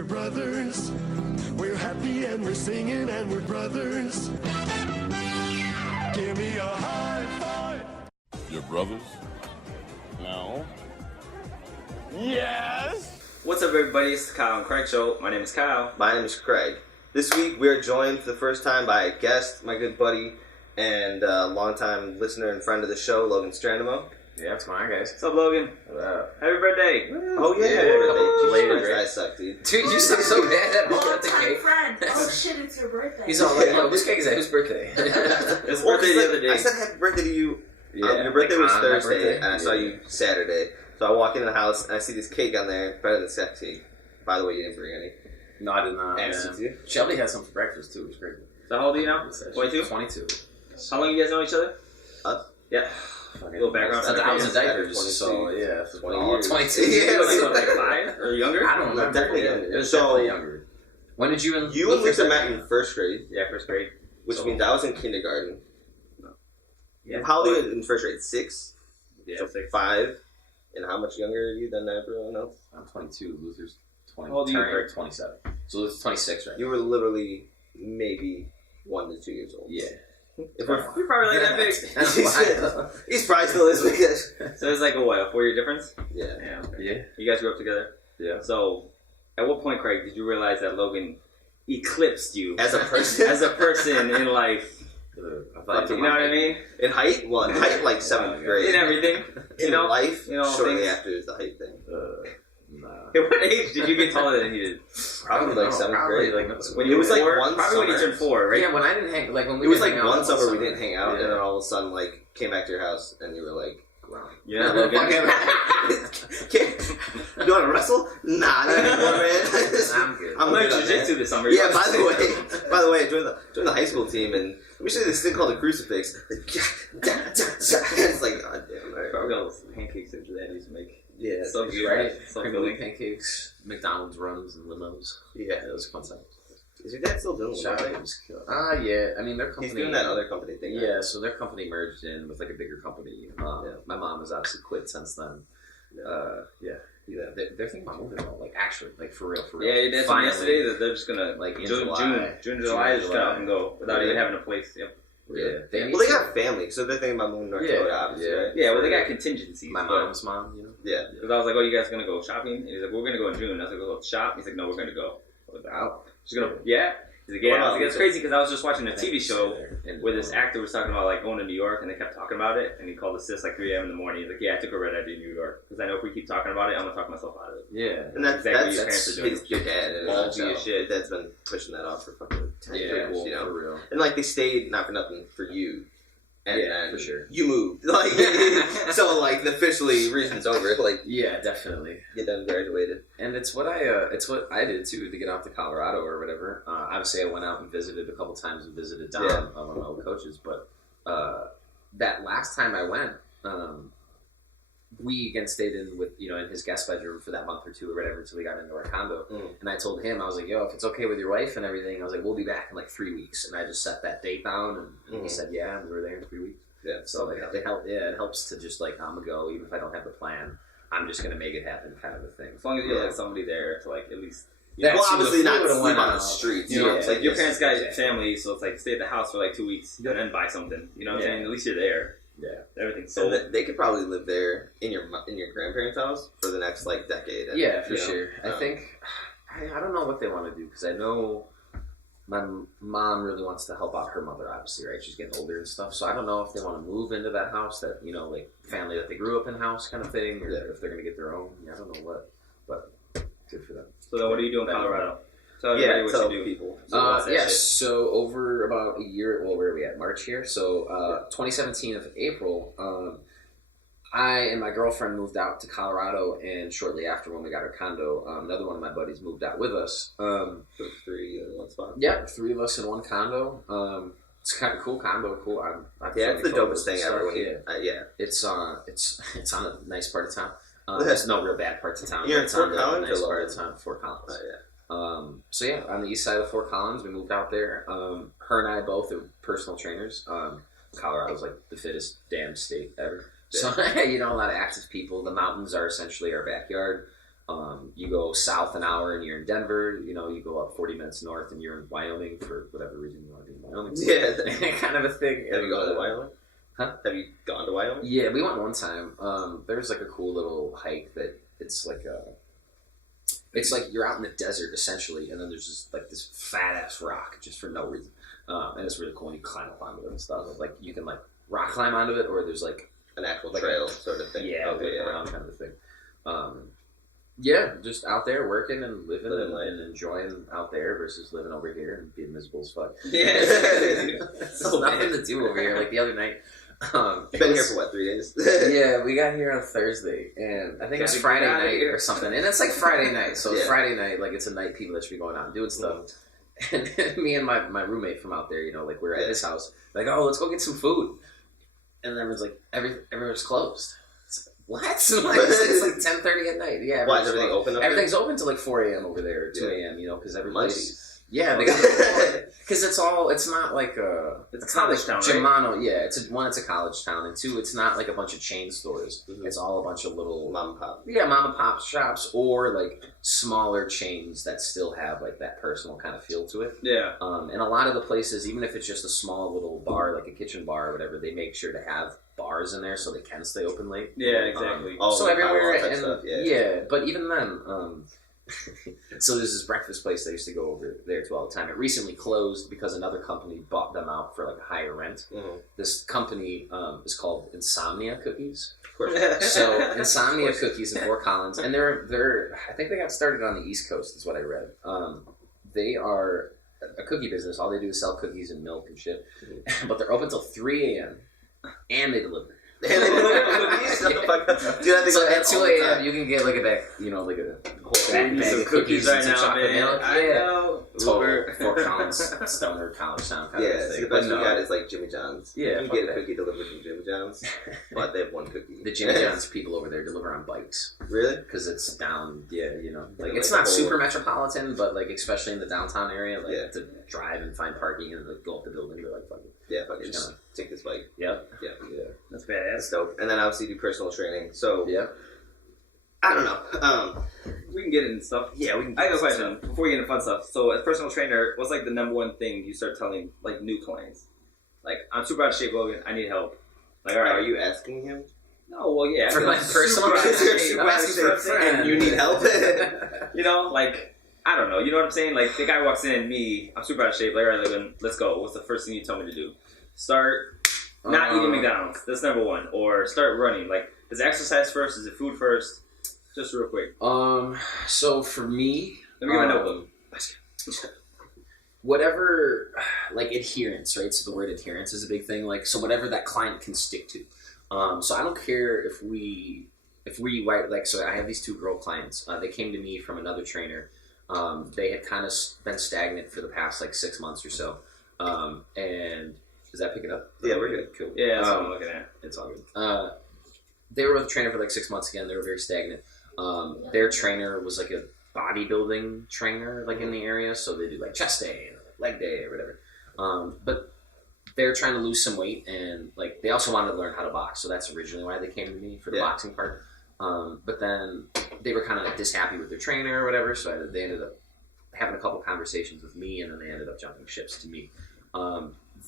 we're brothers. We're happy and we're singing and we're brothers. Give me a high five. Your brothers? No. Yes. What's up, everybody? It's the Kyle and Craig Show. My name is Kyle. My name is Craig. This week we are joined for the first time by a guest, my good buddy and longtime listener and friend of the show, Logan Strandemo. Yeah, what's going on, guys? What's up, Logan? Happy birthday. Oh, yeah. Yeah, a couple Later, later, I suck, dude. Dude, you sound so bad at All the time cake. friend. Oh shit, it's your birthday. He's all like, "Oh, whose cake is that? Whose birthday?" His birthday the other day. I said happy birthday to you. Yeah, your birthday like was on my Thursday, birthday? and I saw you Saturday. So I walk into the house, and I see this cake on there, better than sex cake. By the way, you didn't bring any. No, I did not. Asked you. Shelby had some for breakfast too. It was great. So how old are you now? 22? 22. How long you guys know each other? Yeah. A little background. I was in diapers, 22. so yeah, 20 years. 22. Yeah, Like 5 or younger? I don't remember. Definitely Yeah, younger. it was So- definitely younger. When did you and You and Lisa met in first grade, Yeah, first grade. which means I was in kindergarten. Yeah. How old are you in first grade? 6? Yeah, So 6. 5. And how much younger are you than everyone else? I'm 22. Luther's 20. How old are you, turning Craig? 27. So Luther's 26 right now. You were literally maybe 1 to 2 years old. Yeah. If we're, You're probably like that big. That's why. he's probably still is big. So it's like a what, a 4-year difference? Yeah. Yeah. Okay. Yeah. You guys grew up together? Yeah. So, at what point, Craig, did you realize that Logan eclipsed you As a person? as a person in life? You know what I mean? In height? Well, in height, like 7th grade. In everything. In You know? life, You know, shortly things- after is the height thing. Nah. At what age did you get taller than he did? Probably like 7th grade. Like, When It you was were like 4? one Probably when you summer. turned 4, right? Yeah, when I didn't hang, like when we It was didn't like hang out one all summer we summer. didn't hang out, Yeah. and then all of a sudden, like, came back to your house, and you were like, Yeah, Logan. Logan. you want to wrestle? Nah, not anymore, man. I'm good. I'm I'm learning good on jiu-jitsu that. this summer. Yeah, by the way, I joined the high school team, and we should do this thing called the crucifix. It's like, god damn, right? Probably all those pancakes that your dad used to make. Yeah, So good, Right? So Cream filling. pancakes, McDonald's runs, and limos. yeah. It was a fun time. Is your dad still doing Shout that? out was killed. Yeah. I mean, their company. He's doing that other company thing. right? Yeah, so their company merged in with like a bigger company. My mom has obviously quit since then. Yeah. They're thinking about moving though, like actually, like for real. Yeah, your dad told me yesterday that they're just gonna Like in June, July. July, just get out and go without Yeah. even having a place. Yep. Yeah, Well, they got family, so they're thinking about moving to North Dakota, obviously, right? Yeah, well, they got contingencies. my mom's mom, you know. Yeah. Because I was like, "Oh, you guys gonna go shopping?" And he's like, "We're gonna go in June." I was like, "Go shop." He's like, "No, we're gonna go." I was like, "Oh, she's gonna, yeah." He's like, "Yeah." I was like, "It's crazy," because I was just watching a TV show where this actor was talking about like going to New York, and they kept talking about it, and he called his sis like 3 a.m. in the morning. He's like, "Yeah, I took a red eye to New York because I know if we keep talking about it, I'm gonna talk myself out of it." Yeah, And that's Exactly what your that's parents are doing. your dad. And Ballsy as shit. Dad's been pushing that off for fucking 10 yeah, years, you know? for real. And like they stayed, not for nothing, for you. And Yeah, then for sure. you moved. Like, so like officially reason's over. Like Yeah, definitely. you done graduated. And it's what I did too to get out to Colorado or whatever. Obviously, I went out and visited a couple times and visited Don, Yeah. one of my old coaches. But that last time I went, we again stayed in with in his guest bedroom for that month or two or whatever until we got into our condo. And I told him, I was like, "Yo, if it's okay with your wife and everything," I was like, "We'll be back in like 3 weeks." And I just set that date down, and he said, "Yeah," and we were there in 3 weeks. Yeah. So like, it helps to just like I'm gonna go even if I don't have the plan. I'm just gonna make it happen, kind of a thing. As long as you have like somebody there to like at least. Yeah, Well, so obviously the not food sleep went on the out. streets. You know, Yeah, it's like your parents got exactly. family, so it's like stay at the house for like 2 weeks, and then buy something. You know what I'm saying? At least you're there. Yeah. Everything's So sold. they could probably live there in your grandparents' house for the next like decade. Yeah, for you know? sure. I think I don't know what they want to do because I know my mom really wants to help out her mother. Obviously, right? She's getting older and stuff. So I don't know if they want to move into that house that like family that they grew up in house kind of thing, or if they're gonna get their own. I don't know what, but good for them. So then, what do you do in Colorado? Tell Yeah, everybody tell what you do. people. So over about a year, well, where are we at? March here. So 2017 of April, I and my girlfriend moved out to Colorado, and shortly after when we got our condo, another one of my buddies moved out with us. So 3 in one spot. Yeah, 3 of us in one condo. It's kind of cool condo, cool. Yeah, it's the dopest thing ever. When you, yeah. It's on a nice part of town. There's no real bad parts of town. You're in It's Fort on Collins the nice or part Logan? of town, Fort Collins. Oh, yeah. So yeah, on the east side of Fort Collins, we moved out there. Her and I both are personal trainers. Colorado's like the fittest damn state ever. So a lot of active people. The mountains are essentially our backyard. You go south an hour and you're in Denver. You know, you go up 40 minutes north and you're in Wyoming for whatever reason you want to be in Wyoming. Yeah, kind of a thing. Have you gone to Wyoming? Huh? Have you gone to Wyoming? Yeah, we went one time. There's like a cool little hike that it's like you're out in the desert essentially, and then there's just like this fat ass rock just for no reason, and it's really cool. And you climb up onto it and stuff. Like you can like rock climb onto it, or there's like an actual like trail sort of thing. Yeah, okay, around kind of a thing. Yeah, just out there working and living and enjoying out there versus living over here and being miserable as fuck. Yeah. There's nothing to do over here. Like the other night. You've been here for what, 3 days? Yeah, we got here on Thursday, and I think it's Friday night or something. And it's like Friday night, so it's Friday night, like it's a night people that should be going out and doing stuff. And me and my roommate from out there, you know, like we're at his house, like, oh, let's go get some food. And everyone's like, everyone's closed. What? Like, it's like 10:30 at night. Yeah. Why is everything open? Everything's open till like 4 a.m. over there, or 2 a.m. You know, because everybody's. Yeah, they got because it's not like it's a college town, Germano, right? Yeah, it's a college town, and two, it's not like a bunch of chain stores. Mm-hmm. It's all a bunch of little mom and pop. Yeah, mom and pop shops, or like smaller chains that still have like that personal kind of feel to it. Yeah. And a lot of the places, even if it's just a small little bar, like a kitchen bar or whatever, they make sure to have bars in there so they can stay open late. Yeah, exactly. So everywhere, and stuff, but even then. So there's this breakfast place I used to go over there to all the time. It recently closed because another company bought them out for like a higher rent. Mm-hmm. This company is called Insomnia Cookies. Of course. So Insomnia Cookies in Fort Collins, and they're I think they got started on the East Coast, is what I read. They are a cookie business. All they do is sell cookies and milk and shit. Mm-hmm. But they're open till 3 a.m. and they deliver. And they deliver cookies? Dude, I think so at 2 a.m. you can get like a bag, you know, like a whole bag of cookies right and some now, chocolate man. milk. I know. Total Fort Collins, stoner college town kind of so thing. the best you got is like Jimmy John's. Yeah, you can get a cookie delivered from Jimmy John's, but they have one cookie. The Jimmy John's people over there deliver on bikes. Really? Because it's down, you know, like it's not super metropolitan, but like especially in the downtown area, like to drive and find parking and like go up the building, you're like, fuck it. Yeah, fuck it, just take this bike. Yep. Yeah. That's badass. That's dope. And then obviously do personal training. So I don't know. We can get into stuff. Yeah, we can. I have a question before we get into fun stuff. So, as a personal trainer, what's like the number one thing you start telling like new clients? Like, I'm super out of shape, Logan. I need help. Like, all right, are you asking him? No, well, yeah. For like personal training, and you need help. You know, like I don't know. You know what I'm saying? Like the guy walks in, I'm super out of shape. Like, all right, Logan, let's go. What's the first thing you tell me to do? Start not eating McDonald's. That's number one. Or start running. Like, is exercise first? Is it food first? Just real quick. So for me, let me get my notebook. Whatever, like adherence, right? So the word adherence is a big thing. Like, so whatever that client can stick to. So I don't care if we like. So I have these 2 girl clients. They came to me from another trainer. They had kind of been stagnant for the past like 6 months or so. And is that picking up? Yeah, we're good. Cool. Yeah, that's what I'm looking at. It's all good. They were with a trainer for like 6 months again. They were very stagnant. Their trainer was like a bodybuilding trainer, like in the area. So they do like chest day and leg day or whatever. But they're trying to lose some weight, and like they also wanted to learn how to box. So that's originally why they came to me for the boxing part. But then they were kind of like dishappy with their trainer or whatever. So they ended up having a couple conversations with me, and then they ended up jumping ships to me.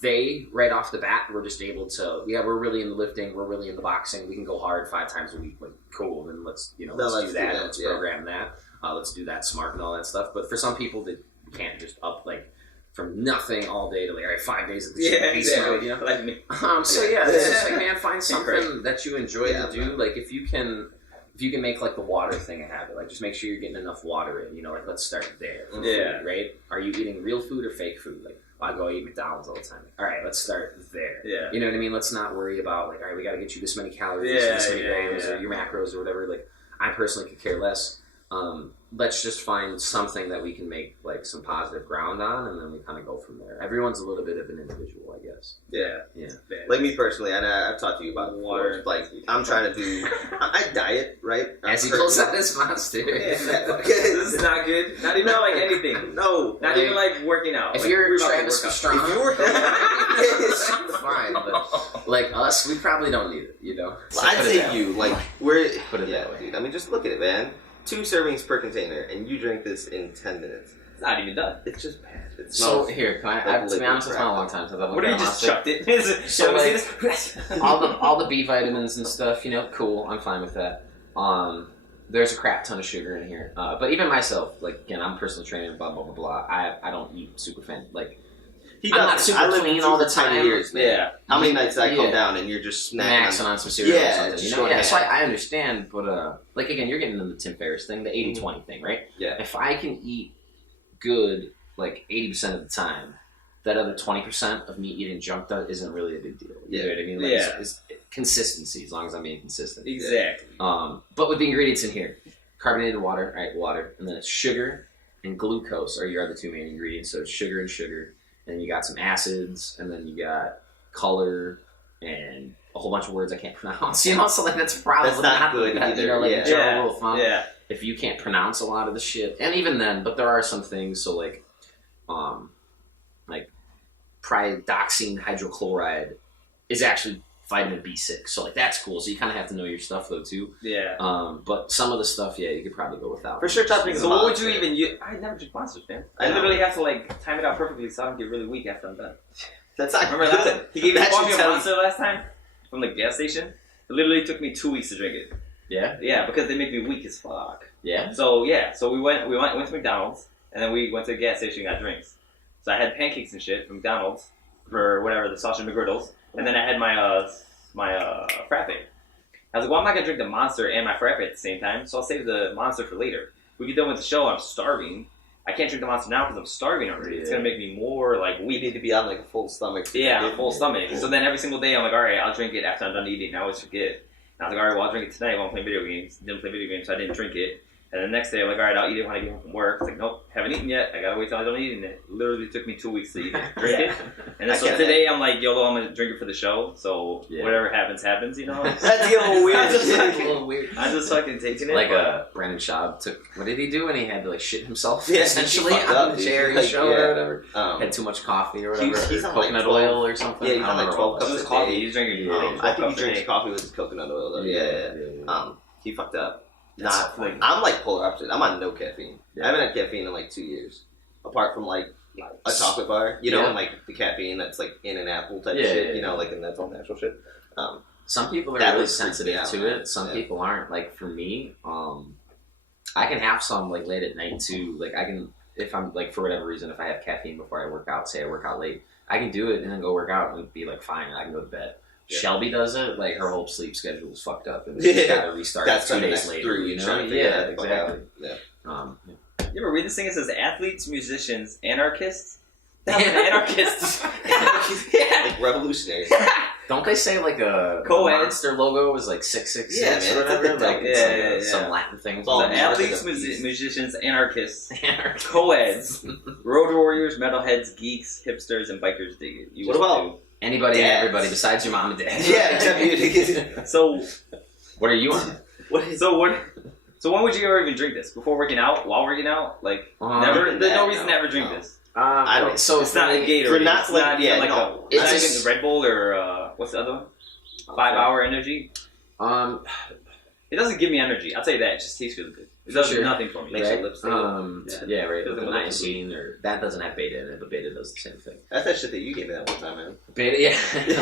They, right off the bat, were just able to, we're really into lifting, we're really into boxing, we can go hard 5 times a week, like, cool, then let's do that, let's program that, let's do that smart and all that stuff. But for some people, they can't just up, like, from nothing all day to, like, all right, 5 days at the gym, exactly. You know? Like me. It's just like, man, find something that you enjoy to do, like, if you can make, like, the water thing a habit, like, just make sure you're getting enough water in, you know, like, let's start there. Food, right? Are you eating real food or fake food? Like, I go eat McDonald's all the time. All right, let's start there. Yeah. You know what I mean? Let's not worry about, like, all right, we got to get you this many calories, this many grams, or your macros or whatever. Like, I personally could care less. Let's just find something that we can make, like, some positive ground on, and then we kind of go from there. Everyone's a little bit of an individual, I guess. Yeah. Yeah. Like me personally, and I've talked to you about water. Like, I'm trying to do, I diet, right? As he pulls out his monster. This is not good. Not even like anything. No. Not even like working out. If like, you're Travis Pastrana, if you were it's fine. But like us, we probably don't need it, you know? Well, I'd say you, like, we're, put it that way. Dude, I mean, just look at it, man. 2 servings per container, and you drink this in 10 minutes. It's not even done. It's just bad. It So smells here, can I to be honest, it's been a long time since I've What if you just chucked it? So, like, this? all the B vitamins and stuff, cool. I'm fine with that. There's a crap ton of sugar in here. But even myself, like, again, I'm personal trainer, blah blah blah blah. I don't eat super fan. Like, I'm not super clean all the time. Years, man. Yeah. How many nights did I come down and you're just maxing on some cereal or something? Yeah. So I understand, but like again, you're getting into the Tim Ferriss thing, the 80-20 thing, right? Yeah. If I can eat good like 80% of the time, that other 20% of me eating junk isn't really a big deal. You know what I mean? Like, it's consistency, as long as I'm being consistent. Exactly. But with the ingredients in here, carbonated water, right? Water, and then it's sugar and glucose are your other 2 main ingredients. So it's sugar and sugar. And you got some acids, and then you got color, and a whole bunch of words I can't pronounce. So like that's probably not good either. Like general rule of thumb. Yeah. If you can't pronounce a lot of the shit, and even then, but there are some things. So like pyridoxine hydrochloride is actually vitamin B6. So like that's cool. So you kind of have to know your stuff though too. Yeah. But some of the stuff, you could probably go without. For sure, chopping. So what would you even use? I never drink Monsters, man. I literally have to like time it out perfectly so I don't get really weak after I'm done. That's not Remember good. that? He gave me That bought me should a tell Monster last time from the gas station. It literally took me 2 weeks to drink it. Yeah. Yeah, because they make me weak as fuck. Yeah. So we went to McDonald's and then we went to the gas station and got drinks. So I had pancakes and shit from McDonald's for whatever the sausage McGriddles, and then I had my frappe. I was like, well, I'm not gonna drink the Monster and my frappe at the same time, so I'll save the Monster for later. We get done with the show, I'm starving. I can't drink the Monster now because I'm starving already. It's gonna make me more like weak. You need to be on like a full stomach. Yeah, full stomach. So then every single day I'm like, all right, I'll drink it after I'm done eating. I always forget. And I was like, all right, well, I'll drink it tonight while I'm playing video games. Didn't play video games, so I didn't drink it. And the next day I'm like, all right, I'll eat it when I get home from work. It's like, nope, haven't eaten yet. I gotta wait till I don't eat it. Literally took me 2 weeks to eat it, drink it. And then so today I'm like, YOLO, I'm gonna drink it for the show. So whatever happens, happens, you know? That's a little weird. I'm just fucking taking it. Like Brandon Schaub took, what did he do when he had to like shit himself? Yeah, essentially on the Jerry show or whatever. Had too much coffee or whatever. He's or on coconut like 12, oil or something. Yeah, he's on like 12 cups of of coffee. He's drinking. I think he drinks coffee with his coconut oil though. Yeah. He fucked up. I'm like polar opposite. I'm on no caffeine. I haven't had caffeine in like 2 years, apart from like a chocolate bar, and like the caffeine that's like in an apple type shit, like and that's all natural shit. Some people are really sensitive to it. Some people aren't. Like for me, I can have some like late at night too. Like I can, if I'm like for whatever reason, if I have caffeine before I work out, say I work out late, I can do it and then go work out and be like fine. And I can go to bed. Yeah. Shelby does it, like her whole sleep schedule is fucked up, and she's got to restart 2 days later. Yeah, exactly. Yeah. You ever read this thing? It says athletes, musicians, anarchists. Anarchists. Like revolutionaries. Don't they say like a Monster logo was like 666 or whatever? Like some Latin thing. So athletes, musicians, anarchists, co-eds, road warriors, metalheads, geeks, hipsters, and bikers dig it. What about anybody and everybody besides your mom and dad? Yeah, exactly. So, what are you on? So when would you ever even drink this? Before working out? While working out? Like never. There's no reason to ever drink this. I don't. So it's not a Gatorade. It's not even Red Bull or what's the other one? 5 Hour Energy. It doesn't give me energy. I'll tell you that. It just tastes really good. It does nothing for me. Makes your lips tingle. Yeah, right. The niacin or that doesn't have beta in it, but beta does the same thing. That's that shit that you gave me that one time, man. Beta, yeah.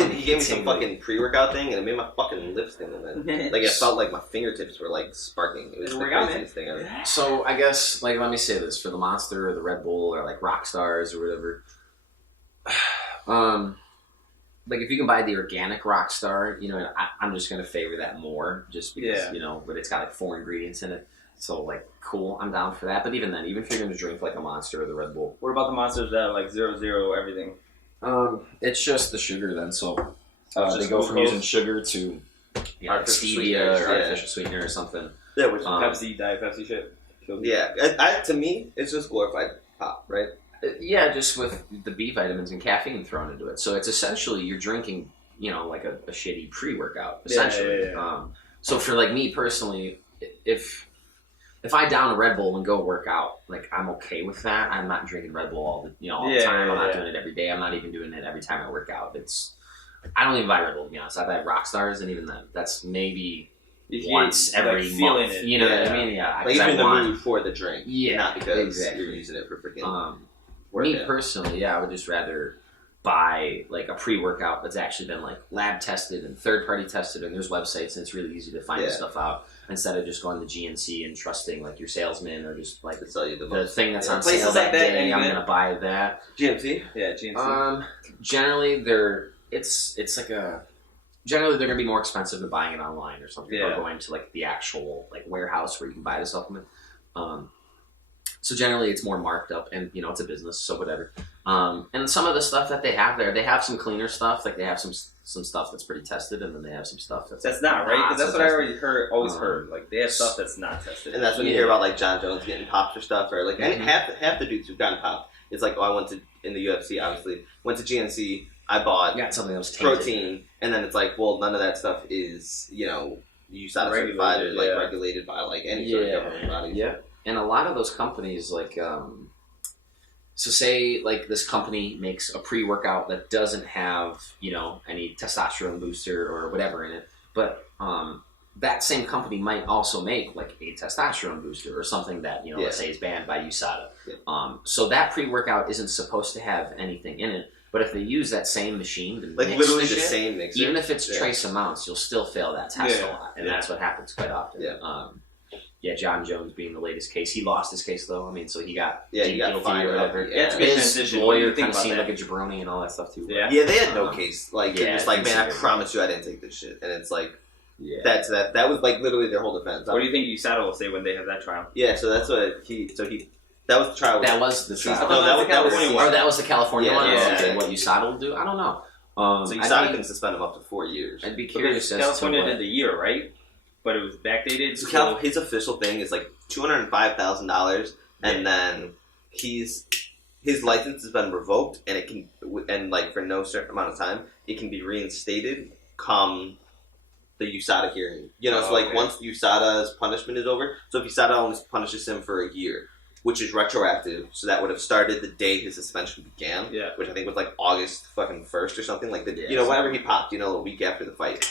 You gave me some fucking pre-workout thing, and it made my fucking lips tingle, man. Like it felt like my fingertips were like sparking. It was the craziest thing ever. So I guess, like, let me say this for the Monster or the Red Bull or like Rock Stars or whatever. Like if you can buy the organic Rockstar, I'm just gonna favor that more, just because but it's got like 4 ingredients in it. So like, cool, I'm down for that. But even then, even if you're gonna drink like a Monster or the Red Bull, what about the Monsters that are like 0 everything? It's just the sugar then. So they go from using sugar to stevia or artificial sweetener or something. Yeah, which Pepsi, Diet Pepsi shit. Yeah, to me, it's just glorified pop, right? Yeah, just with the B vitamins and caffeine thrown into it. So it's essentially you're drinking, like a shitty pre-workout, essentially. Yeah. So for like me personally, if I down a Red Bull and go work out, like I'm okay with that. I'm not drinking Red Bull all the time. I'm not doing it every day. I'm not even doing it every time I work out. I don't even buy Red Bull, to be honest. I buy Rock Stars, and even then, that's maybe once every month. You know what I mean? Yeah. Like you're in the mood for the drink. Yeah. Not because exactly. you're using it for freaking. Me personally, I would just rather buy like a pre-workout that's actually been like lab tested and third-party tested, and there's websites and it's really easy to find this stuff out instead of just going to GNC and trusting like your salesman or just like sell you the thing that's on places sale like that that, day. I'm gonna buy that. GNC? Yeah, GNC. Generally it's like a generally they're gonna be more expensive than buying it online or something, or going to like the actual like warehouse where you can buy the supplement. So generally it's more marked up, and you know it's a business, so whatever. And some of the stuff that they have there, they have some cleaner stuff. Like they have some stuff that's pretty tested, and then they have some stuff that's not right, because that's so what I already always heard. Like they have stuff that's not tested, and that's when you hear about like John Jones getting popped for stuff, or like half the dudes who've gotten popped. It's like, I went to in the UFC, obviously went to GNC. I bought something that was tainted. protein, and then it's like, well, none of that stuff is USADA certified or like regulated by like any sort of government body. Yeah. And a lot of those companies, like, so say, like, this company makes a pre-workout that doesn't have, any testosterone booster or whatever in it, but that same company might also make, like, a testosterone booster or something that, let's say is banned by USADA. Yeah. So that pre-workout isn't supposed to have anything in it, but if they use that same machine to mix literally the the shit, same mixer, even if it's trace amounts, you'll still fail that test a lot, and that's what happens quite often. Yeah. John Jones being the latest case. He lost his case though. I mean, so he got guilty or whatever. It's a good his transition. lawyer kind of seemed like a jabroni and all that stuff too. Yeah, they had no case. Like they're just like, man, I promise you, I didn't take this shit. And it's like, that was like literally their whole defense. What do you think USADA will say when they have that trial? Yeah, so that's what that was the trial. That was the trial. No, that was the California one. Yeah. Okay, what USADA will do, I don't know. So USADA can suspend him up to 4 years. I'd be curious. California did the year, right? But it was backdated. So his official thing is like $205,000, and then his license has been revoked, and like for no certain amount of time, it can be reinstated come the USADA hearing. So like once USADA's punishment is over, so if USADA only punishes him for a year, which is retroactive, so that would have started the day his suspension began, which I think was like August fucking 1st or something, like whenever he popped, a week after the fight.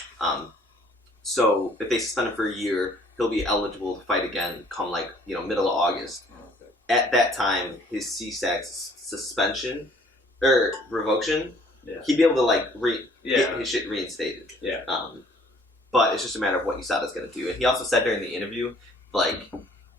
So if they suspend him for a year, he'll be eligible to fight again come like, middle of August. Okay. At that time, his CSAC suspension or revocation, he'd be able to like get his shit reinstated. Yeah. But it's just a matter of what USADA's going to do. And he also said during the interview, like,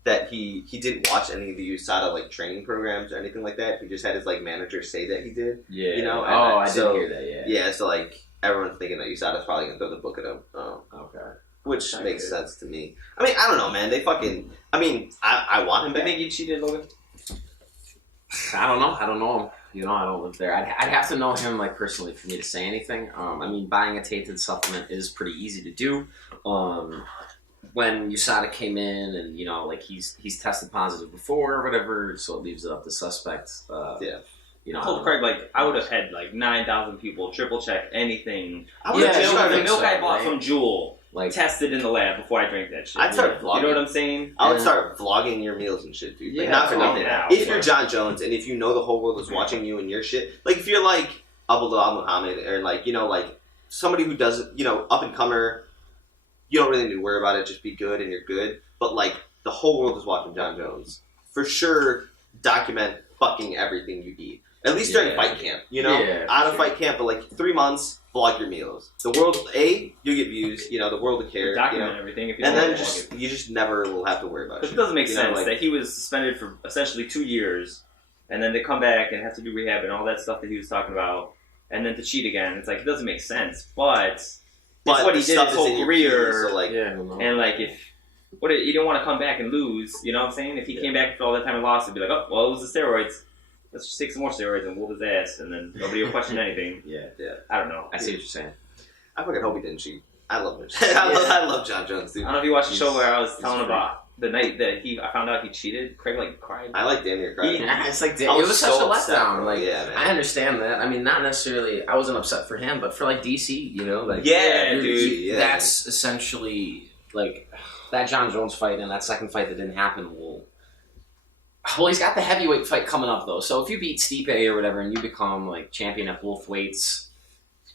that he didn't watch any of the USADA like training programs or anything like that. He just had his like manager say that he did. Yeah. I did hear that. Yeah. Yeah. So like everyone's thinking that USADA's probably gonna throw the book at him. Okay. Which makes sense to me. I mean, I don't know, man. They fucking. I mean, I want him back. You think he cheated, Logan? I don't know. I don't know him. I don't live there. I'd have to know him like personally for me to say anything. I mean, buying a tainted supplement is pretty easy to do. When USADA came in and, like he's tested positive before or whatever, so it leaves it up to suspects. I told Craig, like, I would have had like 9,000 people triple check anything. I would have the milk I bought from Jewel, like, tested in the lab before I drank that shit. I'd start vlogging. You know what I'm saying? I would start vlogging your meals and shit, dude. Like, not for nothing. If you're John Jones and if you know the whole world is watching you and your shit, like if you're like Abdullah Muhammad or like, like somebody who doesn't, up and comer, you don't really need to worry about it. Just be good and you're good. But like the whole world is watching John Jones. For sure, document fucking everything you eat. At least during fight camp, out of fight camp, but like 3 months, vlog your meals. The world, you get views. The world will care. Document everything. If you and then you just never will have to worry about it. It doesn't make sense that he was suspended for essentially 2 years, and then they come back and have to do rehab and all that stuff that he was talking about, and then to cheat again. It's like it doesn't make sense, but it's what he did his whole career. So like, and like if you don't want to come back and lose, you know what I'm saying? If he came back for all that time and lost, it'd be like, oh well, it was the steroids. Let's just take some more steroids and whoop his ass, and then nobody will question anything. I don't know. I see what you're saying. I fucking hope he didn't cheat. I love him. I love John Jones, dude. I don't know if you watched the show where I was telling about the night that I found out he cheated. Craig like cried. I like damn near cried. It's like it was such a letdown. Like I understand that. I mean, not necessarily. I wasn't upset for him, but for like DC, like dude. That's essentially like that John Jones fight and that second fight that didn't happen. Well, he's got the heavyweight fight coming up though. So if you beat Stipe or whatever and you become like champion at both weights,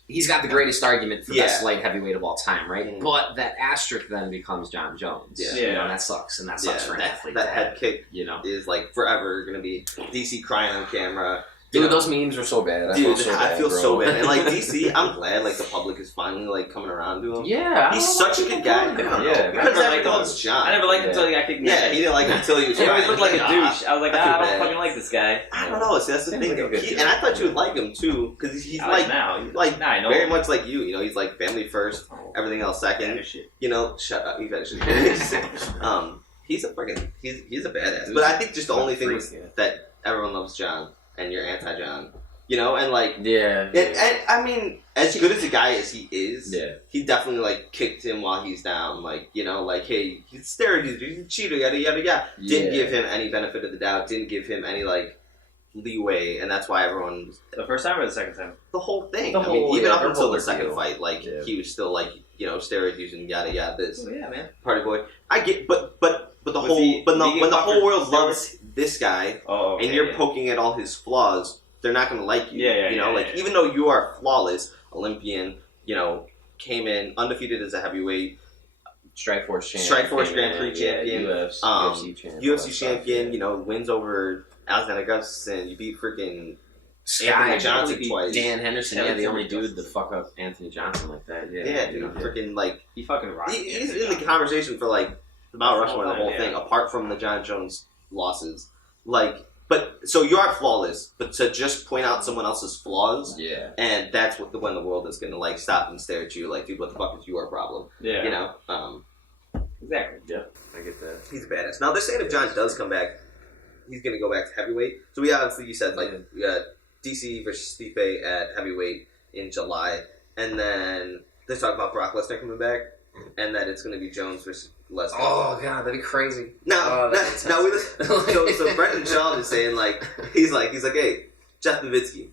he's got the greatest argument for best Yeah. light heavyweight of all time, right? Mhm. But that asterisk then becomes John Jones. Yeah. You know, and that sucks, and that sucks for an athlete. That head kick you know, is like forever going to be DC crying on camera. dude, You know? those memes are so bad. Dude, I feel bro. so bad. And like DC, I'm glad like the public is finally like coming around to him. Yeah, He's such a good guy. Yeah, Because I everyone loves John. I never liked him until he got kicked in the Yeah, head. he didn't like him until he was. He always crying. looked like a douche. I was like, I I feel don't bad. fucking like this guy. I don't know. See, that's the Seems thing. like a good And dude. I thought you would like him too, because he's I like now. like now I know very him. much like you. You know, he's like family first, everything else second. Shit. You know, shut up. You better shut up. He's a freaking he's a badass. But I think just the only thing was that everyone loves John and you're anti-John. You know, and like Yeah, and I mean, as good as a guy as he is, yeah. he definitely like kicked him while he's down. Like, you know, like, hey, he's steroid user, he's a cheater, yada yada yada. Didn't Yeah. give him any benefit of the doubt. Didn't give him any like leeway, and that's why everyone The first time or the second time? the whole thing. The I mean, whole- even yeah, up their until whole the second ordeal. fight, like Yeah. he was still like, you know, steroid using yada yada this Oh, yeah, man. party boy. I get, but the Was whole he but vegan when the whole fucker world steroids? loves this guy, Oh, okay, and you're yeah. poking at all his flaws, they're not going to like you. Yeah, you know, yeah, like yeah. even though you are flawless, Olympian, you know, came in undefeated as a heavyweight, Strikeforce champion, Strikeforce Grand Prix champion, UFC champion, UFC champion, you know, wins over Alexander Gustafsson. You beat freaking Sky Anthony Johnson beat twice. Dan Henderson, yeah, the Anthony only dude Johnson. to fuck up Anthony Johnson like that. Yeah, yeah, you dude, know, freaking like He fucking rocked. he's in the conversation for like Mount Rushmore and the whole Yeah. thing, apart from the John Jones losses. Like, but so you are flawless, but to just point out someone else's flaws. yeah. And that's what when the world is gonna like stop and stare at you, like, dude, what the fuck is your problem? Yeah. You know, Exactly. Yeah, I get that. he's a badass. Now they're saying if John does come back, he's gonna go back to heavyweight. So we obviously, you said like we got DC versus Stipe at heavyweight in July, and then they're talking about Brock Lesnar coming back, and that it's gonna be Jones versus Lesnar. Oh god, that'd be crazy. Now, that's now we so Brendan Schaub is saying like he's like, hey, Jeff Nowitzki.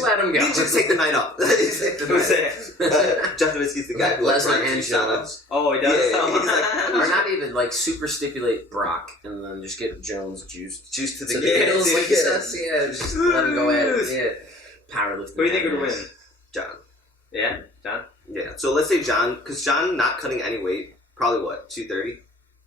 Let him go. You just take the night off. Who's that? Jeff Nowitzki's the guy who like, Lesnar runs and these signups. Jones. Oh, he does? Yeah, he's like- Or not even like super stipulate Brock and then just get Jones juiced Juice to the to the gills, gills, like he says. Yeah, just let him go at it. Yeah, powerlifting. Who do you think would win? John. Yeah, John? Yeah. So let's say John, because John not cutting any weight, probably what, 230?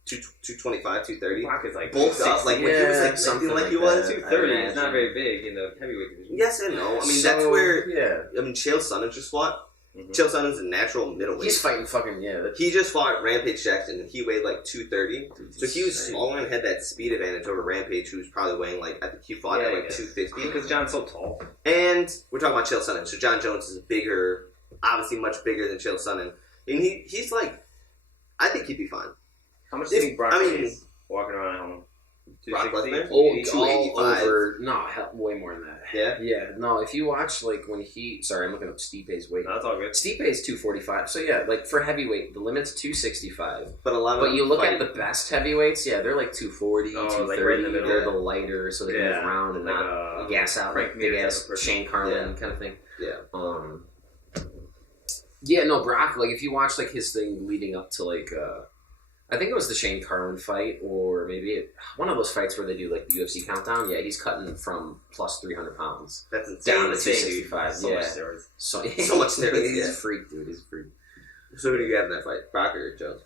225, 230? Brock is like Bulked up, like when he was like something like he was. that. 230. I It's not imagine. very big in the heavyweight division. Yes and no. I mean, So, that's where, yeah, I mean, Chael Sonnen just fought. Mhm. Chael Sonnen's a natural middleweight. he's fighting fucking He just fought Rampage Jackson, and he weighed like 230. Dude's So he was insane. smaller and had that speed advantage over Rampage, who was probably weighing like, I think he fought at I like guess. 250. Because John's so tall. And we're talking about Chael Sonnen. So John Jones is bigger, obviously much bigger than Chael Sonnen. And he's like, I think he'd be fine. How much do you think Brock I mean- weighs walking around at home? Brock 260? Lesnar? Oh, 285. over. No, hell, way more than that. Yeah? Yeah, no, if you watch, like, when he... Sorry, I'm looking up Stipe's weight. No, that's all good. Stipe's 245. So, yeah, like, for heavyweight, the limit's 265. But a lot of But you look fight- at the best heavyweights, yeah, they're like 240, Oh, like 230. right in the middle. They're the lighter, so they can Yeah. move around and Like not a gas out Frank like big Mir ass type of person. Shane Carlin kind of thing. Yeah. Yeah, no, Brock, like, if you watch, like, his thing leading up to, like, I think it was the Shane Carlin fight, or maybe one of those fights where they do, like, the UFC countdown. Yeah, he's cutting from plus 300 pounds That's insane. down to Insane, dude. 265. So yeah. much steroids. So, So much steroids, He's yeah. a freak, dude. He's a freak. So who do you have in that fight? Brock or Jones?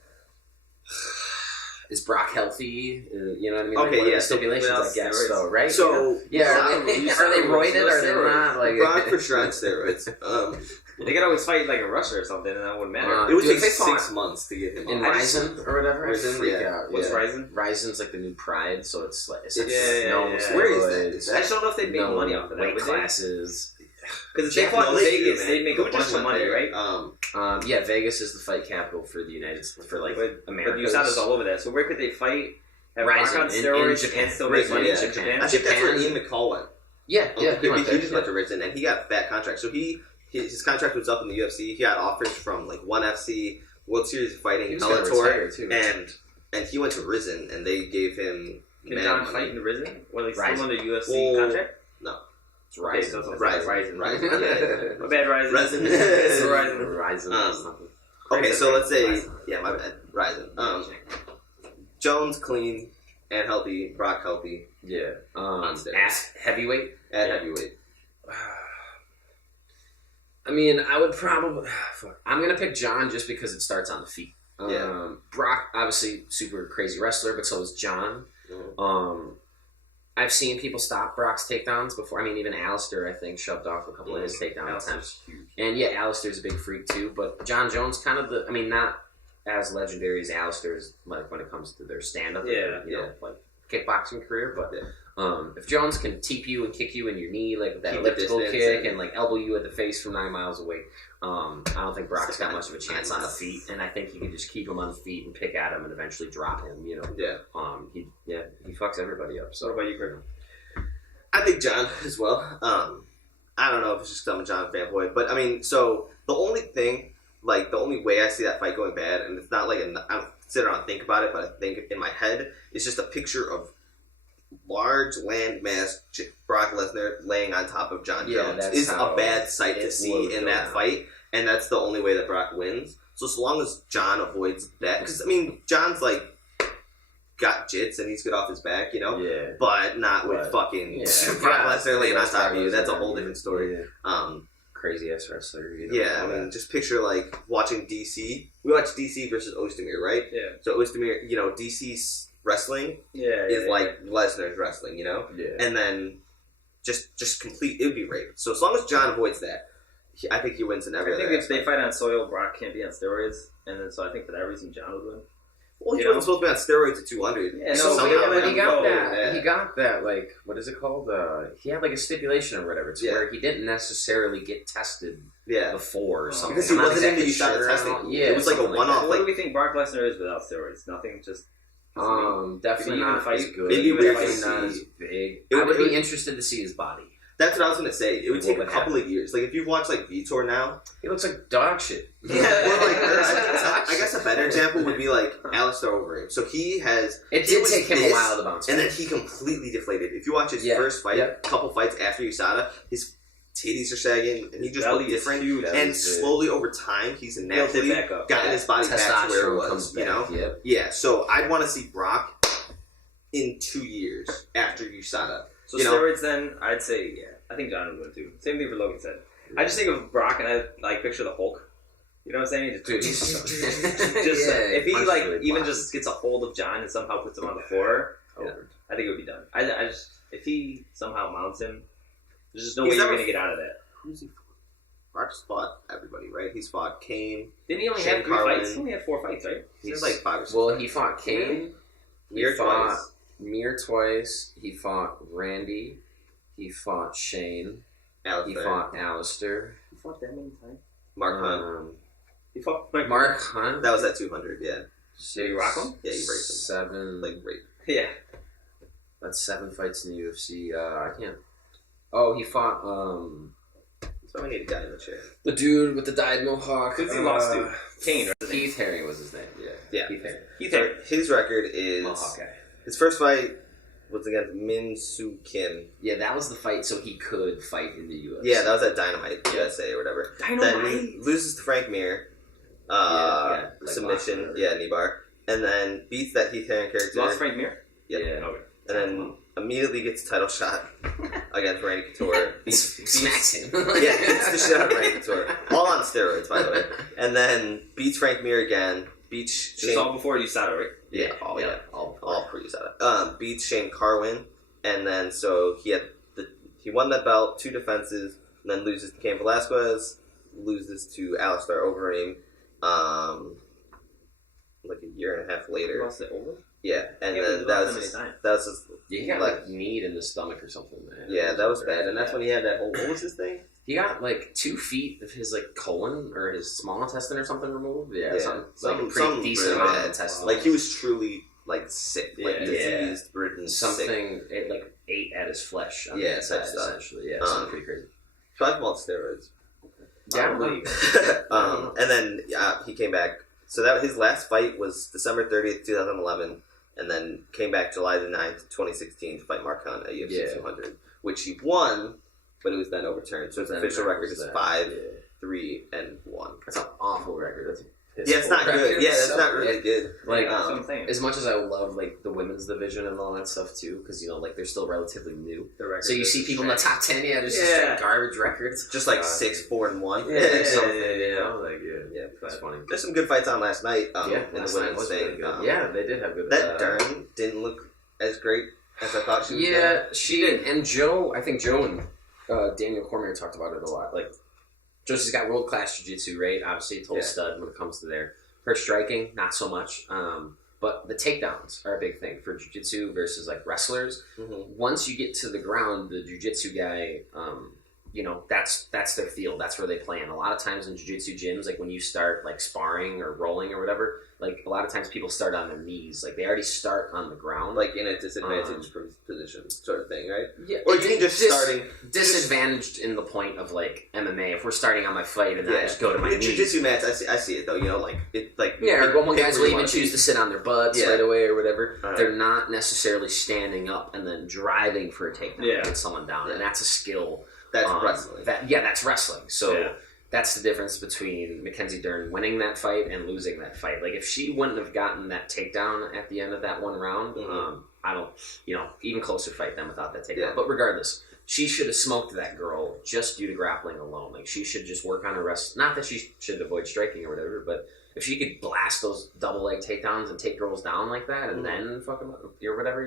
Is Brock healthy? You know what I mean? Okay, like, what are yeah. the stipulations, I Without guess, steroids. so, right? So, Yeah, Brock- are they roided? Are they not? Like, Brock for sure on steroids. They could always fight like a Russia or something, and that wouldn't matter. It would Dude, take if they fought 6 months to get him in on. Ryzen or whatever, I Ryzen, freak yeah. out. What's yeah. Ryzen? Ryzen's like the new Pride, so it's like it's Yeah, yeah, no yeah. Where is steroids, that? I just don't know if they'd make no money off of that. weight Would they? classes. Because if they fought in No, they do, Vegas, man. they'd make Who a just bunch of went money, there? right? Yeah, Vegas is the fight capital for the United States, for like But America. you saw this all over that. So where could they fight? Have Rock Ryzen on in steroids Japan. and still make Ryzen money in in Japan. Japan? I think that's where Japan. Ian McCall went. Yeah, He went there, just went to Ryzen, and he got fat contract. So his contract was up in the UFC. He got offers from like ONE FC, World Series of He Fighting, was gonna retire, too. Bellator, and he went to Risen, and they gave him Can mad John money. fight in Risen? Well, like Ryzen. still under UFC Well, contract? It's Okay, Ryzen. so it's Ryzen. Ryzen. Yeah. My bad, Ryzen. Ryzen. Ryzen. Ryzen. Okay, so let's say my bad, Ryzen. Jones clean and healthy, Brock healthy Yeah. On steroids. At heavyweight. at heavyweight. I mean, I would probably. Fuck. I'm gonna pick John just because it starts on the feet. Brock, obviously, super crazy wrestler, but so is John. Mm-hmm. I've seen people stop Brock's takedowns before. I mean, even Alistair, I think, shoved off a couple of his takedown attempts. And yeah, Alistair's a big freak too. But John Jones, kind of the. I mean, not as legendary as Alistair's, like when it comes to their stand-up, like kickboxing career. But if Jones can teep you and kick you in your knee, like with that elliptical kick, and like elbow you at the face from 9 miles away, I don't think Brock's got much of a chance on the feet. And I think you can just keep him on the feet and pick at him and eventually drop him. You know, he fucks everybody up. So what about you, Chris? I think John as well. I don't know if it's just because I'm a John fanboy, but I mean, so the only thing. Like, the only way I see that fight going bad, and it's not like, I don't sit around and think about it, but I think in my head, it's just a picture of large landmass Brock Lesnar laying on top of John Jones. It's a bad sight to see in that fight, and that's the only way that Brock wins. So long as John avoids that, because, I mean, John's, like, got jits, and he's good off his back, you know? Yeah. But not with fucking Brock Lesnar laying on top of you. That's a whole different story. Yeah. Crazy ass wrestler. You know, yeah, I mean, just picture like watching DC. We watched DC versus Ozdemir, right? Yeah. So Ozdemir, you know, DC's wrestling is like Lesnar's wrestling, you know? Yeah. And then just complete, it would be rape. So as long as John avoids that, I think he wins in every other if they fight on soil, Brock can't be on steroids. And then so I think for that reason, John would win. Well, he wasn't supposed to be on steroids at 200. Yeah, no, he got that. He got that, like, what is it called? He had, like, a stipulation or whatever, where he didn't necessarily get tested before or something. Because he wasn't in the USADA testing. Yeah, it was like a one-off. What do we think Brock Lesnar is without steroids? Nothing, just... definitely not as good. Definitely not as big. I would be interested to see his body. That's what I was going to say. It would take a couple of years. Like, if you watch, like, Vitor now... He looks like dog shit. Yeah, or, like, I guess a better example would be, like, Alistair Overeem. So he has... It did take him a while to bounce back. And then he completely deflated. If you watch his first fight, couple fights after USADA, his titties are sagging, and he just looked different. And slowly, over time, he's naturally gotten his body back to where it was, you know? Yep. Yeah, so I'd want to see Brock in 2 years after USADA. So steroids, then I'd say I think John would win too. Same thing for Logan said. I just think of Brock and I like picture the Hulk. You know what I'm saying? If he like even just gets a hold of John and somehow puts him on the floor, I think it would be done. I just if he somehow mounts him, there's just no way you're gonna get out of that. Who's he? Brock's fought everybody, right? He's fought Kane. Didn't he only have 3 fights? He only had 4 fights, right? He's like 5 or 6. Well, he fought Kane. Mir twice. Mir twice. He fought Randy. He fought Shane. He fought Alistair. He fought that many times? Mark Hunt. He fought Mark Hunt? That was at 200, yeah. Did you rock him? Yeah, you raped him. 7. Like, rape. Yeah. That's 7 fights in the UFC. I can't... Oh, he fought, So we need a guy in the chair. the dude with the dyed mohawk. Who's he lost to? Kane, right? Keith Haring was his name. Yeah. Keith Haring. Keith Haring. His record is... Mohawk guy. His first fight was against Min Soo Kim. Yeah, that was the fight so he could fight in the UFC. Yeah, that was at Dynamite USA or whatever. Dynamite? Then he loses to Frank Mir. Like submission. Knee bar. And then beats that Heath Haring character. Lost Frank Mir? Yeah. Okay. And then immediately gets a title shot against Randy Couture. Smacks him. Beats the shit out of Randy Couture. All on steroids, by the way. And then beats Frank Mir again. Beats Shane... It's all before USADA, right? Yeah, all pre USADA. Beats Shane Carwin, and then so he won that belt, 2 defenses, and then loses to Cain Velasquez, loses to Alistair Overeem, like a year and a half later. He lost it over? Yeah, and then that was his he got like kneed in the stomach or something, man. Yeah, that was bad, and that's when he had that whole, what was his thing? He got like 2 feet of his like colon or his small intestine or something removed. Yeah, something pretty decent amount of intestine. Like he was truly like sick, like diseased, ridden, something. It like ate at his flesh. On the inside, essentially. Yeah, something pretty crazy. So I've bought steroids. Yeah, and then he came back. So that his last fight was December 30th, 2011, and then came back July the 9th, 2016 to fight Mark Hunt at UFC 200, which he won. But it was then overturned. So his official record is 5-3-1. That's an awful record. That's Yeah, it's not good. Yeah, that's not really good. Like, That's what I'm saying. as much as I love like the women's division and all that stuff too, because like they're still relatively new. The records So you are see people in the top 10, just Yeah. straight garbage records, Just like 6-4-1. Like Yeah, that's funny. There's some good fights on last night. Yeah, in last the night women's was thing. really good. Yeah, they did have good. That Dern didn't look as great as I thought she was. Yeah, she did. And Joe, I think Joe and Daniel Cormier talked about it a lot. Like, Josie's got world class jiu-jitsu, right? Obviously, total stud when it comes to there. Her striking, not so much. But the takedowns are a big thing for jiu-jitsu versus like wrestlers. Mm-hmm. Once you get to the ground, the jiu-jitsu guy, that's their field. That's where they plan. A lot of times in jiu-jitsu gyms, like when you start like sparring or rolling or whatever, like a lot of times people start on their knees. Like they already start on the ground. Like in a disadvantaged position sort of thing, right? Yeah, Or you can just starting... disadvantaged in the point of like MMA. If we're starting on my fight and then I just go to my in knees. jiu-jitsu mats, I see it though. Like it, like Well, guys will where you even wanna choose be. to sit on their butts right away or whatever. Right. They're not necessarily standing up and then driving for a takedown to get someone down, and that's a skill. That's wrestling. That's wrestling. So Yeah. that's the difference between Mackenzie Dern winning that fight and losing that fight. Like if she wouldn't have gotten that takedown at the end of that one round, I don't, even closer fight than without that takedown. Yeah. But regardless, she should have smoked that girl just due to grappling alone. Like she should just work on her rest. Not that she should avoid striking or whatever, but if she could blast those double leg takedowns and take girls down like that, and then fuck them up or whatever,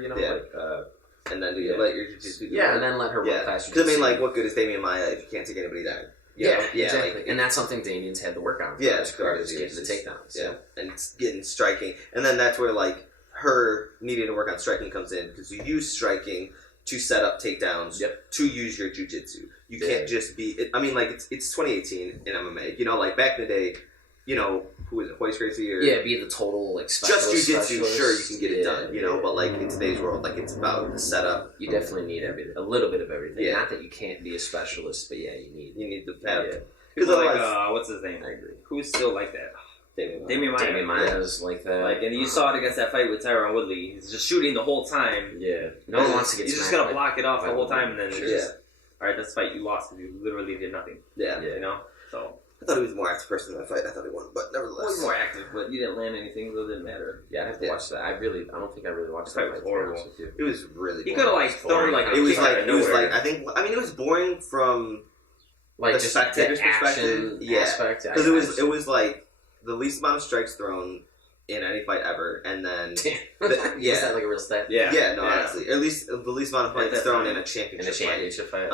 and then let your jiu-jitsu do and then let her work past Because I mean, like, what good is Damian Maia if you can't take anybody down? Exactly. Like, and that's something Damian's had to work on. Yeah, just getting the takedowns. Yeah, and getting striking, and then that's where like her needing to work on striking comes in because you use striking to set up takedowns to use your jiu-jitsu. You can't just be. I mean, like it's 2018 in MMA. Like back in the day, who is it, Hoist Gracie or be the total like just specialist. jiu-jitsu. Sure, you can get it done. But like in today's world, like it's about the setup. You definitely need a little bit of everything. Yeah. Not that you can't be a specialist, but you need the have. People otherwise, like what's his name? I agree. Who's still like that? Damian Maia. Damian Maia's like that. Like, and you saw it against that fight with Tyron Woodley. He's just shooting the whole time. Yeah, no one wants to get. He's just smacked gonna block it off the whole time, and then all right, that's the fight you lost because you literally did nothing. Yeah. So I thought he was a more active person in that fight. I thought he won, but he nevertheless, was more active, but you didn't land anything, so it didn't matter. Yeah, I have to watch that. I don't think I really watched that Fight was fight. to be honest horrible. with you. it was really. He boring. could have like thrown like It was kick like out of it was nowhere. like I mean it was boring from Like the just spectator's the action perspective. aspect. Because it was like the least amount of strikes thrown in any fight ever, and then Is that like a real stat? honestly, at least the least amount of At fights that thrown time. in a In championship a championship fight.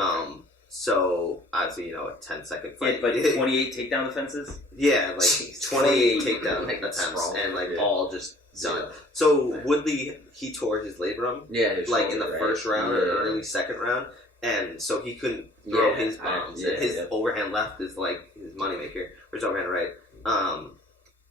So obviously a 10-second He had fight, like 28 takedown defenses. yeah, like Jeez. 28 takedown Like, attempts, strong. and like Yeah. all just done. So Woodley, he tore his labrum Yeah, his like in the shoulder, first right? round or early second round, and so he couldn't throw his bombs. And his overhand left is like his moneymaker, or his overhand right.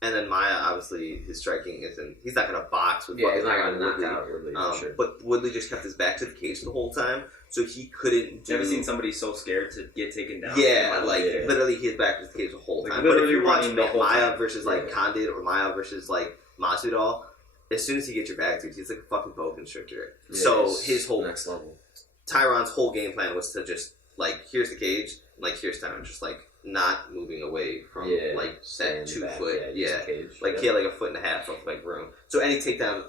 And then Maia, obviously, his striking isn't. He's not going to box with. Yeah, he's not fucking going to knock Woodley. out Woodley for sure. But Woodley just kept his back to the cage the whole time, so he couldn't. Never seen somebody so scared to get taken down. Yeah, like literally, his back to the cage the whole Like, time. But if literally you watch running the whole Maia time. versus like Condit or Maia versus like Masvidal, as soon as he gets your back to it, he's like a fucking bow constrictor. Yeah, So it's his whole next level. Tyron's whole game plan was to just like here's the cage, like here's Tyron, just like not moving away from like that 2 foot, cage. like he had like a foot and a half of like room. So any takedown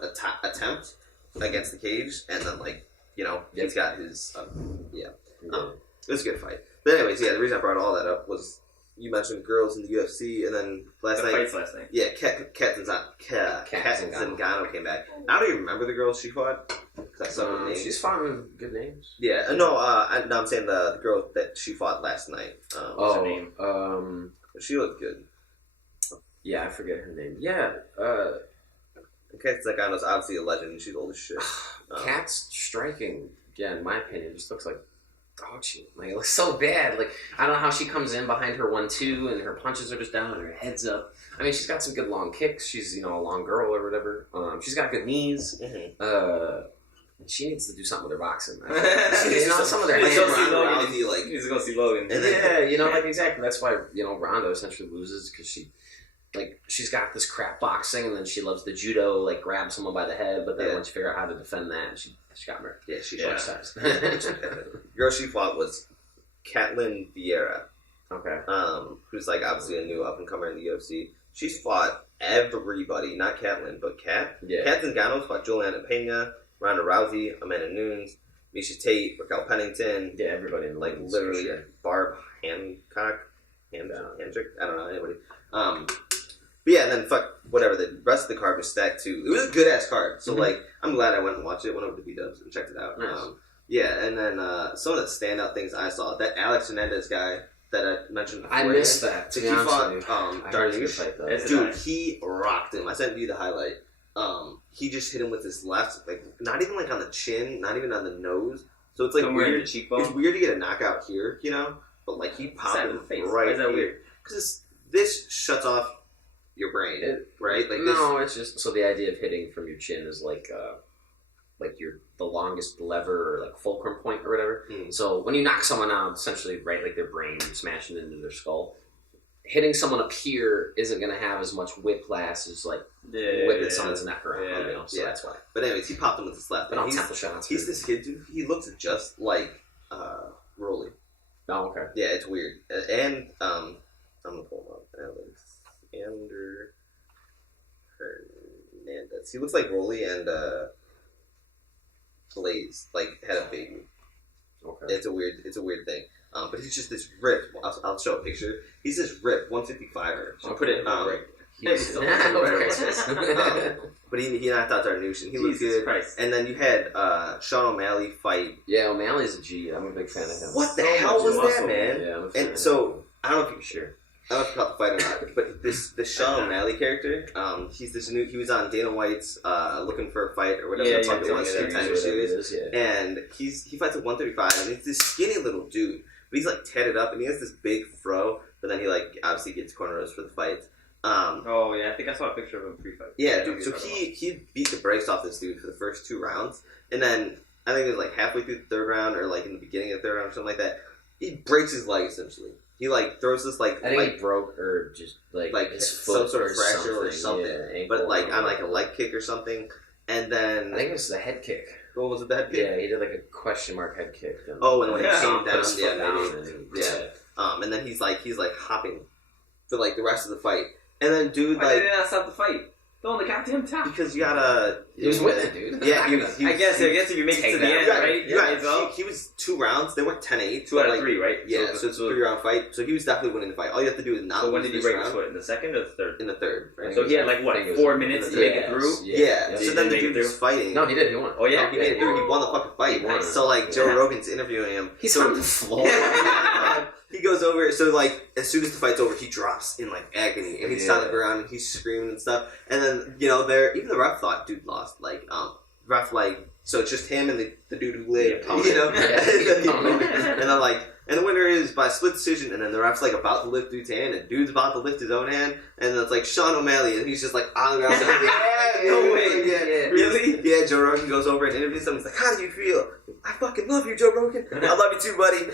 attempt against the cage, and then like he's got his it was a good fight. But anyways, the reason I brought all that up was you mentioned girls in the UFC, and then last The night, fights last night. yeah, Kat Zingano came back. Now do you remember the girl she fought? 'Cause I saw her name. She's fought good names. Yeah, no, I'm saying the girl that she fought last night. What's her name? She looked good. Yeah, I forget her name. Yeah, Kat Zingano's obviously a legend, and she's old as shit. Kat's striking, again, in my opinion, just looks like dog shit. Like, it looks so bad. Like, I don't know how she comes in behind her 1-2 and her punches are just down and her head's up. I mean, she's got some good long kicks. She's, a long girl or whatever. She's got good knees. She needs to do something with her boxing. Some of their He's hands. gonna see Logan. Rousey, like- He's gonna see Logan. Yeah, like exactly. That's why Ronda essentially loses because she's got this crap boxing, and then she loves the judo, like grab someone by the head. But then once you figure out how to defend that, she got murdered. Yeah, she sucks. girl she fought was Katlyn Vieira, Okay. who's like obviously a new up and comer in the UFC. she's fought everybody, not Catelyn, but Kat. Yeah. Kat Zingano's fought Juliana Pena, Ronda Rousey, Amanda Nunes, Misha Tate, Raquel Pennington. Yeah, everybody in the Like, leagues, literally, for sure. Barb Hancock. Hendrick? I don't know, anybody. But yeah, and then whatever, the rest of the card was stacked too. It was a good ass card. So, like, I'm glad I went and watched it, went over to B-Dubs and checked it out. Nice. Yeah, and then some of the standout things I saw, that Alex Hernandez guy that I mentioned before. I missed that. To He be honest fought with you. I heard it was a good fight, though. It's- Dude, he rocked him. I sent you the highlight. He just hit him with his left, like, not even like on the chin, not even on the nose. So it's like Somewhere in weird. the cheekbone. It's weird to get a knockout here, you know? But like he popped Side him of the face. right Why is that here. weird? Because this shuts off your brain, right? Like No, it's just so the idea of hitting from your chin is like your the longest lever or like fulcrum point or whatever. So when you knock someone out, essentially, right, like their brain smashing into their skull, hitting someone up here isn't going to have as much whiplash as like whipping someone's neck around. Yeah. You know, so that's why. But anyways, he popped him with his left. But And all he's temple shots. he's this kid, dude. He looks just like Rolly. Oh, okay. Yeah, it's weird. And I'm gonna pull him up. Alexander Hernandez. He looks like Rolly and Blaze like had a baby. Okay. It's a weird thing. But he's just this ripped. I'll show a picture. He's this ripped 155er. I'll put it right. He's But he knocked out Darnushin. He looked Jesus good. Christ. And then you had Sean O'Malley fight. Yeah, O'Malley's a G. I'm a big fan of him. What the So hell much was muscle. that, man? Yeah, I'm a fan And of so I don't know if you Sure. I don't know if you caught the fight or not, but this Sean O'Malley character, he's this new. He was on Dana White's Looking for a Fight or whatever Yeah, the fuck yeah, it was, yeah, contender yeah, series. Yeah. And he fights at 135, and he's this skinny little dude, but he's like tatted up, and he has this big fro. But then he like obviously gets cornrows for the fight. Oh yeah, I think I saw a picture of him pre-fight. Yeah, dude. So he beat the brakes off this dude for the first 2 rounds, and then I think it was like halfway through the 3rd round or like in the beginning of the 3rd round or something like that. He breaks his leg essentially. He like throws this like I think he broke or just like his some foot sort of fracture or something, Yeah, ankle but like or on like a whatever. leg kick or something. And then I think it was the head kick. what was it? The head kick? Yeah, he did like a question mark head kick. And Oh, and when he Yeah. came put down, his yeah, foot down maybe. and- Yeah. And then he's like hopping for like the rest of the fight. And then dude Why like did they not stop the fight? They're on the goddamn top. because you gotta He was winning, dude. Yeah, he was. I guess if you make it Take to the that. end, Yeah, right? yeah, It's all- he was 2 rounds. They went 10-8. 2 out of like, 3, right? Yeah, so it's a 3-round fight. So he was definitely winning the fight. All you have to do is not So when lose did he this break round. his foot? In the 2nd or the 3rd? In the 3rd. Right? So he had like what, I think it was 4 in minutes the to make it third. through? Yeah. So Did then he the make dude it was fighting. No, he did. He won. Oh yeah, He made it through. He won the fucking fight. He won. So like Joe Yeah. Rogan's interviewing him. He's so, on the floor. He goes over. So like as soon as the fight's over, he drops in like agony, and he's on the Yeah. ground and he's screaming and stuff. And then there, even the ref thought dude lost. Like ref like so it's just him and the dude who lived. opponent. You know, Yeah, and, the opponent. then like. And the winner is by split decision, and then the ref's like about to lift dude's hand, and dude's about to lift his own hand, and then it's like Sean O'Malley, and he's just like on the ground. Like, yeah, No dude. way. Like, yeah. Really? Yeah, Joe Rogan goes over and interviews him. He's like, "How do you feel?" "I fucking love you, Joe Rogan. I love you too, buddy."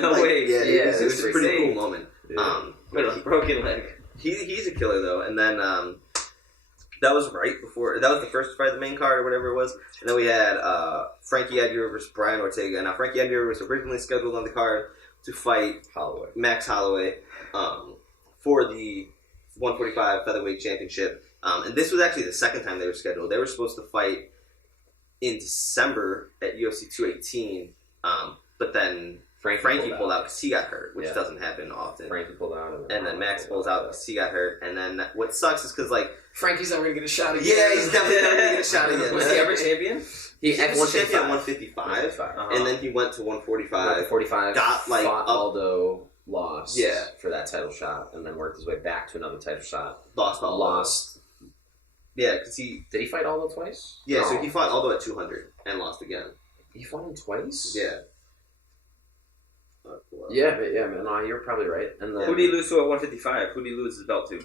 No way. Yeah, Yeah, it was it's a pretty insane. cool moment. Yeah. With a broken leg. He's a killer though, and then that was right before that was the first fight of the main card or whatever it was, and then we had Frankie Edgar versus Brian Ortega. Now Frankie Edgar was originally scheduled on the card to fight Holloway. Max Holloway for the 145 featherweight championship, and this was actually the second time they were scheduled. They were supposed to fight in December at UFC 218, but then Frankie pulled out because he got hurt, which Yeah. doesn't happen often. Frankie pulled out. And then Max pulls out because he got hurt. And then what sucks is because, like, Frankie's never going to get a shot again. yeah, he's definitely not going to get a shot again. Was he ever champion? He He at was champion at 155. 155, and then he went to 145. 45. got, like, fought up- Aldo, lost. Yeah. For that title shot, and then worked his way back to another title shot. Lost all. Lost. Yeah, because he. Did he fight Aldo twice? Yeah, so No. he fought Aldo at 200 and lost again. He fought him twice. Yeah. Yeah, man. No, you're probably right. And then Who did he lose to at 155? Who did he lose his belt to?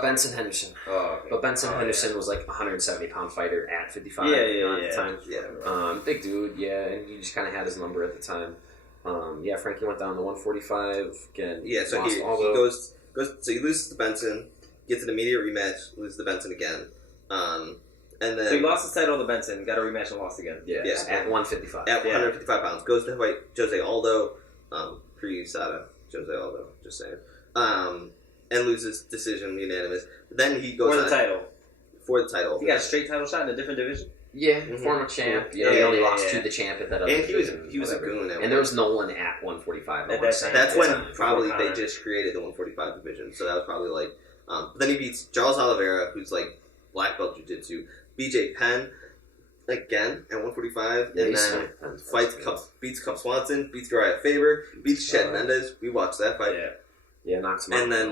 Benson Henderson. Oh, okay. But Benson Henderson was like a 170-pound fighter at 55. Yeah, at the time. Yeah. Big dude, yeah, and he just kind of had his number at the time. Yeah, Frankie went down to 145 again. Yeah, so lost he Aldo. goes. So he loses to Benson, gets an immediate rematch, loses to Benson again. And then. So he lost his title to Benson, got a rematch and lost again. Yeah, Yeah. at 155. At 155 pounds. Goes to fight Jose Aldo. Pre-USADA. Jose Aldo. Just saying. and loses decision unanimous. Then he goes For the on title. For the title. He got a straight title shot in a different division? Yeah, former champ. You know, he only lost to the champ at that other And he was a whatever. goon. And there was no one at 145. That's when probably they just created the 145 division. So that was probably like. But then he beats Charles Oliveira, who's like black belt jiu-jitsu. BJ Penn again at 145, and then beats Cub Swanson, beats Uriah Faber, beats Chad Mendes. We watched that fight. Yeah, knocks him out. And then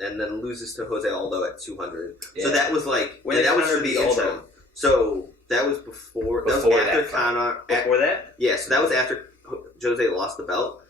and then loses to Jose Aldo at 200. So that was like that was for the intro. So that was before. That was after Conor. Before that? Yeah. So that was after Jose lost the belt,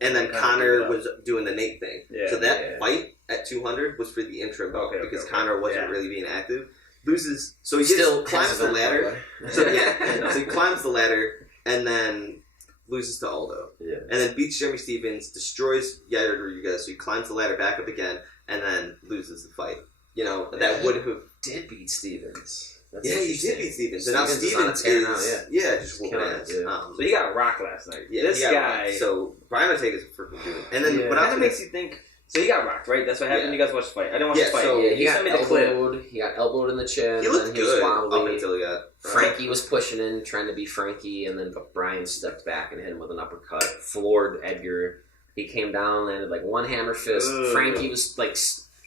and then Conor was doing the Nate thing. Yeah, so that fight at 200 was for the interim belt because Conor wasn't really being active. Loses, so he climbs the ladder. So he climbs the ladder and then loses to Aldo. Yeah. And then beats Jeremy Stephens, destroys Yair Rodriguez. So he climbs the ladder back up again and then loses the fight. You know that would have did beat Stephens. He did beat Stephens. And now Stephens is just whooping ass. So he got rocked last night. Yeah, this guy. So Brian Ortega is a freaking dude. And then what else makes you think? So he got rocked, right? That's what happened. You guys watched the fight. I didn't watch the fight. So he got elbowed. He got elbowed in the chin. He looked good up until he got. Frankie was pushing in, trying to be Frankie, and then Brian stepped back and hit him with an uppercut. Floored Edgar. He came down, landed like one hammer fist. Frankie was like.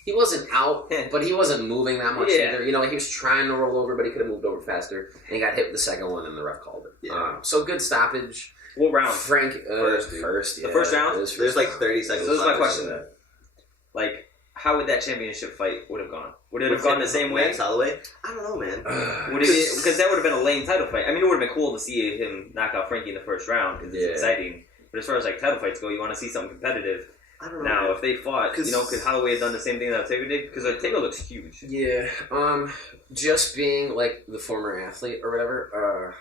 He wasn't out, but he wasn't moving that much either. You know, he was trying to roll over, but he could have moved over faster. And he got hit with the second one, and the ref called it. So good stoppage. What round? First. The first round? There's like 30 seconds. So this is my question then. Like, how would that championship fight would have gone? Would it have gone the same way? Max Holloway? I don't know, man. Would it because that would have been a lame title fight. I mean, it would have been cool to see him knock out Frankie in the first round because it's exciting. But as far as like title fights go, you want to see something competitive. I don't know. Now, if they fought, could Holloway have done the same thing that Ortega did? Because Ortega looks huge. Yeah. Just being like the former athlete or whatever,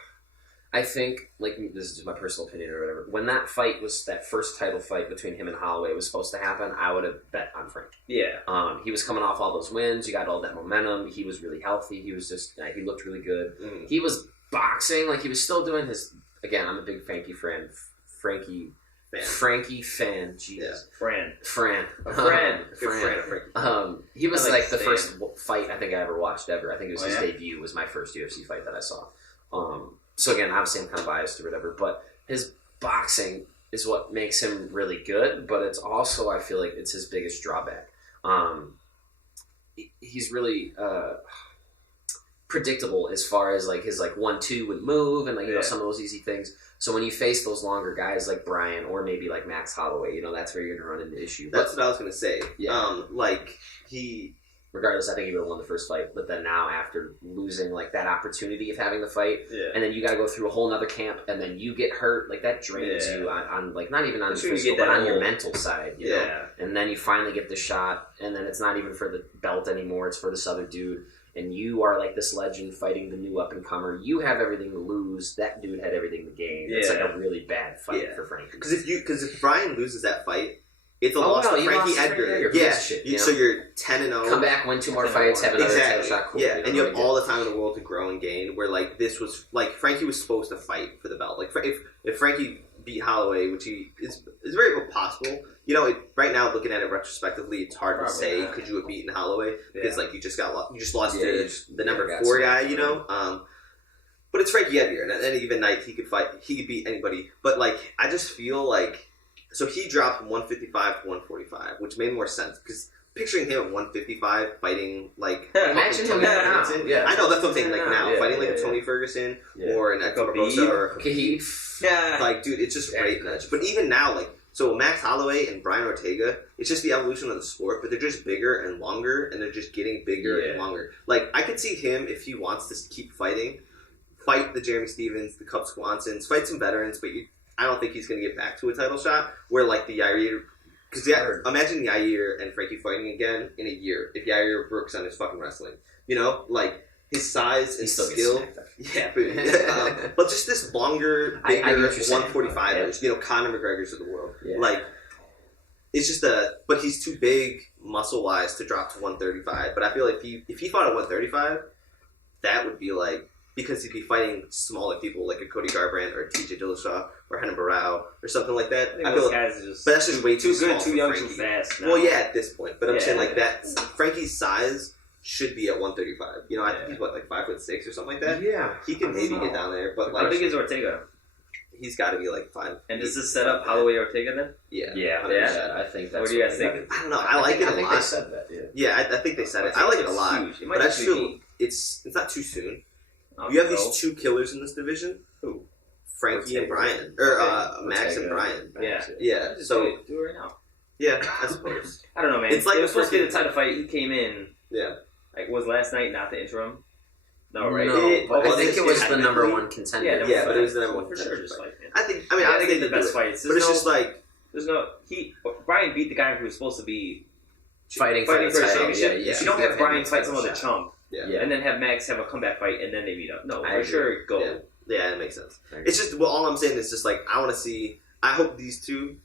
I think, like, this is just my personal opinion or whatever, when that fight was, that first title fight between him and Holloway was supposed to happen, I would have bet on Frank. Yeah. He was coming off all those wins. You got all that momentum. He was really healthy. He was just, he looked really good. He was boxing, like, he was still doing his, again, I'm a big Frankie fan. Frankie fan, jeez. Yeah. Fran. He was like the first fight I think I ever watched ever. I think it was his debut was my first UFC fight that I saw. So again, obviously I'm kind of biased or whatever, but his boxing is what makes him really good, but it's also, I feel like it's his biggest drawback. He's really predictable as far as like his like 1-2 would move and like, you know, some of those easy things. So when you face those longer guys like Brian or maybe like Max Holloway, you know, that's where you're going to run into issue. That's what I was going to say. Yeah. Regardless, I think he would have won the first fight, but then now after losing like that opportunity of having the fight, and then you got to go through a whole nother camp, and then you get hurt, like that drains you on like not even on the physical, but on your mental side, you know. And then you finally get the shot, and then it's not even for the belt anymore; it's for this other dude. And you are like this legend fighting the new up-and-comer. You have everything to lose. That dude had everything to gain. It's like a really bad fight for Frankie. Because if Brian loses that fight, it's a loss to Frankie Edgar. So you're 10-0. Come back, win 2 more fights, have another title shot. Cool. Yeah, and you have all the time in the world to grow and gain. Where like this was like Frankie was supposed to fight for the belt. Like if Frankie beat Holloway, which he is very possible. You know, right now looking at it retrospectively, it's hard to say could you have beaten Holloway because like you just lost to the number 4 guy. You know, but it's Frankie Edgar, and at any given night he could fight. He could beat anybody. But like I just feel like. So he dropped from 155 to 145, which made more sense because picturing him at 155 fighting like imagine him now. I know that's what I'm saying. Like now fighting like a Tony Ferguson or an Edgar Barbosa or Khabib. Like dude, it's just great match. But even now, like so Max Holloway and Brian Ortega, it's just the evolution of the sport. But they're just bigger and longer, and they're just getting bigger and longer. Like I could see him if he wants to keep fighting, fight the Jeremy Stephens, the Cub Swansons, fight some veterans, but I don't think he's going to get back to a title shot where like the Yair, because imagine Yair and Frankie fighting again in a year if Yair works on his fucking wrestling, you know, like his size and skill, but just this longer, bigger 145ers, you know, Conor McGregor's of the world, like it's just but he's too big muscle wise to drop to 135. But I feel like if he fought at 135, that would be like. Because he'd be fighting smaller people like a Cody Garbrandt or TJ Dillashaw Brandon Barao or something like that. I think I those feel, guys are just but that's just way too good, small too for young, Frankie. too fast. Now. Well, yeah, at this point, but I'm Yeah. saying like that. Frankie's size should be at 135. You know, I think he's what, like 5'6" or something like that. Yeah, He can maybe get down there, but How like big is Ortega? he's got to be like 5. And does this set up Holloway Ortega then? Yeah, yeah, 100%. I think that's What do you guys they- think? I don't know. I like it a think lot. they said that. Yeah. Yeah, I think they said it. I like it a lot. Huge. It might But I actually feel be. it's not too soon. I'll You have go. these 2 killers in this division. Who? Frankie and Ortega. Brian, or Okay. Max and Ortega. Brian. Yeah. Yeah. Just So do it right now. yeah, I suppose. I don't know, man. It's like it was supposed to be the freaking- title fight. He came in. Yeah. Like, was last night not the interim? No, right? No, It- but I was think it it was the technically? number one contender. Yeah, Yeah, but it was the number one for sure. contender Just fight. like, man. I think. I I think think they the best do it. fights. But it's just like There's no Brian beat the guy who was supposed to be fighting for fighting the for a title. championship. Yeah, yeah. You don't have Give Brian him fight a some other shot. chump yeah. Yeah. and then have Max have a comeback fight and then they meet up. No, I for agree. sure, go. Yeah. Yeah, that makes sense. I agree. It's just well, all I'm saying is just like I want to see. I hope these 2,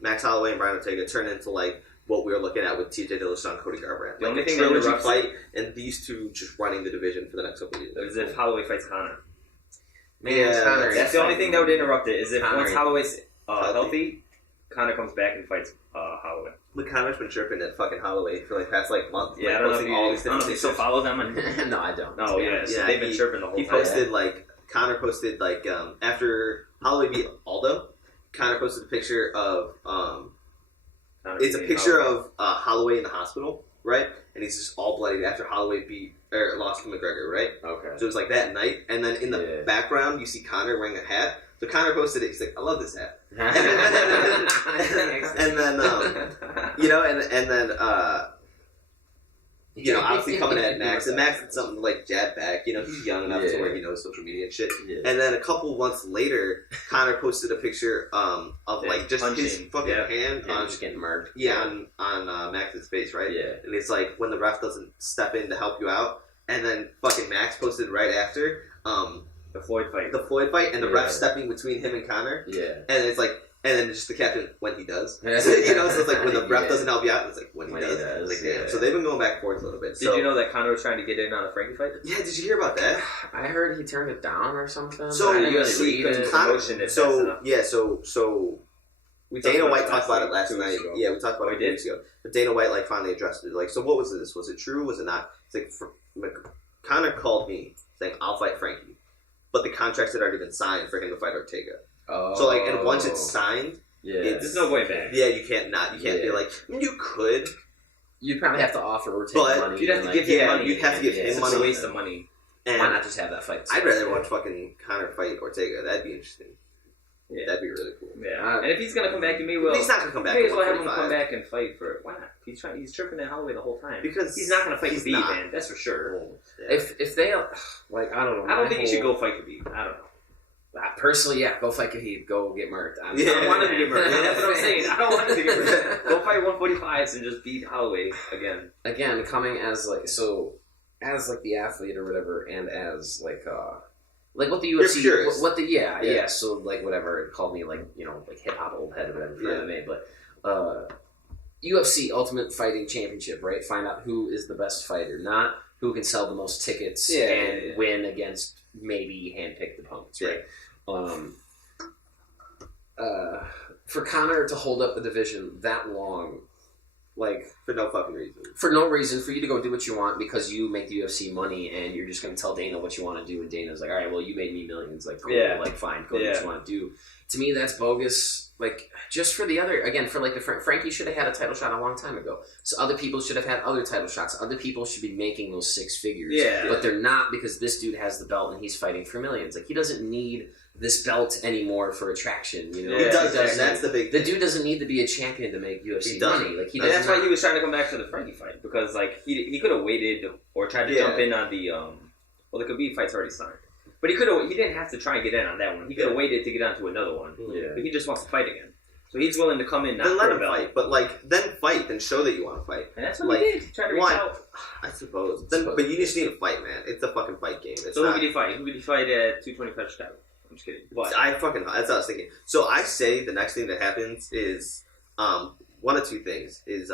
Max Holloway and Brian Ortega, turn into like what we were looking at with TJ Dillashaw and Cody Garbrandt. The Like only a thing that trilogy interrupts fight, and these 2 just running the division for the next couple of years. As if Holloway fights Connor. Man, Yeah, Conor That's is the only fighting. thing that would interrupt it. Is if Conor once is Holloway's healthy. healthy, Connor comes back and fights Holloway. But Connor's been chirping at fucking Holloway for like past like month. Yeah, like, I don't know if posting you, all I these don't know if different you still pictures. follow them. And, No, I don't. no, yeah, so Yeah, they've been he- chirping the whole He time. posted like Connor posted like after Holloway beat Aldo, Connor posted a picture of Conor it's a beating picture Holloway. of Holloway in the hospital, right? And he's just all bloodied after Holloway beat or lost to McGregor, right? Okay. So it was like that night, and then in the Yeah. background you see Connor wearing a hat. So Connor posted it. He's like, "I love this hat," and then you know, and then you know, obviously coming at Max, and Max did something like jab back. You know, he's young enough to Yeah. where he knows social media and shit. Yeah. And then a couple months later, Connor posted a picture of Yeah, like just his punching. fucking Yeah. hand I'm on just getting murked. on Max's face, right? Yeah. And it's like when the ref doesn't step in to help you out, and then fucking Max posted right after the Floyd fight. the Floyd fight, and the Yeah. ref stepping between him and Connor, Yeah. and it's like. And then just the captain when he does, Yeah. so, you know. So it's like when the ref Yeah. doesn't help you out, it's like when he When he does. does, It's like damn. yeah. So they've been going back and forth a little bit. Did you know that Connor was trying to get in on a Frankie fight? Yeah, did you hear about that? I heard he turned it down or something. So I didn't you really see, read it. Connor- promotion it fast So enough. yeah, so We talked Dana about White it talked about it week, last 2 weeks night. ago. Yeah, we talked about Oh, it we 2 did? weeks ago. But Dana White like finally addressed it. Like, so what was this? Was it true? Was it not? It's like Connor called me saying I'll fight Frankie, but the contracts had already been signed for him to fight Ortega. Oh. So like, and once it's signed, yeah, There's no way back. yeah, you can't not. You can't be Yeah. like you could. you'd probably have to offer Ortega But money. You'd have and, to like, give him yeah, money. you'd have to give him It's money. a waste of money. And Why not just have that fight? I'd rather watch fucking Connor fight Ortega. That'd be interesting. Yeah. That'd be really cool. Yeah. And if he's gonna come back, you may well. He's not gonna come back. You may at as well have him 145. come back and fight for it. Why not? He's tripping at Holloway the whole time. Because he's not gonna fight he's Khabib, not. man. That's for sure. Yeah. If they like, I don't know. I don't my think you should whole- go fight Khabib. I don't know. Personally, yeah, go fight Khabib. Go get murked. I Yeah. I don't want him to get murdered. That's what I'm saying. I don't want him to get murdered. Go fight 145s and just beat Holloway again. Again, coming as like as like the athlete or whatever, and as like what the UFC, purist. what the yeah. Yeah. So like whatever it called me, like like hip hop old head or whatever for Yeah. MMA, but UFC Ultimate Fighting Championship, right? Find out who is the best fighter, not who can sell the most tickets Yeah, and yeah, yeah. win against maybe handpicked opponents, right? For Conor to hold up the division that long, like for no fucking reason. for no reason, for you to go do what you want because you make the UFC money and you're just going to tell Dana what you want to do, and Dana's like, all right, well, you made me millions, like, cool, Yeah. like, fine, go do what Yeah. you want to do. To me, that's bogus. Like, just for the other, again, for like the Frankie should have had a title shot a long time ago. So other people should have had other title shots. Other people should be making those 6 figures. Yeah. But they're not, because this dude has the belt and he's fighting for millions. Like, he doesn't need this belt anymore for attraction, you know? Yeah, He does, doesn't. and that's the big The thing. dude doesn't need to be a champion to make UFC He doesn't. money. Like, he And does that's why not. he was trying to come back for the Frankie fight, because like he could have waited or tried to Yeah. jump in on the the Khabib fight's already signed, but he didn't have to try and get in on that one. He could have waited to get onto another one. Yeah. But he just wants to fight again, so he's willing to come in not Then for let the him belt. fight, but like then fight, then show that you want to fight. And that's what Like, he did. He tried to reach why? out. I suppose. Then, but you just need to fight, man. It's a fucking fight game. It's So not. who did he fight? Who did he fight at 225 Chicago? I'm just kidding. But That's what I was thinking. So I say the next thing that happens is one of two things. Is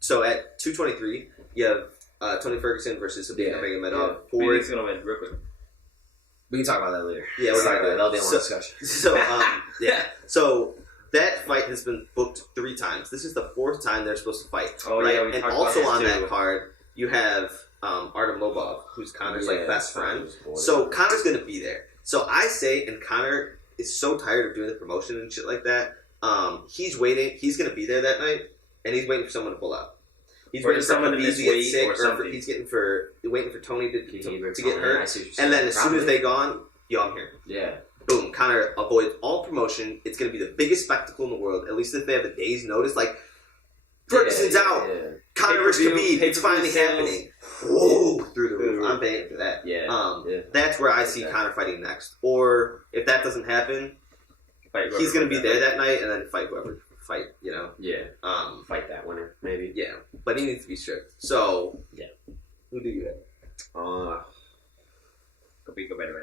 so at 223 you have Tony Ferguson versus Sabina Yeah. Magomedov who do you for think's gonna win? Real quick. We can talk about that later. Yeah, we'll talk about that. That'll be a long discussion. So, yeah. So that fight has been booked 3 times. This is the 4th time they're supposed to fight. Oh, right? yeah, we and talked also about on this, too. that card, you have Artem Lobov, who's Connor's like best friend. Connor's boy. So Connor's gonna be there. So I say, and Connor is so tired of doing the promotion and shit like that. He's waiting. He's gonna be there that night, and he's waiting for someone to pull out. He's waiting for someone to get sick, or he's waiting for Tony to get hurt. And then as soon as they gone, yo, I'm here. Yeah. Boom. Connor avoids all promotion. It's gonna be the biggest spectacle in the world. At least if they have a day's notice, like Ferguson's out. Yeah. Connor versus Khabib. It's finally happening. Whoa, through the roof. I'm paying for that. Yeah. That's where I see Connor fighting next. Or if that doesn't happen, he's going to be there that night and then fight whoever fight, you know? Yeah. Fight that winner, maybe. Yeah. But he needs to be strict. So, yeah. Who do you have?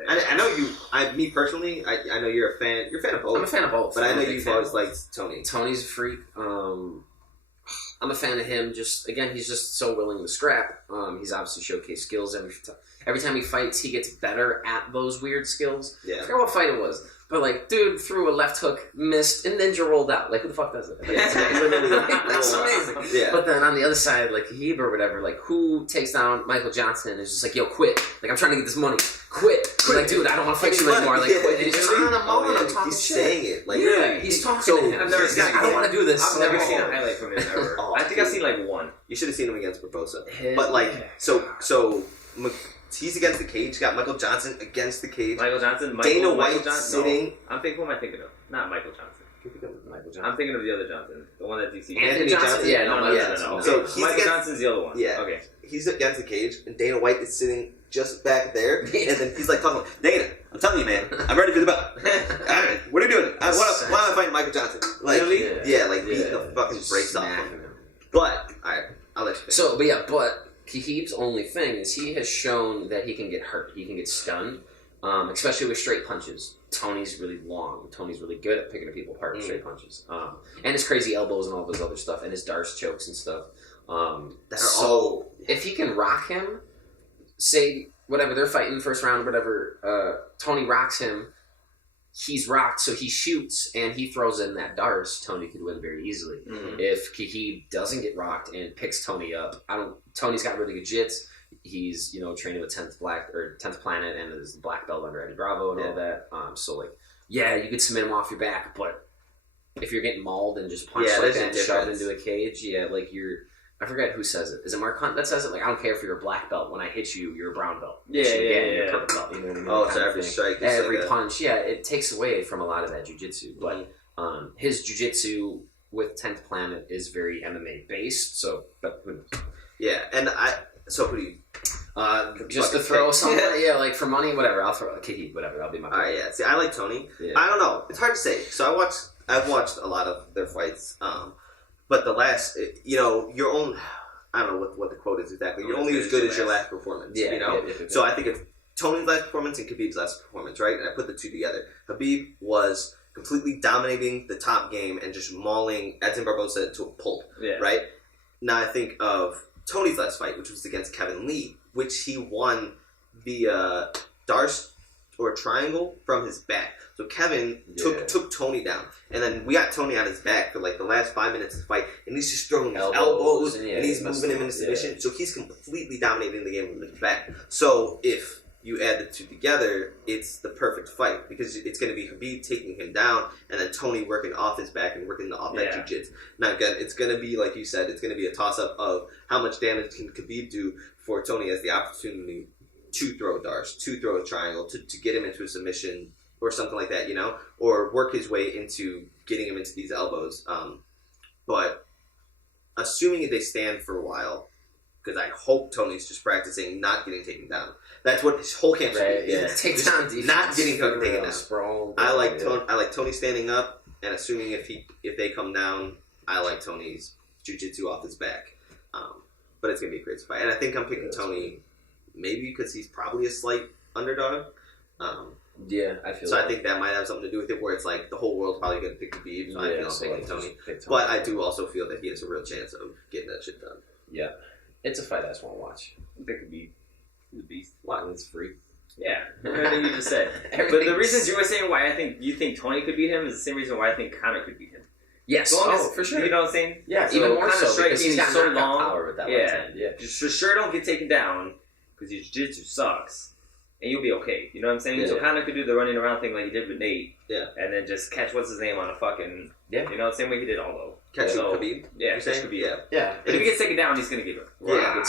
I know you. Me personally, I know you're a fan. You're a fan of both. I'm a fan of both. But I know you've always liked Tony. Tony's a freak. I'm a fan of him. Again, he's just so willing to scrap. He's obviously showcased skills every time he fights. He gets better at those weird skills. Yeah. I forget what fight it was, but like, dude threw a left hook, missed, and ninja rolled out. Like, who the fuck does it? That's amazing. Yeah. But then on the other side, like Khabib or whatever, like who takes down Michael Johnson is just like, yo, quit. Like, I'm trying to get this money. Quit. Like, dude, I don't want to fight you anymore. Like, quit. And he's just on I'm talking he's shit. Saying it. Like, he's talking to him. I've never seen I don't want to do this. I've never seen a highlight from him ever. I think I've seen like one. You should have seen him against Barbosa. But like, so he's against the cage. Got Michael Johnson against the cage. Dana White sitting. No. I'm thinking. Who am I thinking of? Not Michael Johnson. Michael Johnson. I'm thinking of the other Johnson, the one that DC. Anthony Johnson. Yeah, no. So Okay. Michael Johnson's the other one. Yeah. Okay. He's against the cage, and Dana White is sitting just back there, and then he's like talking. Dana, I'm telling you, man, I'm ready for the belt. Alright, what are you doing? Why am I fighting Michael Johnson? Like, beating the fucking brakes off him. But alright, I'll let you finish. So, but Khabib's only thing is he has shown that he can get hurt. He can get stunned, especially with straight punches. Tony's really long. Tony's really good at picking people apart with straight punches. And his crazy elbows and all this other stuff, and his Darce chokes and stuff. If he can rock him, say whatever they're fighting first round, whatever, Tony rocks him. He's rocked, so he shoots and he throws in that Darce. Tony could win very easily. If Khabib doesn't get rocked and picks Tony up, Tony's got really good jits. He's training with 10th Planet and is the black belt under Eddie Bravo and all that. So like, yeah, you could submit him off your back, but if you're getting mauled and just punched like that and shoved into a cage, like I forget who says it. Is it Mark Hunt that says it? Like, I don't care if you're a black belt. When I hit you, you're a brown belt. Yeah. You're a purple belt. You know what I mean? Oh, so every strike, every punch. Yeah, it takes away from a lot of that jiu-jitsu. But his jiu-jitsu with 10th Planet is very MMA based. So, but who knows? Yeah, and so who do you? Just to throw something, like for money, whatever. I'll throw a Khabib, whatever. That'll be my. Alright, yeah. See, I like Tony. Yeah. I don't know. It's hard to say. So I've watched a lot of their fights. But the last, your own. I don't know what the quote is exactly. You're only as good as your last performance. Yeah, So I think it's Tony's last performance and Khabib's last performance, right? And I put the two together. Khabib was completely dominating the top game and just mauling Edson Barbosa to a pulp. Yeah. Right. Now I think of Tony's last fight, which was against Kevin Lee, which he won via Darce or triangle from his back. So Kevin took Tony down, and then we got Tony on his back for like the last 5 minutes of the fight, and he's just throwing his elbows and he's moving him into submission. Yeah. So he's completely dominating the game from his back. So if you add the two together, it's the perfect fight because it's going to be Khabib taking him down, and then Tony working off his back and working off that jiu-jitsu. Now again, it's going to be like you said, it's going to be a toss-up of how much damage can Khabib do for Tony has the opportunity to throw a Darce, to throw a triangle, to get him into a submission or something like that, or work his way into getting him into these elbows. But assuming they stand for a while, because I hope Tony's just practicing not getting taken down. That's what his whole camp should be. Take down defense. Not getting taken down. Sprawl, I like Tony standing up, and assuming if they come down, I like Tony's jiu-jitsu off his back. But it's going to be a great fight. And I think I'm picking Tony maybe because he's probably a slight underdog. I feel so. I think that might have something to do with it, where it's like the whole world's probably going to pick Khabib, so I feel I'm picking Tony. But I do also feel that he has a real chance of getting that shit done. Yeah, it's a fight I just want to watch. I think Khabib is a beast. Wow, it's free. Yeah, everything you just said. But the reasons you were saying why I think you think Tony could beat him is the same reason why I think Conor could beat him. Yes, As long as, for sure. You know what I'm saying? Yeah, So even more Conor's so striking because he's got so knockout long. power with that left hand. Yeah. Just for sure don't get taken down because your jiu-jitsu sucks, and you'll be okay. You know what I'm saying? Yeah, So Conor could do the running around thing like he did with Nate. Yeah. And then just catch what's his name on a fucking. Yeah. You know, the same way he did Aldo. Catch So, Khabib. Yeah, You're catch saying? Khabib. Yeah. Yeah. But if he gets taken down, he's gonna get it. Yeah,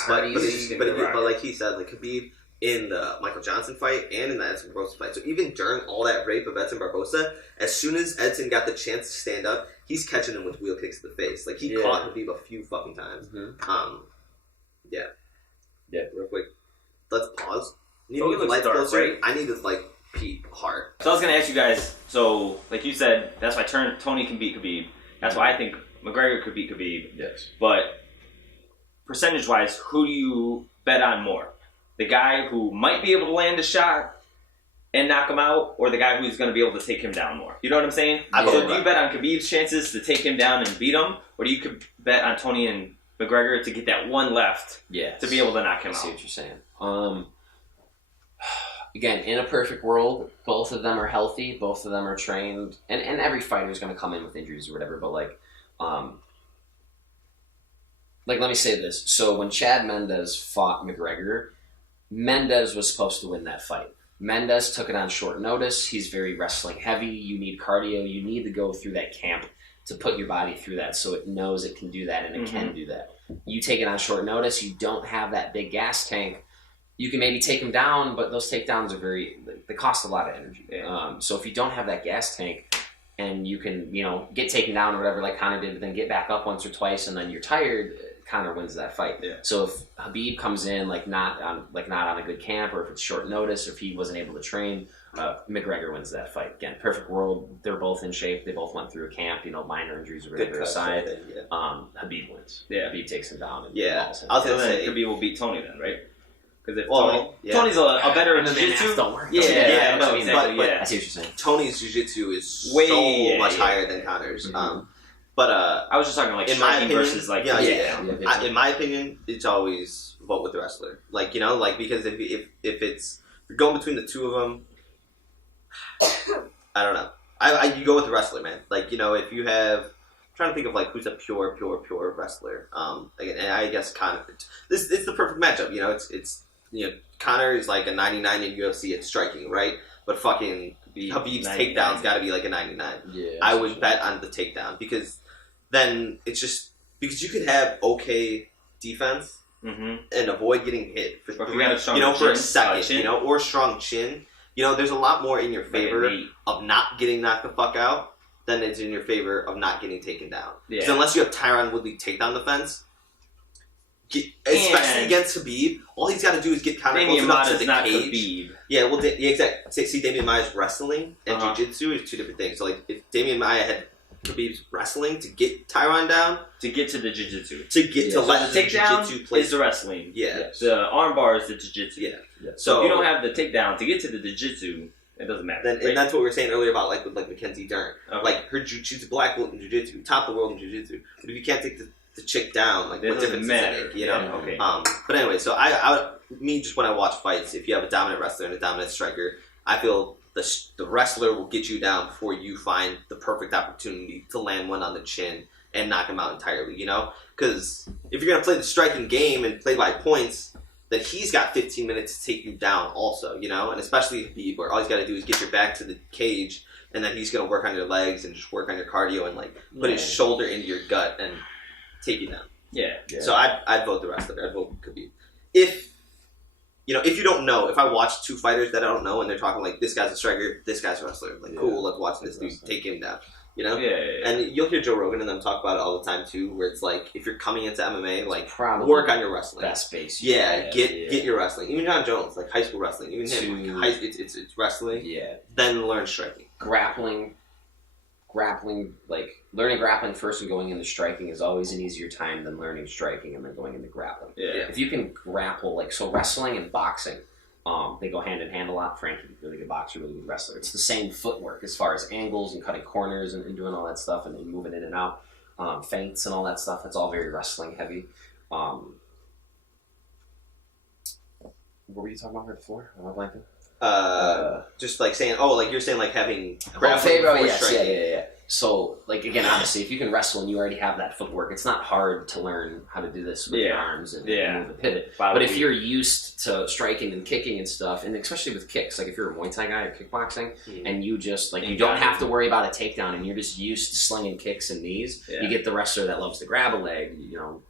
but But like he said, like Khabib in the Michael Johnson fight and in the Edson Barbosa fight. So even during all that rape of Edson Barbosa, as soon as Edson got the chance to stand up, he's catching him with wheel kicks to the face. Like he caught Khabib a few fucking times. Mm-hmm. Yeah. Yeah. Real quick, let's pause. Need Logan to looks lights dark, closer. right? I need to like pee hard. So I was gonna ask you guys. So like you said, that's why Tony can beat Khabib. That's why I think McGregor could beat Khabib. Yes. But percentage-wise, who do you bet on more? The guy who might be able to land a shot and knock him out, or the guy who's going to be able to take him down more? You know what I'm saying? So do you bet on Khabib's chances to take him down and beat him, or do you bet on Tony and McGregor to get that one left to be able to knock him I see out? what you're saying. Again, in a perfect world, both of them are healthy, both of them are trained, and every fighter is going to come in with injuries or whatever, but like let me say this. So when Chad Mendes fought McGregor, Mendes was supposed to win that fight. Mendes took it on short notice. He's very wrestling heavy. You need cardio. You need to go through that camp to put your body through that so it knows it can do that and it can do that. You take it on short notice. You don't have that big gas tank. You can maybe take them down, but those takedowns are they cost a lot of energy. Yeah. So if you don't have that gas tank and you can, get taken down or whatever like Conor did, but then get back up once or twice and then you're tired, Conor wins that fight. Yeah. So if Khabib comes in not on a good camp, or if it's short notice, or if he wasn't able to train, McGregor wins that fight. Again, perfect world. They're both in shape. They both went through a camp. Minor injuries or whatever aside. Khabib wins. Yeah. Khabib takes him down. And balls him. I was So gonna then say Khabib will beat Tony then, right? Because Well, Tony's a better And the jiu-jitsu. math don't work. Yeah, no, I mean, exactly. but- I see what you're saying. Tony's jiu-jitsu is Way much higher than Conor's. Mhm. But I was just talking like in my striking opinion, versus like in my opinion, it's always vote with the wrestler. Like because if it's you're going between the two of them, I don't know. You go with the wrestler, man. Like if you have, I'm trying to think of like who's a pure wrestler. Again, and I guess Conor. It's the perfect matchup. It's Conor is like a 99 in UFC at striking, right? But fucking Khabib's takedown's got to be like a 99. Yeah. I would bet on the takedown because then it's just because you could have okay defense and avoid getting hit for Or if you got a strong for a chin, second, chin. or strong chin. There's a lot more in your favor of not getting knocked the fuck out than it's in your favor of not getting taken down. Yeah. So unless you have Tyron Woodley takedown defense, especially against Khabib, all he's got to do is get kind of Damian close enough to Mata's the not cage. Khabib. Yeah, well, exactly. See, Damian Maia's wrestling and jiu-jitsu is two different things. So, like, if Damian Maia had Khabib's wrestling to get Tyron down, To get to the jiu-jitsu. to let the the takedown jiu-jitsu play. is the wrestling. Yeah. The armbar is the jiu-jitsu. Yeah. So if you don't have the takedown to get to the jiu-jitsu, it doesn't matter. Then, right? and that's what we were saying earlier about with Mackenzie Dern. Okay. Like she's a black belt in jiu-jitsu, top of the world in jiu-jitsu. But if you can't take the chick down, like It what doesn't difference matter. does it make? You know. Yeah, okay. But anyway, so just when I watch fights, if you have a dominant wrestler and a dominant striker, I feel the wrestler will get you down before you find the perfect opportunity to land one on the chin and knock him out entirely. Because if you're gonna play the striking game and play by points, then he's got 15 minutes to take you down also, and especially Khabib, where all he's got to do is get your back to the cage, and then he's going to work on your legs and just work on your cardio and put his shoulder into your gut and take you down. Yeah. So I'd vote the wrestler. I'd vote Khabib. If you don't know, if I watch two fighters that I don't know and they're talking like this guy's a striker, this guy's a wrestler, cool, let's watch this dude take him down. Yeah. And you'll hear Joe Rogan and them talk about it all the time too, where it's like if you're coming into MMA, Probably work on your wrestling. best base. Get your wrestling. Even John Jones, like high school wrestling, even him, it's wrestling. Yeah. Then learn striking. Grappling, like learning grappling first and going into striking is always an easier time than learning striking and then going into grappling. Yeah. If you can grapple, so wrestling and boxing, they go hand in hand a lot. Frankie, really good boxer, really good wrestler. It's the same footwork as far as angles and cutting corners and doing all that stuff and moving in and out, feints and all that stuff. It's all very wrestling heavy. What were you talking about here before? Am I blanking? just like saying, like you're saying, like having Favorite, before yes, striking. yeah. So, like, again, obviously, if you can wrestle and you already have that footwork, it's not hard to learn how to do this with your arms and move the pivot. But if you're used to striking and kicking and stuff, and especially with kicks, like if you're a Muay Thai guy or kickboxing, and you just, like, you don't have to worry about a takedown and you're just used to slinging kicks and knees, you get the wrestler that loves to grab a leg,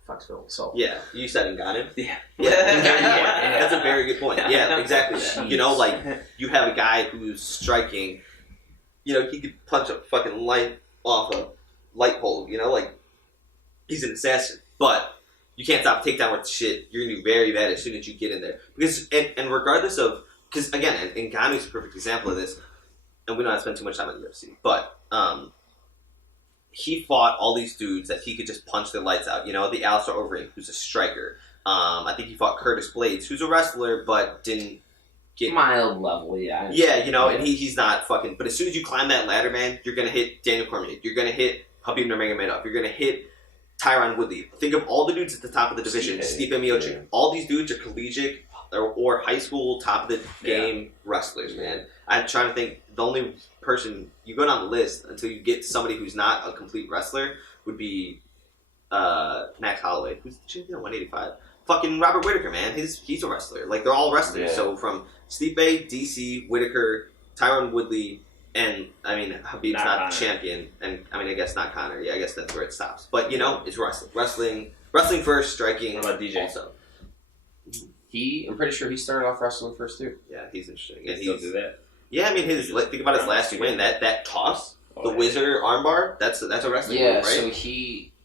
fucks Phil. So. Yeah, you said Ngannou? Yeah. That's a very good point. Yeah, exactly that. Like, you have a guy who's striking, he could punch a fucking light off a light pole, like, he's an assassin. But you can't stop a takedown with shit. You're going to be very bad as soon as you get in there. Because, and regardless of, because again, and Ngannou's a perfect example of this, and we don't have to spend too much time on the UFC, but he fought all these dudes that he could just punch their lights out. The Alistair Overeem, who's a striker. I think he fought Curtis Blades, who's a wrestler, but didn't get... Mild level, yeah. Yeah, and he's not fucking... But as soon as you climb that ladder, man, you're going to hit Daniel Cormier. You're going to hit Khabib Nurmagomedov. You're going to hit Tyron Woodley. Think of all the dudes at the top of the division. Stipe Miocic. Yeah. All these dudes are collegiate or high school, top of the game wrestlers, man. I'm trying to think... The only person... You go down the list until you get somebody who's not a complete wrestler would be Max Holloway, who's the champion at 185. Fucking Robert Whittaker, man. He's a wrestler. Like, they're all wrestlers. Yeah. So from Stipe, DC, Whittaker, Tyron Woodley, and, I mean, Khabib's not the champion. And, I mean, I guess not Conor. Yeah, I guess that's where it stops. But, it's wrestling. Wrestling first, striking. What about DJ? Also. I'm pretty sure he started off wrestling first, too. Yeah, he's interesting. He still do that? Yeah, I mean, think about his last win. That toss, the Wizard armbar, that's a wrestling move, right? So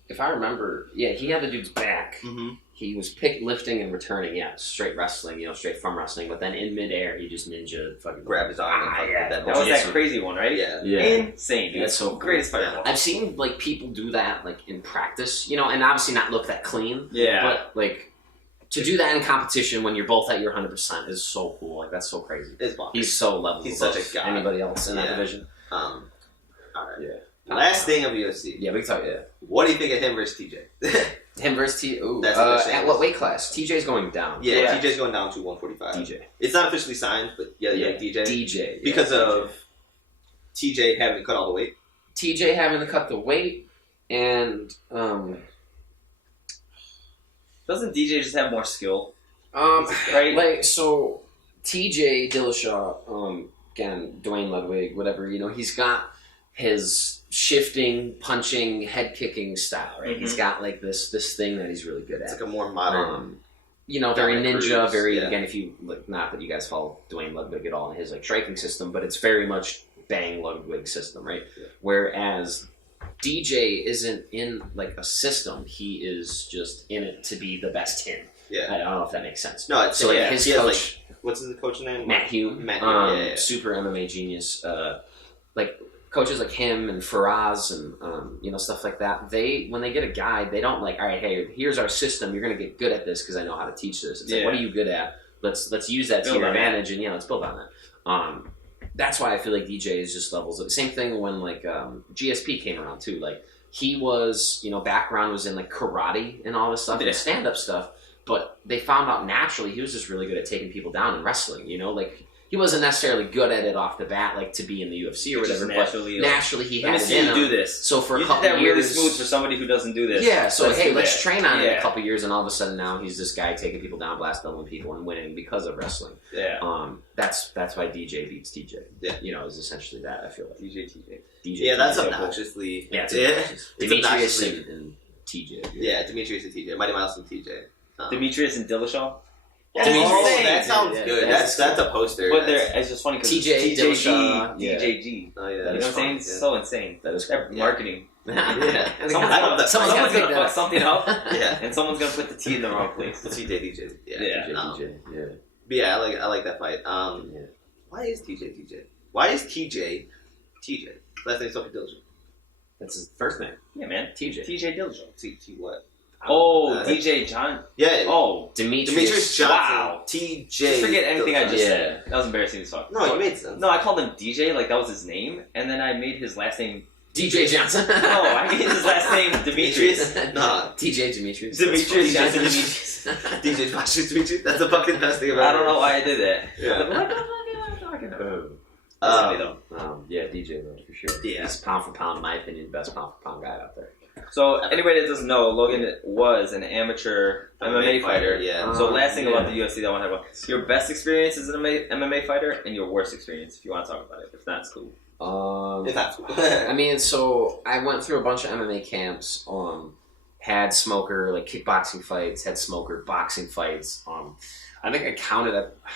if I remember, he had the dude's back. Mm-hmm. He was lifting and returning, straight wrestling, straight from wrestling. But then in midair, he just ninja fucking grabbed his arm. And that was that crazy one, right? Yeah. Insane, dude. That's so greatest fireball. I've seen like people do that like in practice, and obviously not look that clean. Yeah. But like to do that in competition when you're both at your 100% is so cool. Like that's so crazy. It's bonkers. He's so level. He's such a guy. Anybody else in that division? All right. Yeah. Last thing of UFC. Yeah, we can talk. Yeah. What do you think of him versus TJ? Him versus TJ. Ooh. At what weight class? TJ's going down. Yeah, TJ's going down to 145. DJ. It's not officially signed, but DJ. DJ. Because of TJ having to cut all the weight. TJ having to cut the weight, and doesn't DJ just have more skill? Right. Like so, TJ Dillashaw. Again, Dwayne Ludwig, whatever. He's got his shifting, punching, head kicking style, right? Mm-hmm. He's got like this thing that he's really good at. It's like a more modern, very ninja, again, if you look, not that you guys follow Dwayne Ludwig at all in his like striking system, but it's very much bang Ludwig system, right? Yeah. Whereas DJ isn't in like a system; he is just in it to be the best him. Yeah, I don't know if that makes sense. No, it's so like his coach, what's his coach's name? Matt Hume. Super MMA genius. Like coaches like him and Faraz and stuff like that. When they get a guy, they don't like, all right, hey, here's our system. You're gonna get good at this because I know how to teach this. It's like, what are you good at? Let's use that to your advantage and let's build on that. That's why I feel like DJ is just levels up. Same thing when like GSP came around too. Like he was, background was in like karate and all this stuff and stand up stuff. But they found out naturally he was just really good at taking people down and wrestling, like he wasn't necessarily good at it off the bat, like to be in the UFC or whatever. Naturally he had it in him. Do this. So for a couple did that years, really smooth for somebody who doesn't do this. Yeah. So let's train on it a couple years, and all of a sudden now he's this guy taking people down, blast building people, and winning because of wrestling. Yeah. That's why DJ beats TJ. Yeah. Is essentially that. I feel like DJ. Yeah, that's obnoxiously. Yeah. It's Demetrius and TJ. Yeah, Demetrius and TJ. Mighty Mouse and TJ. Demetrius and Dillashaw. That sounds good. That's a poster. But it's just funny because TJ Dillashaw, DJG. Oh yeah, you know what I'm saying? It's so insane. That is marketing. Someone's gonna fuck something up. Yeah, and someone's gonna put the T in the wrong place. DJ. Yeah. But yeah, I like that fight. Why is TJ? Why is TJ? Last name's Sophie Dillashaw. That's his first name. Yeah, man. TJ Dillashaw. T what? DJ John. Yeah. Oh, Demetrius Johnson. Wow. TJ. Just forget anything I just said. That was embarrassing as fuck. No, you made sense. No, I called him DJ like that was his name, and then I made his last name DJ Johnson. No, I made his last name Demetrius. Nah, TJ Demetrius. Demetrius Johnson Demetrius. DJ Demetrius. That's the fucking best thing about it. I don't know why I did that. Yeah. Yeah, DJ though for sure. Yeah. He's pound for pound, in my opinion, best pound for pound guy out there. So anybody that doesn't know, Logan was an amateur MMA fighter. Yeah. So last thing about the UFC that I want to talk about, your best experience as an MMA fighter and your worst experience, if you want to talk about it. If not, it's cool. I mean, so I went through a bunch of MMA camps. Had smoker like kickboxing fights, had smoker boxing fights. I think I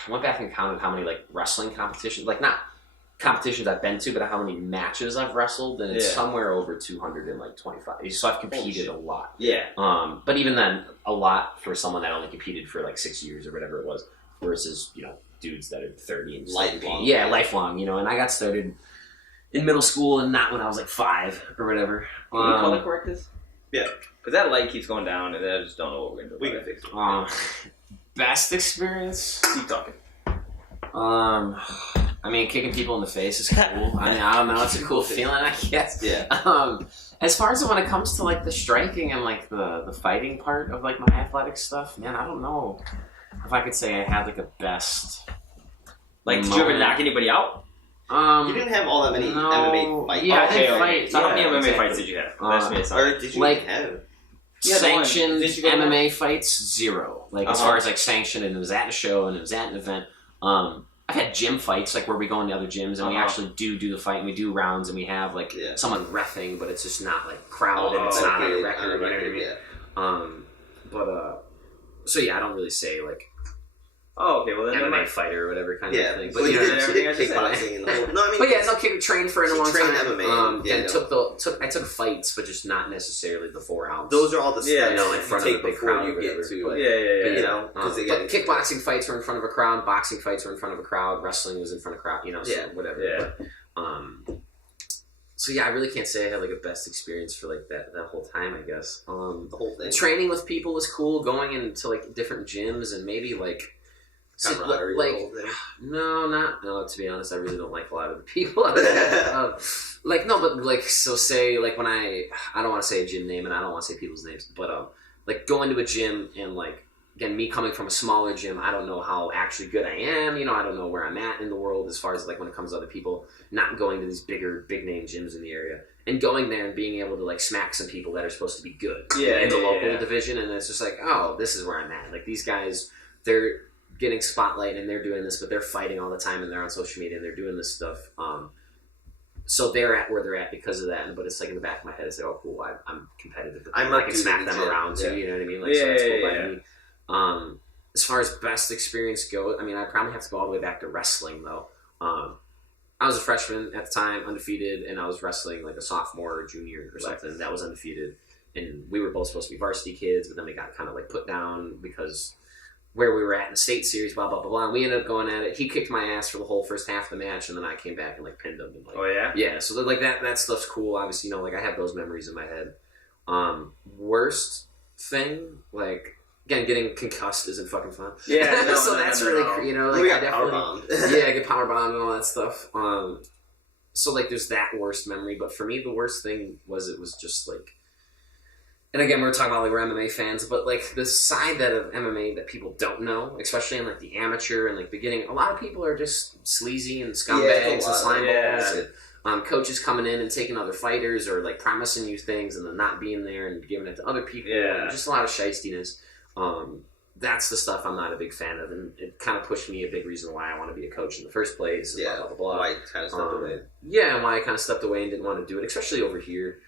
went back and counted how many like wrestling competitions, like not competitions I've been to, but how many matches I've wrestled, and it's somewhere over 225. So I've competed a lot. Yeah. But even then, a lot for someone that only competed for like 6 years or whatever it was, versus dudes that are 30 and lifelong. Yeah, lifelong. And I got started in middle school and not when I was like 5 or whatever. Can you color correct this? Yeah. Because that light keeps going down, and I just don't know what we're gonna do. We can fix it. Best experience? Keep talking. I mean, kicking people in the face is cool. I mean, I don't know. It's a cool feeling, I guess. Yeah. As far as when it comes to like the striking and like the fighting part of like my athletic stuff, man, I don't know if I could say I had like a best. Like, did you ever knock anybody out? You didn't have all that many MMA fights. Yeah, okay. fight. So how many MMA fights did you have? Or did you like, have? Sanctioned MMA fights, 0. Like as far as like sanctioned, and it was at a show and it was at an event. I've had gym fights, like where we go into other gyms and we actually do the fight and we do rounds and we have like someone reffing, but it's just not like crowd and it's not on a record. You know what I mean? So yeah, I don't really say like. Oh, okay. Well, then MMA fighter or whatever kind of thing. But you did kickboxing and the whole. No, I mean, but yeah, trained for it a long time. MMA. I took fights, but just not necessarily the 4 ounce. Those are all the steps in front of a big crowd. You get to but kickboxing fights were in front of a crowd. Boxing fights were in front of a crowd. Wrestling was in front of a crowd. So whatever. Yeah. But, so yeah, I really can't say I had like a best experience for like that whole time. I guess the whole thing. Training with people was cool. Going into like different gyms and maybe like. To be honest, I really don't like a lot of the people. So say like when I don't want to say a gym name and I don't want to say people's names, but like go into a gym and like again, me coming from a smaller gym, I don't know how actually good I am. I don't know where I'm at in the world as far as like when it comes to other people. Not going to these big name gyms in the area and going there and being able to like smack some people that are supposed to be good in the local division, and it's just like, oh, this is where I'm at. Like these guys, they're getting spotlight and they're doing this, but they're fighting all the time and they're on social media and they're doing this stuff. So they're at where they're at because of that. But it's like in the back of my head, it's like, oh, cool, I'm competitive. I can smack them around too. You know what I mean? Like, so that's cool by me. As far as best experience goes, I mean, I probably have to go all the way back to wrestling though. I was a freshman at the time, undefeated, and I was wrestling like a sophomore or junior or something. That was undefeated, and we were both supposed to be varsity kids, but then we got kind of like put down because. Where we were at in the state series, blah blah blah blah. And we ended up going at it. He kicked my ass for the whole first half of the match, and then I came back and like pinned him. And, like, oh yeah, yeah. So like that stuff's cool. Obviously, like I have those memories in my head. Worst thing, like again, getting concussed isn't fucking fun. Yeah, so that's really like we I got power bombed. get power bombed and all that stuff. So like there's that worst memory, but for me the worst thing was it was just like. And again, we're talking about like we're MMA fans, but like the side that of MMA that people don't know, especially in like the amateur and like beginning, a lot of people are just sleazy and scumbags and slime balls. And coaches coming in and taking other fighters or like promising you things and then not being there and giving it to other people. Yeah. And just a lot of shystiness. That's the stuff I'm not a big fan of, and it kind of pushed me a big reason why I want to be a coach in the first place. And blah blah blah. Why I kind of stepped away. Yeah, and why I kind of stepped away and didn't want to do it, especially over here.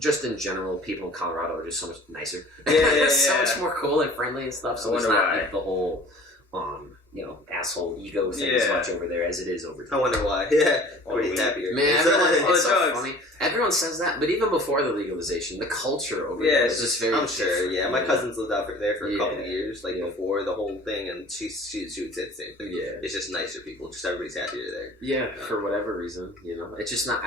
Just in general, people in Colorado are just so much nicer. So much more cool and friendly and stuff. So it's not like the whole, asshole ego thing as much over there as it is over here. I wonder why. Yeah, nobody's happier. Man, it's so funny. Everyone says that, but even before the legalization, the culture over there is just very. I'm sure. Yeah, my cousins lived out there for a couple of years, before the whole thing, and she would say the same thing. Yeah, it's just nicer people. Just everybody's happier there. Yeah, for whatever reason, it's just not.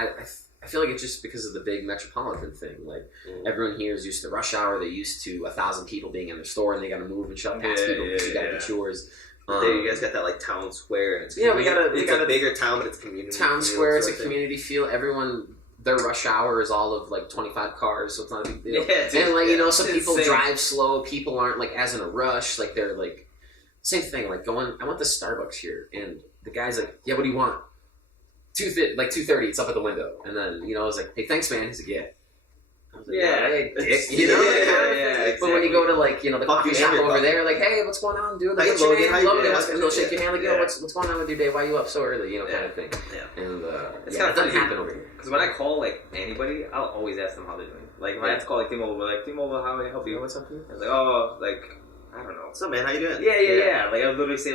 I feel like it's just because of the big metropolitan thing. Like, everyone here is used to rush hour. They're used to 1,000 people being in their store, and they got to move and shove past people because you got to get yours. You guys got that like town square, and it's we got a bigger town, but it's community. Town square, it's a community feel. Everyone, their rush hour is all of like 25 cars, so it's not a big deal. And some people drive slow. People aren't like as in a rush. Like they're like same thing. Like I went to Starbucks here, and the guy's like, yeah, what do you want? 2:30, it's up at the window. And then, I was like, hey, thanks, man. He's like, yeah. I was like, hey, dick, But when you go to the coffee shop over there, like, hey, what's going on, dude? Like, what's your name? Logan. They'll shake your hand, like, yo, what's going on with your day? Why are you up so early? Kind of thing. Yeah. And it's it doesn't happen over here. Because when I call anybody, I'll always ask them how they're doing. Like when I have to call T-Mobile, T-Mobile, how may I help you? What's up, dude? I was like, I don't know. What's up, man? How you doing? Yeah. Like I'll literally say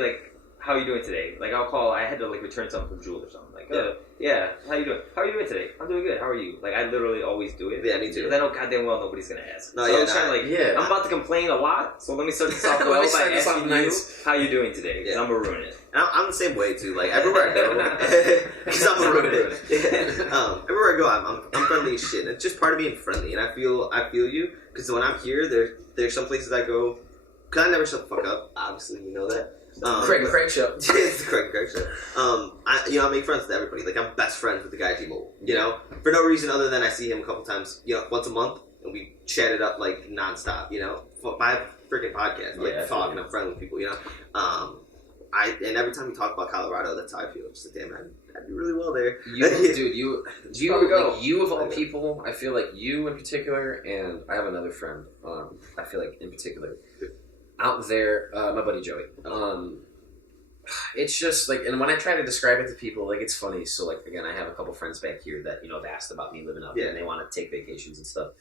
how are you doing today? Like I'll call. I had to return something from Jewel or something. Like, how you doing? How are you doing today? I'm doing good. How are you? Like I literally always do it. Yeah, me too. Because I know goddamn well nobody's gonna ask. No, I'm about to complain a lot, so let me start this off well by asking you how you doing today. Because I'm gonna ruin it. I'm the same way too. Like everywhere I go, because I'm gonna ruin it. Everywhere I go, I'm friendly as shit. It's just part of being friendly, and I feel you. Because when I'm here, there's some places I go. Because I never shut the fuck up. Obviously, you know that. Craig show. It's the Craig show. I make friends with everybody. Like I'm best friends with the guy at T-Mobile. For no reason other than I see him a couple times. Once a month, and we chat it up nonstop. My freaking podcast, talking. I'm friends with people. And every time we talk about Colorado, that's how I feel. Just like, damn, I'd do really well there. You of all people, I feel like you in particular, and I have another friend. I feel like in particular. Out there, my buddy Joey. It's just and when I try to describe it to people, it's funny. So again, I have a couple friends back here that have asked about me living out there, and they want to take vacations and stuff.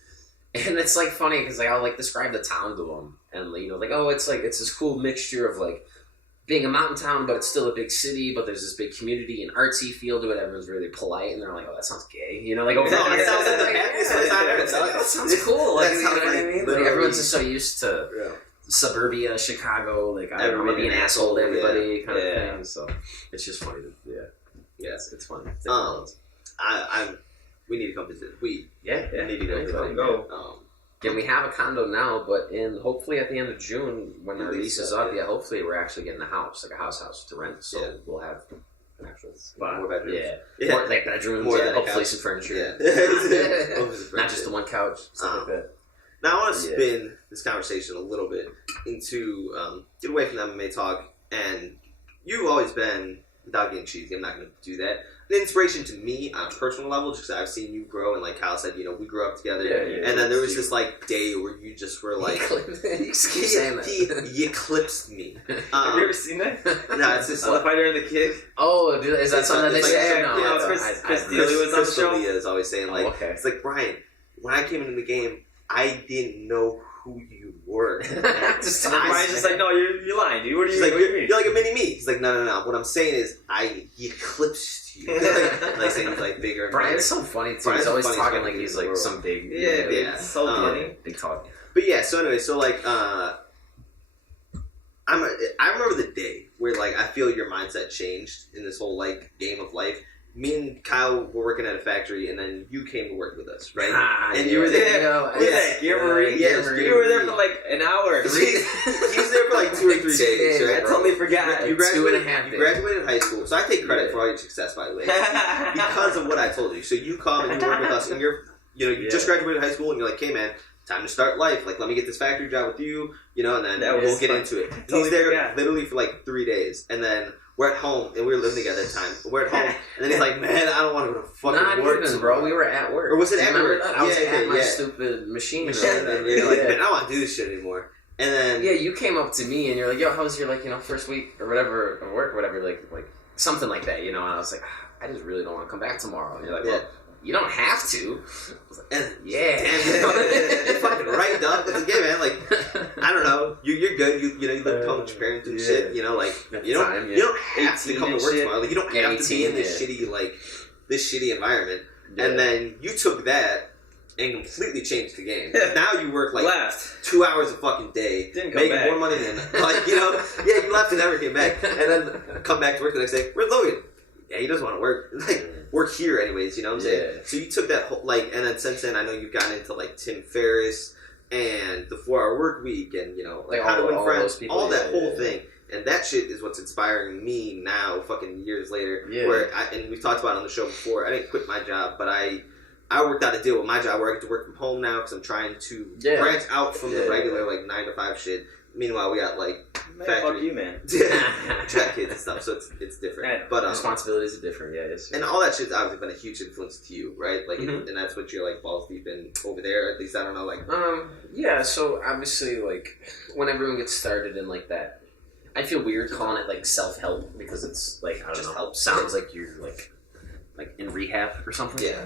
And it's funny because I'll describe the town to them, and it's this cool mixture of being a mountain town, but it's still a big city. But there's this big community and artsy feel to it. Everyone's really polite, and they're like, "Oh, that sounds gay," Over there. It sounds like the happiest place on earth. That sounds cool. You know what I mean? Everyone's just so used to. Yeah. Suburbia, Chicago, I don't know, being an asshole to everybody, kind of thing. So it's just funny. It's funny. We need to come visit. We need to go. And we have a condo now, but hopefully at the end of June, when our lease is up, hopefully we're actually getting a house, a house to rent. So we'll have an actual spot. More bedrooms. More bedrooms. More hopefully some furniture. Not just the one couch, stuff like that. Now I want to spin this conversation a little bit into get away from the MMA talk, and you've always been, without getting cheesy, I'm not going to do that, an inspiration to me on a personal level, just because I've seen you grow, and like Kyle said, we grew up together, and then there was this day where you just were you eclipsed me. Have you ever seen that? No, it's just the fighter and the kid. Oh, is that something that they say? No, Chris D'Elia was on the show. Is always saying it's like, Brian, when I came into the game, I didn't know who you were. Brian's just like, no, you're lying, dude. What do you mean? You're like a mini me. He's like, no. What I'm saying is, I eclipsed you. Saying he's bigger. Brian's so funny too. He's always talking like he's some big. So funny. Big talk. But so anyway, I remember the day where I feel your mindset changed in this whole game of life. Me and Kyle were working at a factory, and then you came to work with us, right? And you were there. You were there for an hour. He was there for 2 or 3 days. Right? I totally forgot. You graduated high school, so I take credit for all your success, by the way, because of what I told you. So you come and you work with us, and you just graduated high school, and you're like, "Hey, man, time to start life. Let me get this factory job with you, and then we'll get into it." And he's there literally for 3 days, and then. We're at home, and we were living together at the time. We're at home, and then he's like, man, I don't want to go to fucking work. Not even, bro. We were at work. Or was it at work? I was at my stupid machine. And you're like, man, I don't want to do this shit anymore. And then... Yeah, you came up to me, and you're like, yo, how was your, first week or whatever of work or whatever, like something like that, And I was like, I just really don't want to come back tomorrow. And you're like, well... You don't have to. And damn, fucking right, dog. But again, man, I don't know. You're good. You live home with your parents and shit. You don't have to come to work tomorrow. You don't have to be in this shitty environment. Yeah. And then you took that and completely changed the game. Now you work 2 hours a fucking day, making more money than you left and never came back, and then come back to work the next day. Where's Logan? Yeah, he doesn't want to work. We're here anyways, you know what I'm saying? So you took that whole, and then since then, I know you've gotten into, Tim Ferriss and the 4-Hour Work Week and, How to Win Friends, all that whole thing. And that shit is what's inspiring me now, fucking years later, where and we've talked about it on the show before, I didn't quit my job, but I worked out a deal with my job where I get to work from home now because I'm trying to branch out from the regular, 9 to 5 shit. Meanwhile, we got like Man, fuck you, man. track kids and stuff, so it's different. Yeah. But responsibilities are different, yeah. It's, and all that shit's obviously been a huge influence to you, right? Like, and that's what you're like balls deep in over there. At least I don't know, like. Yeah. So obviously, like, when everyone gets started in like that, I feel weird calling it like self-help because it's like I don't know. Help sounds like you're like in rehab or something. Yeah.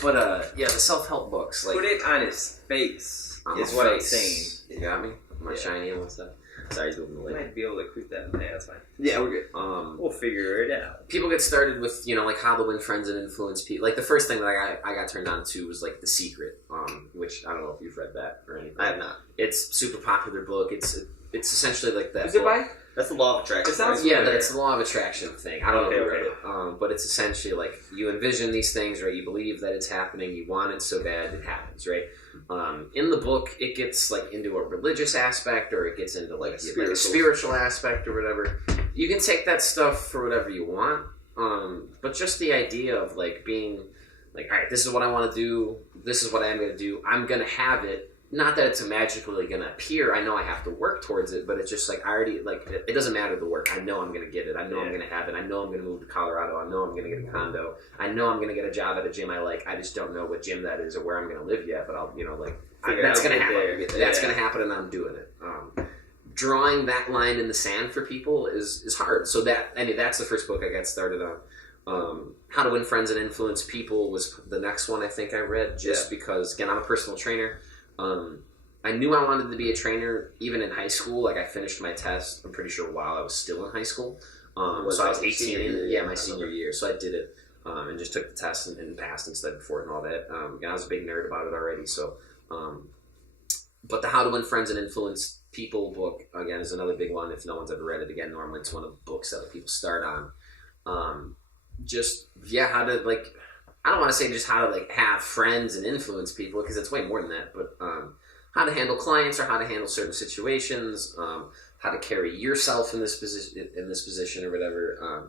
But yeah, the self-help books. Like, Put it on his face. Is what I'm saying. You got me. My shiny and stuff. Sorry, he's moving We away. might be able to creep that. Yeah, that's fine. Yeah, we're good. We'll figure it out. People get started with like how to win friends and influence people. Like the first thing that I got turned on to was like The Secret, which I don't know if you've read that or anything. I have not. It's a super popular book. It's essentially like that. Is it by? That's the law of attraction. It sounds Yeah, that's the law of attraction thing. I don't know if you read Okay. it. But it's essentially like you envision these things, right? You believe that it's happening. You want it so bad, it happens, right? In the book, it gets like into a religious aspect, or it gets into like a spiritual aspect, or whatever. You can take that stuff for whatever you want, but just the idea of like being like, all right, this is what I want to do. This is what I'm going to do. I'm going to have it. Not that it's magically going to appear. I know I have to work towards it, but it's just like I already like it doesn't matter the work. I know I'm going to get it. I know I'm going to have it. I know I'm going to move to Colorado. I know I'm going to get a condo. I know I'm going to get a job at a gym I like. I just don't know what gym that is or where I'm going to live yet. But I'll that's going to happen. That's going to happen, and I'm doing it. Drawing that line in the sand for people is hard. So that's the first book I got started on. How to Win Friends and Influence People was the next one I think I read just because again I'm a personal trainer. I knew I wanted to be a trainer even in high school. Like I finished my test, I'm pretty sure while I was still in high school. So I was 18 my senior year. So I did it and just took the test and passed and studied for it and all that. And I was a big nerd about it already. So, but the How to Win Friends and Influence People book, again, is another big one. If no one's ever read it, again, normally it's one of the books that people start on. How to like... I don't want to say just how to like have friends and influence people because it's way more than that. But how to handle clients or how to handle certain situations, how to carry yourself in this position or whatever.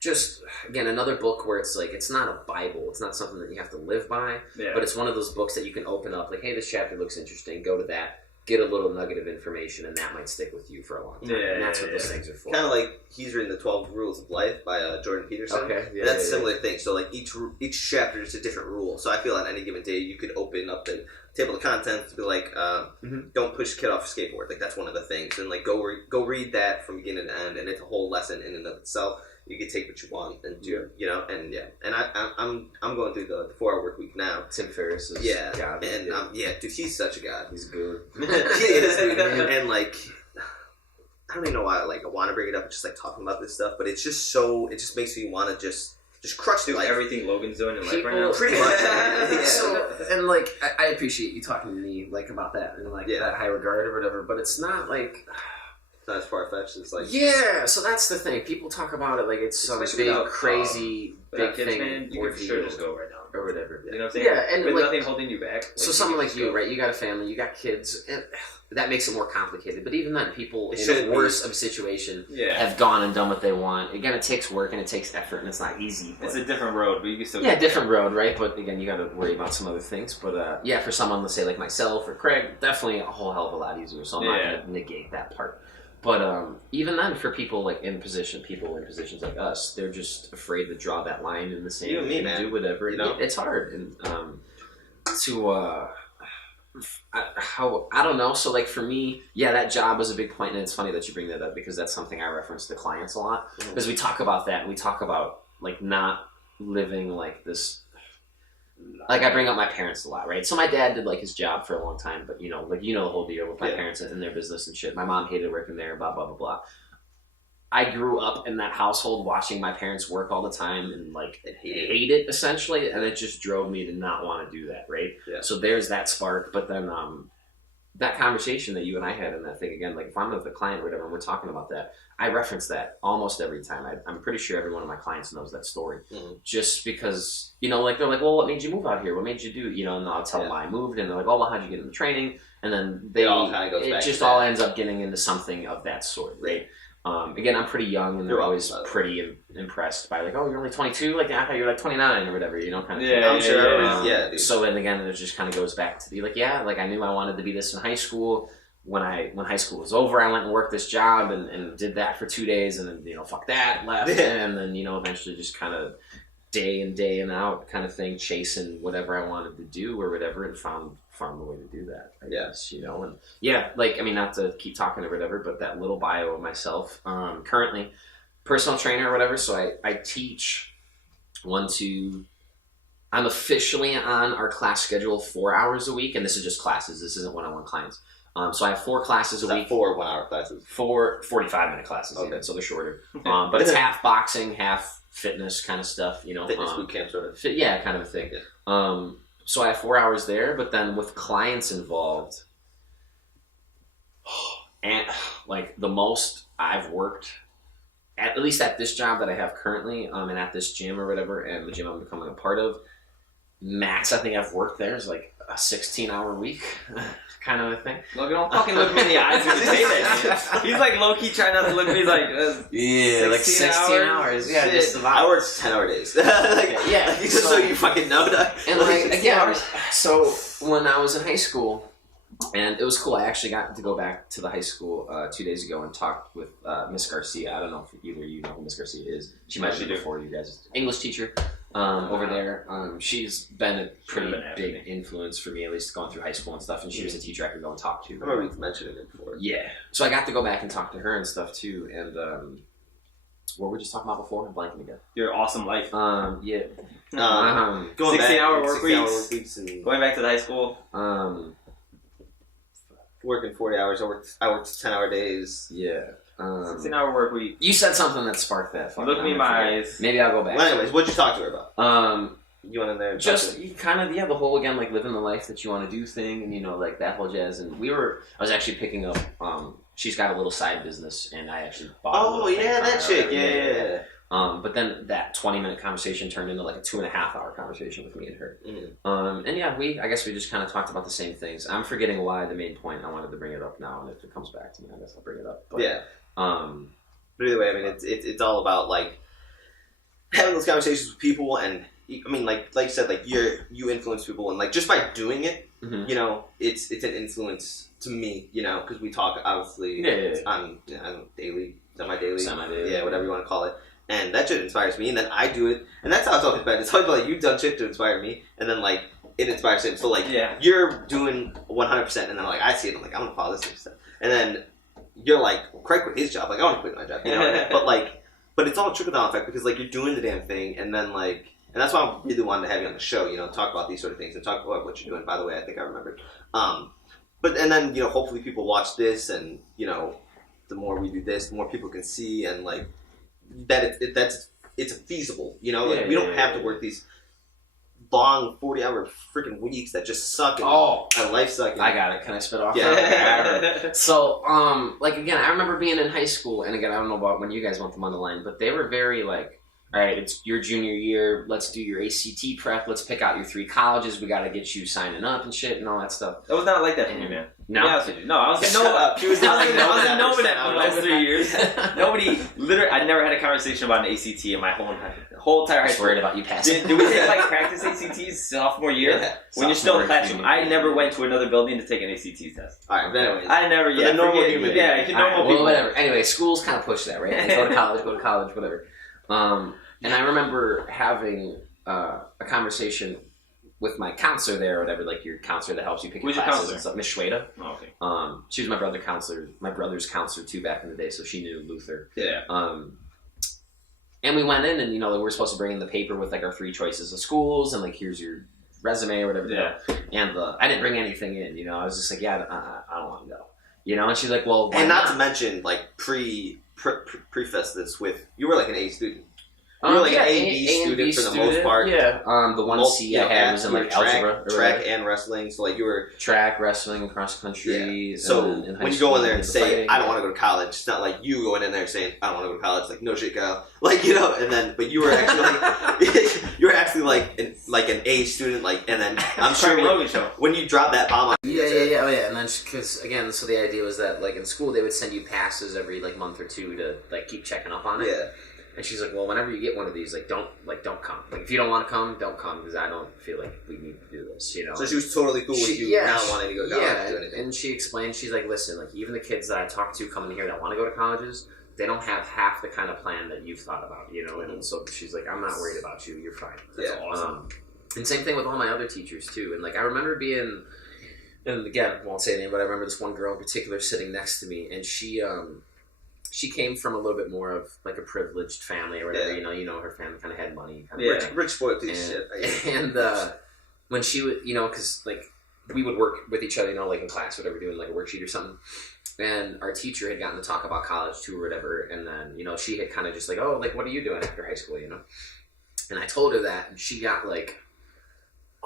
Just again another book where it's like it's not a Bible. It's not something that you have to live by. Yeah. But it's one of those books that you can open up like, hey, this chapter looks interesting. Go to that. Get a little nugget of information, and that might stick with you for a long time. And that's what those things are for. Kind of like he's written the 12 Rules of Life by Jordan Peterson. Okay, that's a similar thing. So like each chapter is a different rule. So I feel on any given day you could open up the table of contents to be like, don't push a kid off a skateboard. Like that's one of the things, and like go read that from beginning to end, and it's a whole lesson in and of itself. You can take what you want and do, and I'm going through the 4-hour work week now. Tim Ferriss is God. And dude, he's such a god. He's good. He is, dude. And like, I don't even know why I want to bring it up, just like talking about this stuff, but it's just so, it just makes me want to just crush do life. Everything Logan's doing in life right now. Pretty much. So, and like, I appreciate you talking to me like about that and like that high regard or whatever, but it's not like. Not as far-fetched as like... Yeah, so that's the thing. People talk about it like it's some big, crazy, big thing. Man, you can sure just go right now. Or whatever. You know what I'm saying? Yeah, and with like, nothing holding you back. So someone like you, right? You got a family, you got kids, and that makes it more complicated. But even then, people in the worst of a situation have gone and done what they want. Again, it takes work and it takes effort, and it's not easy. It's a different road, but you can still... Yeah, different road, right? But again, you got to worry about some other things. But for someone, let's say like myself or Craig, definitely a whole hell of a lot easier. So I'm not going to negate that part. But even then, for people in positions like us, they're just afraid to draw that line in the sand. You and me, man. Do whatever. You know? It's hard. And I don't know. So like for me, that job was a big point, and it's funny that you bring that up because that's something I reference to clients a lot because we talk about that and we talk about like not living like this. Like I bring up my parents a lot, right? So my dad did like his job for a long time, but the whole deal with my parents and their business and shit. My mom hated working there, blah blah blah blah. I grew up in that household watching my parents work all the time and like hate it essentially, and it just drove me to not want to do that, right? Yeah. So there's that spark, but then that conversation that you and I had in that thing again, like if I'm with a client or whatever and we're talking about that, I reference that almost every time. I'm pretty sure every one of my clients knows that story. Just because, like they're like, well, what made you move out here? What made you do, and I'll tell them why I moved, and they're like, oh, well, how'd you get into training? And then it just all ends up getting into something of that sort, right? Again, I'm pretty young, and they're always pretty impressed by like, oh, you're only 22? Like, I thought you were like 29 or whatever, kind of thing. I'm sure. So, and again, it just kind of goes back to be like, like I knew I wanted to be this in high school. when high school was over, I went and worked this job and did that for 2 days, and then fuck that, left, and then eventually just kind of day in out kind of thing, chasing whatever I wanted to do or whatever, and found the way to do that. I guess, and like, I mean, not to keep talking or whatever, but that little bio of myself. Currently, personal trainer or whatever. So I teach I'm officially on our class schedule 4 hours a week, and this is just classes. This isn't one-on-one clients. So I have 4 classes a week. 4 1-hour classes? 4 45-minute classes, okay. So they're shorter. But it's half boxing, half fitness kind of stuff, Fitness boot camp sort of. Yeah, kind of a thing. Yeah. So I have 4 hours there, but then with clients involved, and like the most I've worked, at least at this job that I have currently, and at this gym or whatever, and the gym I'm becoming a part of, max I think I've worked there is like a 16-hour week kind of a thing. Logan, don't fucking look me in the eyes when you say that. He's like low-key trying not to look at me like, like 16 hours. Yeah, just about. I work 10-hour days. Just so you fucking know that. And like, again, so when I was in high school, and it was cool, I actually got to go back to the high school 2 days ago and talked with Miss Garcia. I don't know if either of you know who Miss Garcia is. She might be before you guys. English teacher over there. She's been a pretty big influence for me, at least going through high school and stuff, and she was a teacher I could go and talk to. I remember you mentioning it before. Yeah. So I got to go back and talk to her and stuff too, and what were we just talking about before? I'm blanking again. Your awesome life. Yeah. Going 16-hour work weeks and going back to the high school. Working 40 hours. I worked 10-hour days. Yeah. 16-hour work week. You said something that sparked that. Look me in my eyes. Maybe I'll go back. Well, anyways, what'd you talk to her about? You went in there and just kind of the whole again like living the life that you want to do thing, and like that whole jazz. And I was actually picking up. She's got a little side business, and I actually bought. Oh yeah, that chick. Yeah. But then that 20-minute conversation turned into like a 2.5-hour conversation with me and her. Mm. And yeah, I guess we just kind of talked about the same things. I'm forgetting why the main point. I wanted to bring it up now, and if it comes back to me, I guess I'll bring it up. But, yeah. But either way, I mean, it's all about like having those conversations with people, and I mean, like you said, like you influence people, and like just by doing it, it's an influence to me, because we talk obviously on daily, semi-daily, yeah, whatever you want to call it. And that shit inspires me, and then I do it, and that's how it's always been. It's always like you've done shit to inspire me, and then like it inspires him. So like you're doing 100%, and then like I see it, I'm like, I'm gonna follow this stuff, and then you're like, Craig quit his job, like I want to quit my job, but it's all a trickle down effect because like you're doing the damn thing, and then like, and that's why I really wanted to have you on the show, talk about these sort of things and talk about what you're doing. By the way, I think I remembered. But and then hopefully people watch this, and the more we do this, the more people can see, and like. That it's feasible, we don't have to work these long 40-hour freaking weeks that just suck and life sucking. I got it. Can I spit off? Yeah. So, like again, I remember being in high school, and again, I don't know about when you guys went to Mundelein, but they were very like, all right, it's your junior year. Let's do your ACT prep. Let's pick out your 3 colleges. We got to get you signing up and shit and all that stuff. It was not like that for me, man. No, I was in Nova for the last 3 years. Nobody, literally, I never had a conversation about an ACT in my whole entire high school. Worried about you passing. Did we take like practice ACTs sophomore year? Yeah. When you're still in the classroom. I never went to another building to take an ACT test. All right, but anyways. I never, the normal human. Yeah, normal people. Whatever. Anyway, schools kind of push that, right? Like, go to college, whatever. And I remember having a conversation with my counselor there, or whatever, like your counselor that helps you pick your classes and stuff, Miss Schweda. Oh, okay. She was my brother's counselor too back in the day, so she knew Luther. Yeah. And we went in, and we were supposed to bring in the paper with like our 3 choices of schools, and like here's your resume or whatever. Yeah. And I didn't bring anything in. I was just like, I don't want to go. And she's like, well, why and not to mention like preface this with you were like an A student. You were like an A/B student for the most part. Yeah. The one C I had was in like algebra. Track and wrestling. So like you were track, wrestling, cross country. Yeah. So when you go in there and say, fighting, I don't want to go to college, it's not like you going in there saying, I don't want to go to college. Like, no shit, Kyle. Like, and then, but you were actually like an A student. Like, and then I'm sure when you drop that bomb on. Yeah. Oh yeah. And then because again, so the idea was that like in school they would send you passes every like month or 2 to like keep checking up on it. Yeah. And she's like, well, whenever you get one of these, don't come. Like, if you don't want to come, don't come, because I don't feel like we need to do this, you know? So she was totally cool with you not wanting to go to college or do anything. And she explained, she's like, listen, like, even the kids that I talk to coming here that want to go to colleges, they don't have half the kind of plan that you've thought about, you know? And so she's like, I'm not worried about you. You're fine. That's awesome. And same thing with all my other teachers, too. And, like, I remember being, and again, I won't say a name, but I remember this one girl in particular sitting next to me, and she came from a little bit more of like a privileged family or whatever. You know, her family kind of had money. Rich spoiled piece of shit. And when she would, you know, because like we would work with each other, you know, like in class, whatever, doing like a worksheet or something. And our teacher had gotten to talk about college too or whatever. And then, you know, she had kind of just like, oh, like, what are you doing after high school, you know? And I told her that, and she got like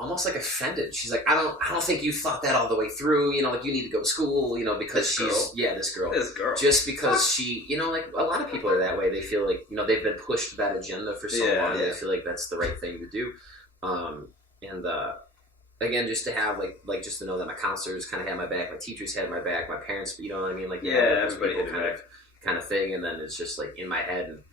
almost like offended. She's like, I don't think you thought that all the way through, you know, like you need to go to school, you know, because this girl. Just because she, you know, like a lot of people are that way. They feel like, you know, they've been pushed that agenda for so long. They feel like that's the right thing to do. Again, just to have like just to know that my counselors kind of had my back, my teachers had my back, my parents, you know what I mean? Like, everybody kind of thing. And then it's just like in my head.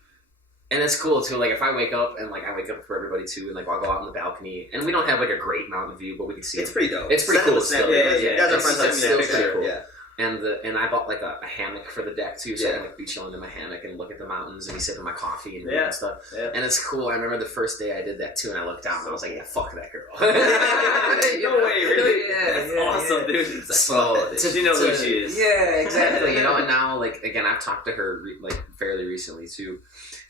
And it's cool too, like if I wake up and like I wake up for everybody too, and like I'll go out on the balcony, and we don't have like a great mountain view, but we can see it's pretty dope. It's pretty cool. You guys are friends on Snap. Cool. Yeah. And I bought like a hammock for the deck too, so I can like be chilling in my hammock and look at the mountains and be sipping my coffee and stuff. Yeah. And it's cool. I remember the first day I did that too, and I looked down and I was like, yeah, fuck that girl. No way, really? That's awesome, dude. So you know who she is. Yeah, exactly. You know, and now like again, I've talked to her like fairly recently too.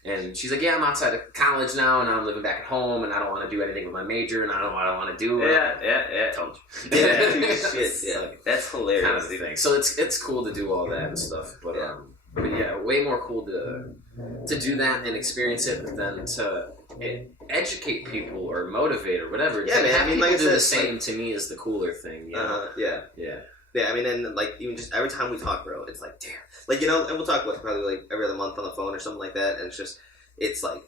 And she's like, yeah, I'm outside of college now, and I'm living back at home, and I don't want to do anything with my major, and I don't know what I want to do. Yeah. Told you. Shit. Like, that's hilarious. Kind of thing. So it's cool to do all that and stuff, but way more cool to do that and experience it than to educate people or motivate or whatever. Yeah, man. I mean, like I do said, the same to me is the cooler thing. You know? Yeah, I mean, and like even just every time we talk, bro, it's like, damn, like, you know, and we'll talk like probably like every other month on the phone or something like that, and it's like,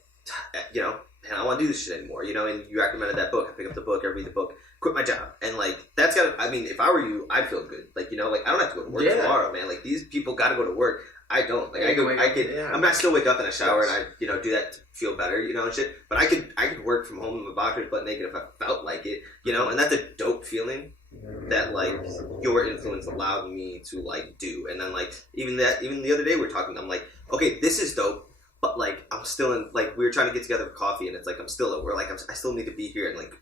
you know, man, I don't want to do this shit anymore, you know. And you recommended that book. I pick up the book, I read the book, quit my job, and like that's gotta. I mean, if I were you, I'd feel good, like, you know, like I don't have to go to work tomorrow, man. Like these people got to go to work. I don't. Like I mean, I still wake up in a shower and I, you know, do that to feel better, you know, and shit. But I could work from home in my boxers, butt naked if I felt like it, you know. And that's a dope feeling that like your influence allowed me to like do. And then like even the other day we were talking, I'm like, okay, this is dope, but like I'm still in, like we were trying to get together for coffee, and it's like I'm still at work, like I still need to be here and like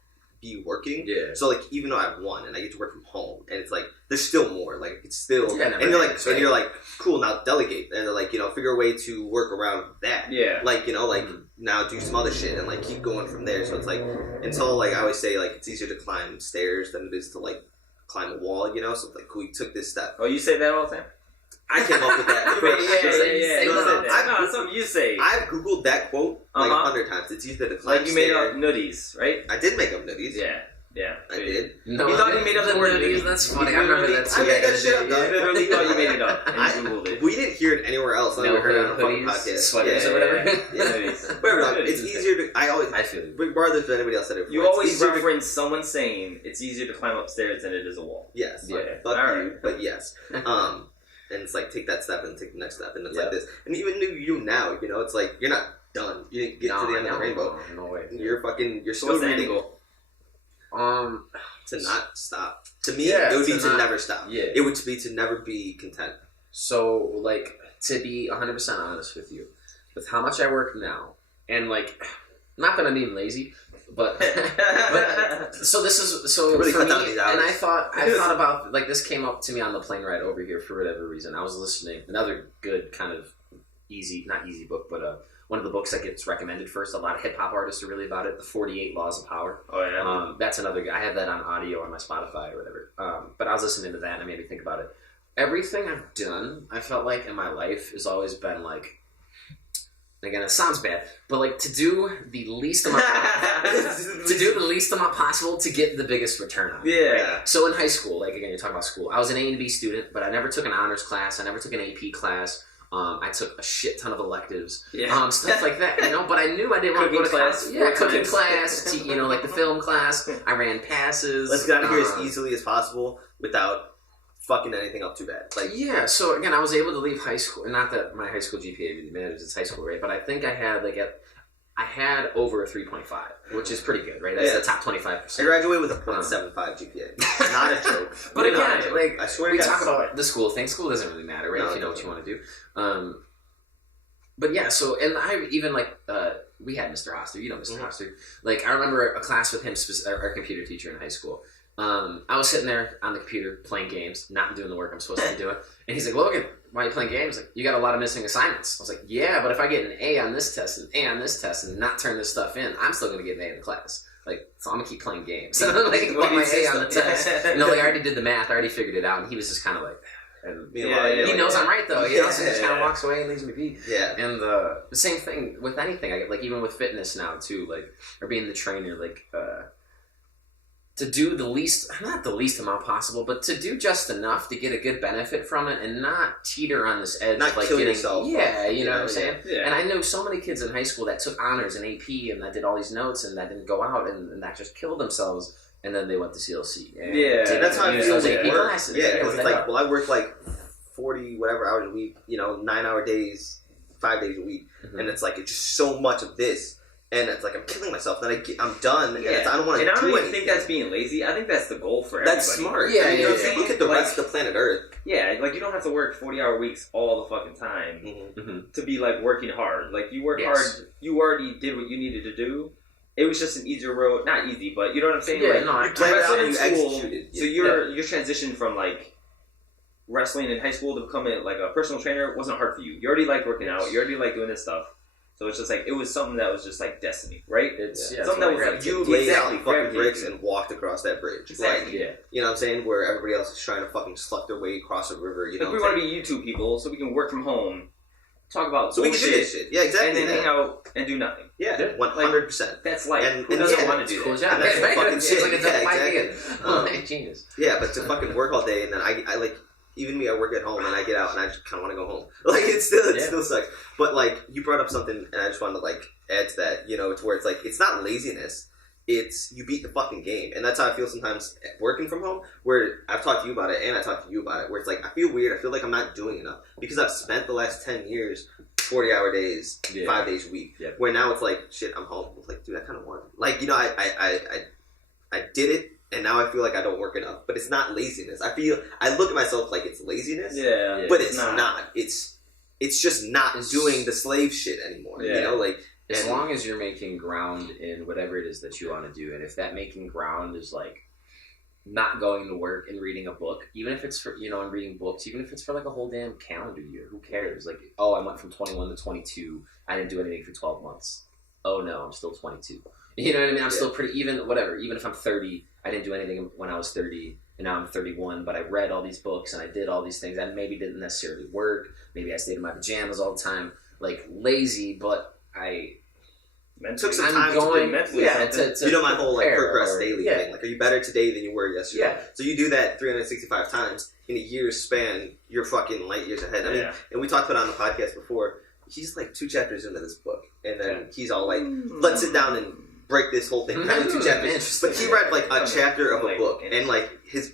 be working. So like even though I have one and I get to work from home, and it's like there's still more, like it's still and you're like cool, now delegate, and like, you know, figure a way to work around that, like, you know, like now do some other shit and like keep going from there. So it's like, until like I always say, like it's easier to climb stairs than it is to like climb a wall, you know. So it's like, cool, you took this step. Oh, you say that all the time? I came up with that. No, it's something you say. I've Googled that quote like 100 times. It's easier to climb. Like you made up nutties, right? I did make up nutties. Yeah, I did. No, you thought you made up the word nutties? That's funny. I remember that too. I made that shit up, dog. You literally thought you made it up, and you Googled it. We didn't hear it anywhere else. We heard it on a fucking podcast. Sweaters or whatever. Whatever, dog. It's easier to. I feel you. Regardless of anybody else said it. You always reference someone saying it's easier to climb upstairs than it is a wall. Yes. Fuck you, but yes. And it's like, take that step and take the next step, and it's like this. And even you now, you know, it's like you're not done. You didn't get to the end of the rainbow. No way. You're still reading. To not stop. To me, it would be to never stop. Yeah. It would be to never be content. So, like, to be 100% honest with you, with how much I work now, and like, not that I'm being lazy, but so this is so really for me, and I thought about, like, this came up to me on the plane ride over here for whatever reason. I was listening, another good kind of not easy book, but one of the books that gets recommended first. A lot of hip hop artists are really about it. The 48 Laws of Power. Oh yeah. That's another. I have that on audio on my Spotify or whatever. But I was listening to that and it made me think about it. Everything I've done, I felt like in my life has always been like. Again, it sounds bad, but like to do the least amount possible to get the biggest return on it. Yeah. Right? So in high school, like again, you're talking about school. I was an A and B student, but I never took an honors class. I never took an AP class. I took a shit ton of electives, stuff like that, you know. But I knew I didn't want to go to class. Yeah, cooking class, you know, like the film class. I ran passes. Let's get out of here as easily as possible without fucking anything up too bad. Like, yeah. So again, I was able to leave high school. Not that my high school GPA really matters. It's high school, right? But I think I had I had over a 3.5, which is pretty good, right? That's the top 25%. I graduated with a 0.75 GPA. Not a joke. But again, like, I swear we to God, talk about the school thing. School doesn't really matter, right? No, if you know what you want to do. But yeah, so, and I even, like, we had Mr. Hoster. You know Mr. Hoster. Like, I remember a class with him, our computer teacher in high school. I was sitting there on the computer playing games, not doing the work I'm supposed to be doing. And he's like, Logan, why are you playing games? Like, you got a lot of missing assignments. I was like, yeah, but if I get an A on this test and an A on this test and not turn this stuff in, I'm still going to get an A in the class. Like, so I'm going to keep playing games. Like, get my A on the test. Like, I already did the math. I already figured it out. And he was just kind of like... And he knows I'm right, though. You know, so he just kind of walks away and leaves me be. Yeah. And the same thing with anything. I get, like, even with fitness now, too, like, or being the trainer, like... to do not the least amount possible, but to do just enough to get a good benefit from it and not teeter on this edge not of like kill getting, yourself. Yeah, you know what I'm saying? Yeah. And I know so many kids in high school that took honors and AP and that did all these notes and that didn't go out and that just killed themselves and then they went to CLC. And that's how I feel those with AP work. classes. Yeah, because it's like, well, I work like 40 whatever hours a week, 9-hour days, 5 days a week, and it's like, it's just so much of this. And it's like I'm killing myself. Then I'm done. Yeah. And I don't want to do anything. And I don't even think that's being lazy. I think that's the goal for everybody. That's smart. Yeah, if you look at the rest of the planet Earth. Yeah, like you don't have to work 40-hour weeks all the fucking time to be like working hard. Like you work hard. You already did what you needed to do. It was just an easier road. Not easy, but you know what I'm saying. Yeah, like, no, you planned out and you school, executed. So your transition from like wrestling in high school to becoming like a personal trainer wasn't hard for you. You already liked working out. You already liked doing this stuff. So it's just like, it was something that was just like destiny, right? It's something that was like, you laid out exactly fucking bricks and walked across that bridge. Exactly. Like, you know what I'm saying? Where everybody else is trying to fucking slug their way across a river, you know like we want to be YouTube people, so we can work from home, talk about so we can do this shit. Yeah, exactly. And then hang out and do nothing. Yeah, 100%. That's like, and who doesn't want to do that? Job. That's fucking It's shit. like a double Yeah, exactly. Genius. Yeah, but to fucking work all day and then I like, even me, I work at home and I get out and I just kind of want to go home. Like, it still sucks. But, like, you brought up something and I just wanted to, like, add to that, to where it's like, it's not laziness. It's you beat the fucking game. And that's how I feel sometimes working from home, where I've talked to you about it and I talked to you about it, where it's like, I feel weird. I feel like I'm not doing enough because I've spent the last 10 years 40-hour days, 5 days a week, where now it's like, shit, I'm home. It's like, dude, I kind of want it. Like, I did it. And now I feel like I don't work enough. But it's not laziness. I look at myself like it's laziness. Yeah. But it's not. It's just not doing the slave shit anymore. Yeah. As long as you're making ground in whatever it is that you want to do, and if that making ground is like not going to work and reading a book, even if it's for, and reading books, even if it's for like a whole damn calendar year, who cares? Like, oh, I went from 21 to 22. I didn't do anything for 12 months. Oh no, I'm still 22. You know what I mean? I'm still pretty, even if I'm 30, I didn't do anything when I was 30, and now I'm 31, but I read all these books, and I did all these things, and maybe didn't necessarily work, maybe I stayed in my pajamas all the time, like, lazy, but I... took some time to mentally to my whole, like, progress daily thing. Like, are you better today than you were yesterday? Yeah. So you do that 365 times, in a year's span, you're fucking light years ahead. I mean, and we talked about it on the podcast before, he's, like, 2 chapters into this book, and then he's all like, let's sit down and break this whole thing down in 2 chapters. But he read like a chapter of a book, and like his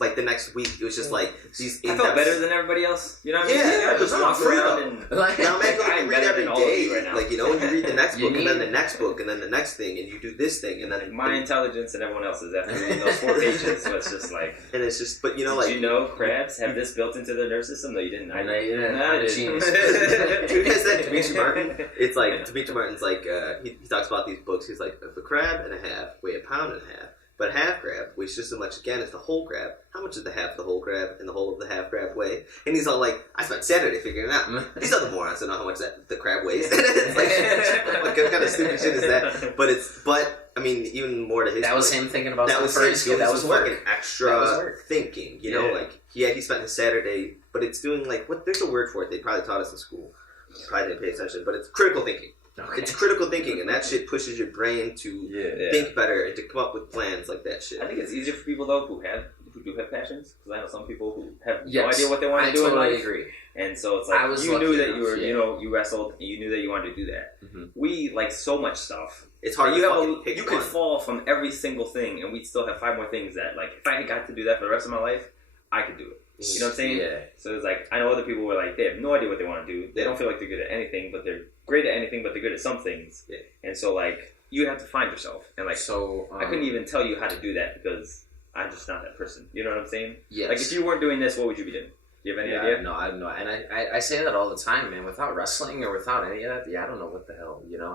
like the next week it was just like these. I felt better than everybody else. You know what I mean? Yeah, just walk around and now man, you read every day. Right now. Like you read the next book, and then the next book, and then the next thing, and you do this thing, and then my intelligence and everyone else's after reading those 4 pages. So it's just like, and it's just, but like, crabs have this built into their nervous system? No, you didn't. I know you didn't. Not a genius. Dude, has that Demetri Martin? It's like Demetri Martin's like he talks about these books. He's like, if a crab and a half weigh a pound and a half, but a half crab weighs just as much again as the whole crab. How much does the half of the whole crab and the whole of the half crab weigh? And he's all like, I spent Saturday figuring it out. These other morons don't know how much the crab weighs. It's like, what kind of stupid shit is that? But I mean, even more to his that was him thinking about that was first. him. That was fucking extra thinking. Like he spent his Saturday, but it's doing like what? There's a word for it. They probably taught us in school. Probably didn't pay attention, but it's critical thinking. Okay. It's critical thinking, and that shit pushes your brain to think better and to come up with plans like that shit. I think it's easier for people though who do have passions, because I know some people who have no idea what they want to do in life. I totally agree. And so it's like you knew that you were, you wrestled, and you knew that you wanted to do that. Mm-hmm. We like so much stuff. It's hard. You could fall from every single thing, and we'd still have 5 more things that, like, if I had got to do that for the rest of my life, I could do it. You know what I'm saying? Yeah. So it's like, I know other people were like, they have no idea what they want to do. They don't feel like they're good at anything, but they're great at anything, but they're good at some things. Yeah. And so, like, you have to find yourself. And, like, So I couldn't even tell you how to do that because I'm just not that person. You know what I'm saying? Yes. Like, if you weren't doing this, what would you be doing? Do you have any idea? No, I have no. And I say that all the time, man. Without wrestling or without any of that, I don't know what the hell. You know,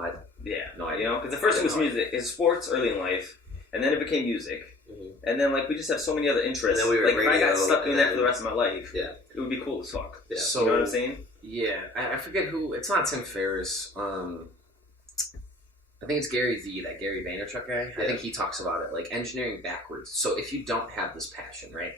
no idea. You know, because the first thing was music, is sports early in life, and then it became music. Mm-hmm. And then, like, we just have so many other interests. And then we were like, if I got radio, stuck doing and that for then- the rest of my life, Yeah. it would be cool as fuck. Yeah. So, You know what I'm saying? Yeah, I forget who. It's not Tim Ferriss. I think it's Gary V, that Gary Vaynerchuk guy. I think he talks about it, like engineering backwards. So if you don't have this passion, right?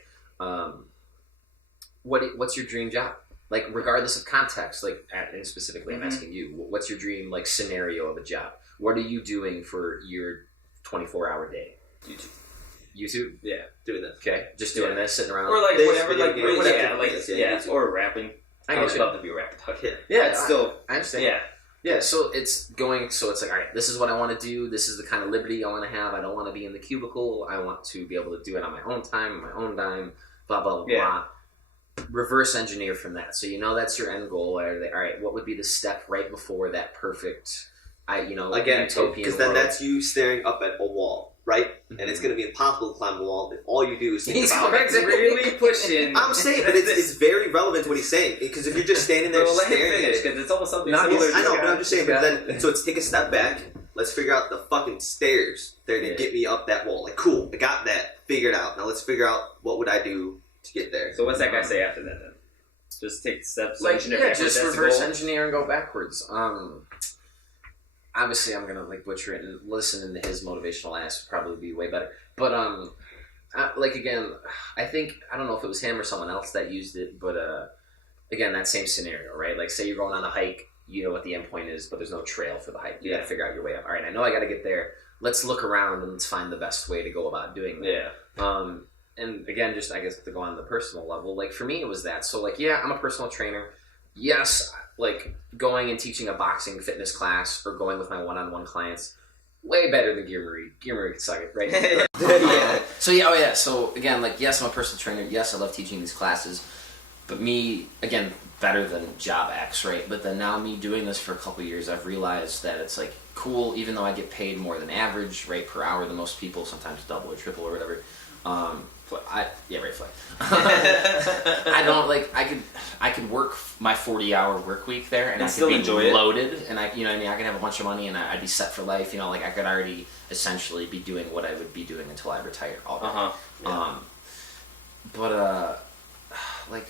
What's your dream job? Like, regardless of context, like, and specifically, I'm asking you, what's your dream, like, scenario of a job? What are you doing for your 24-hour day? YouTube? Yeah. Doing this. Okay, just doing this, sitting around. Or, like, This whatever, video like, games, whatever, like, yeah, or rapping. I I would get you. love to be a rapper. Yeah, It's still, I understand. yeah. Yeah, so it's like, all right, this is what I want to do. This is the kind of liberty I want to have. I don't want to be in the cubicle. I want to be able to do it on my own time, on my own dime, blah, blah, blah, Yeah. blah. Reverse engineer from that. So you know that's your end goal. All right, what would be the step right before that perfect, Again, utopian because then world? that's you staring up at a wall, right? And it's going to be impossible to climb a wall if all you do is think He's about correct. it. Really pushing. I'm saying, but it's very relevant to what he's saying, because if you're just standing there Well, let him staring at finish, it, because it's almost something No, similar. I know, to but I'm just saying. But then, so let's take a step back. Let's figure out the fucking stairs there to get me up that wall. Like, cool, I got that figured out. Now let's figure out what would I do to get there. So what's that guy say after that then? Just take steps. like, engineer yeah, backwards, just that's the reverse goal? engineer and go backwards. Obviously, I'm gonna like butcher it, and listening to his motivational ass would probably be way better. But like again, I think I don't know if it was him or someone else that used it, but again, that same scenario, right? Like, say you're going on a hike, you know what the end point is, but there's no trail for the hike. You got to figure out your way up. All right, I know I got to get there. Let's look around and let's find the best way to go about doing that. Yeah. And again, just I guess to go on the personal level, like for me, it was that. So like, yeah, I'm a personal trainer. Yes, like going and teaching a boxing fitness class or going with my one-on-one clients, way better than Gear Marie. Gear Marie can suck it, right? Yeah. So yeah, oh yeah. So again, like yes, I'm a personal trainer. Yes, I love teaching these classes. But me, again, better than job X, right? But then now me doing this for a couple of years, I've realized that it's like cool, even though I get paid more than average, right, per hour than most people, sometimes double or triple or whatever. Flight. I don't like. I could work my 40-hour work week there, and I still could be enjoy it. loaded, and I could have a bunch of money, and I'd be set for life. You know, like I could already essentially be doing what I would be doing until I retire. All day. Like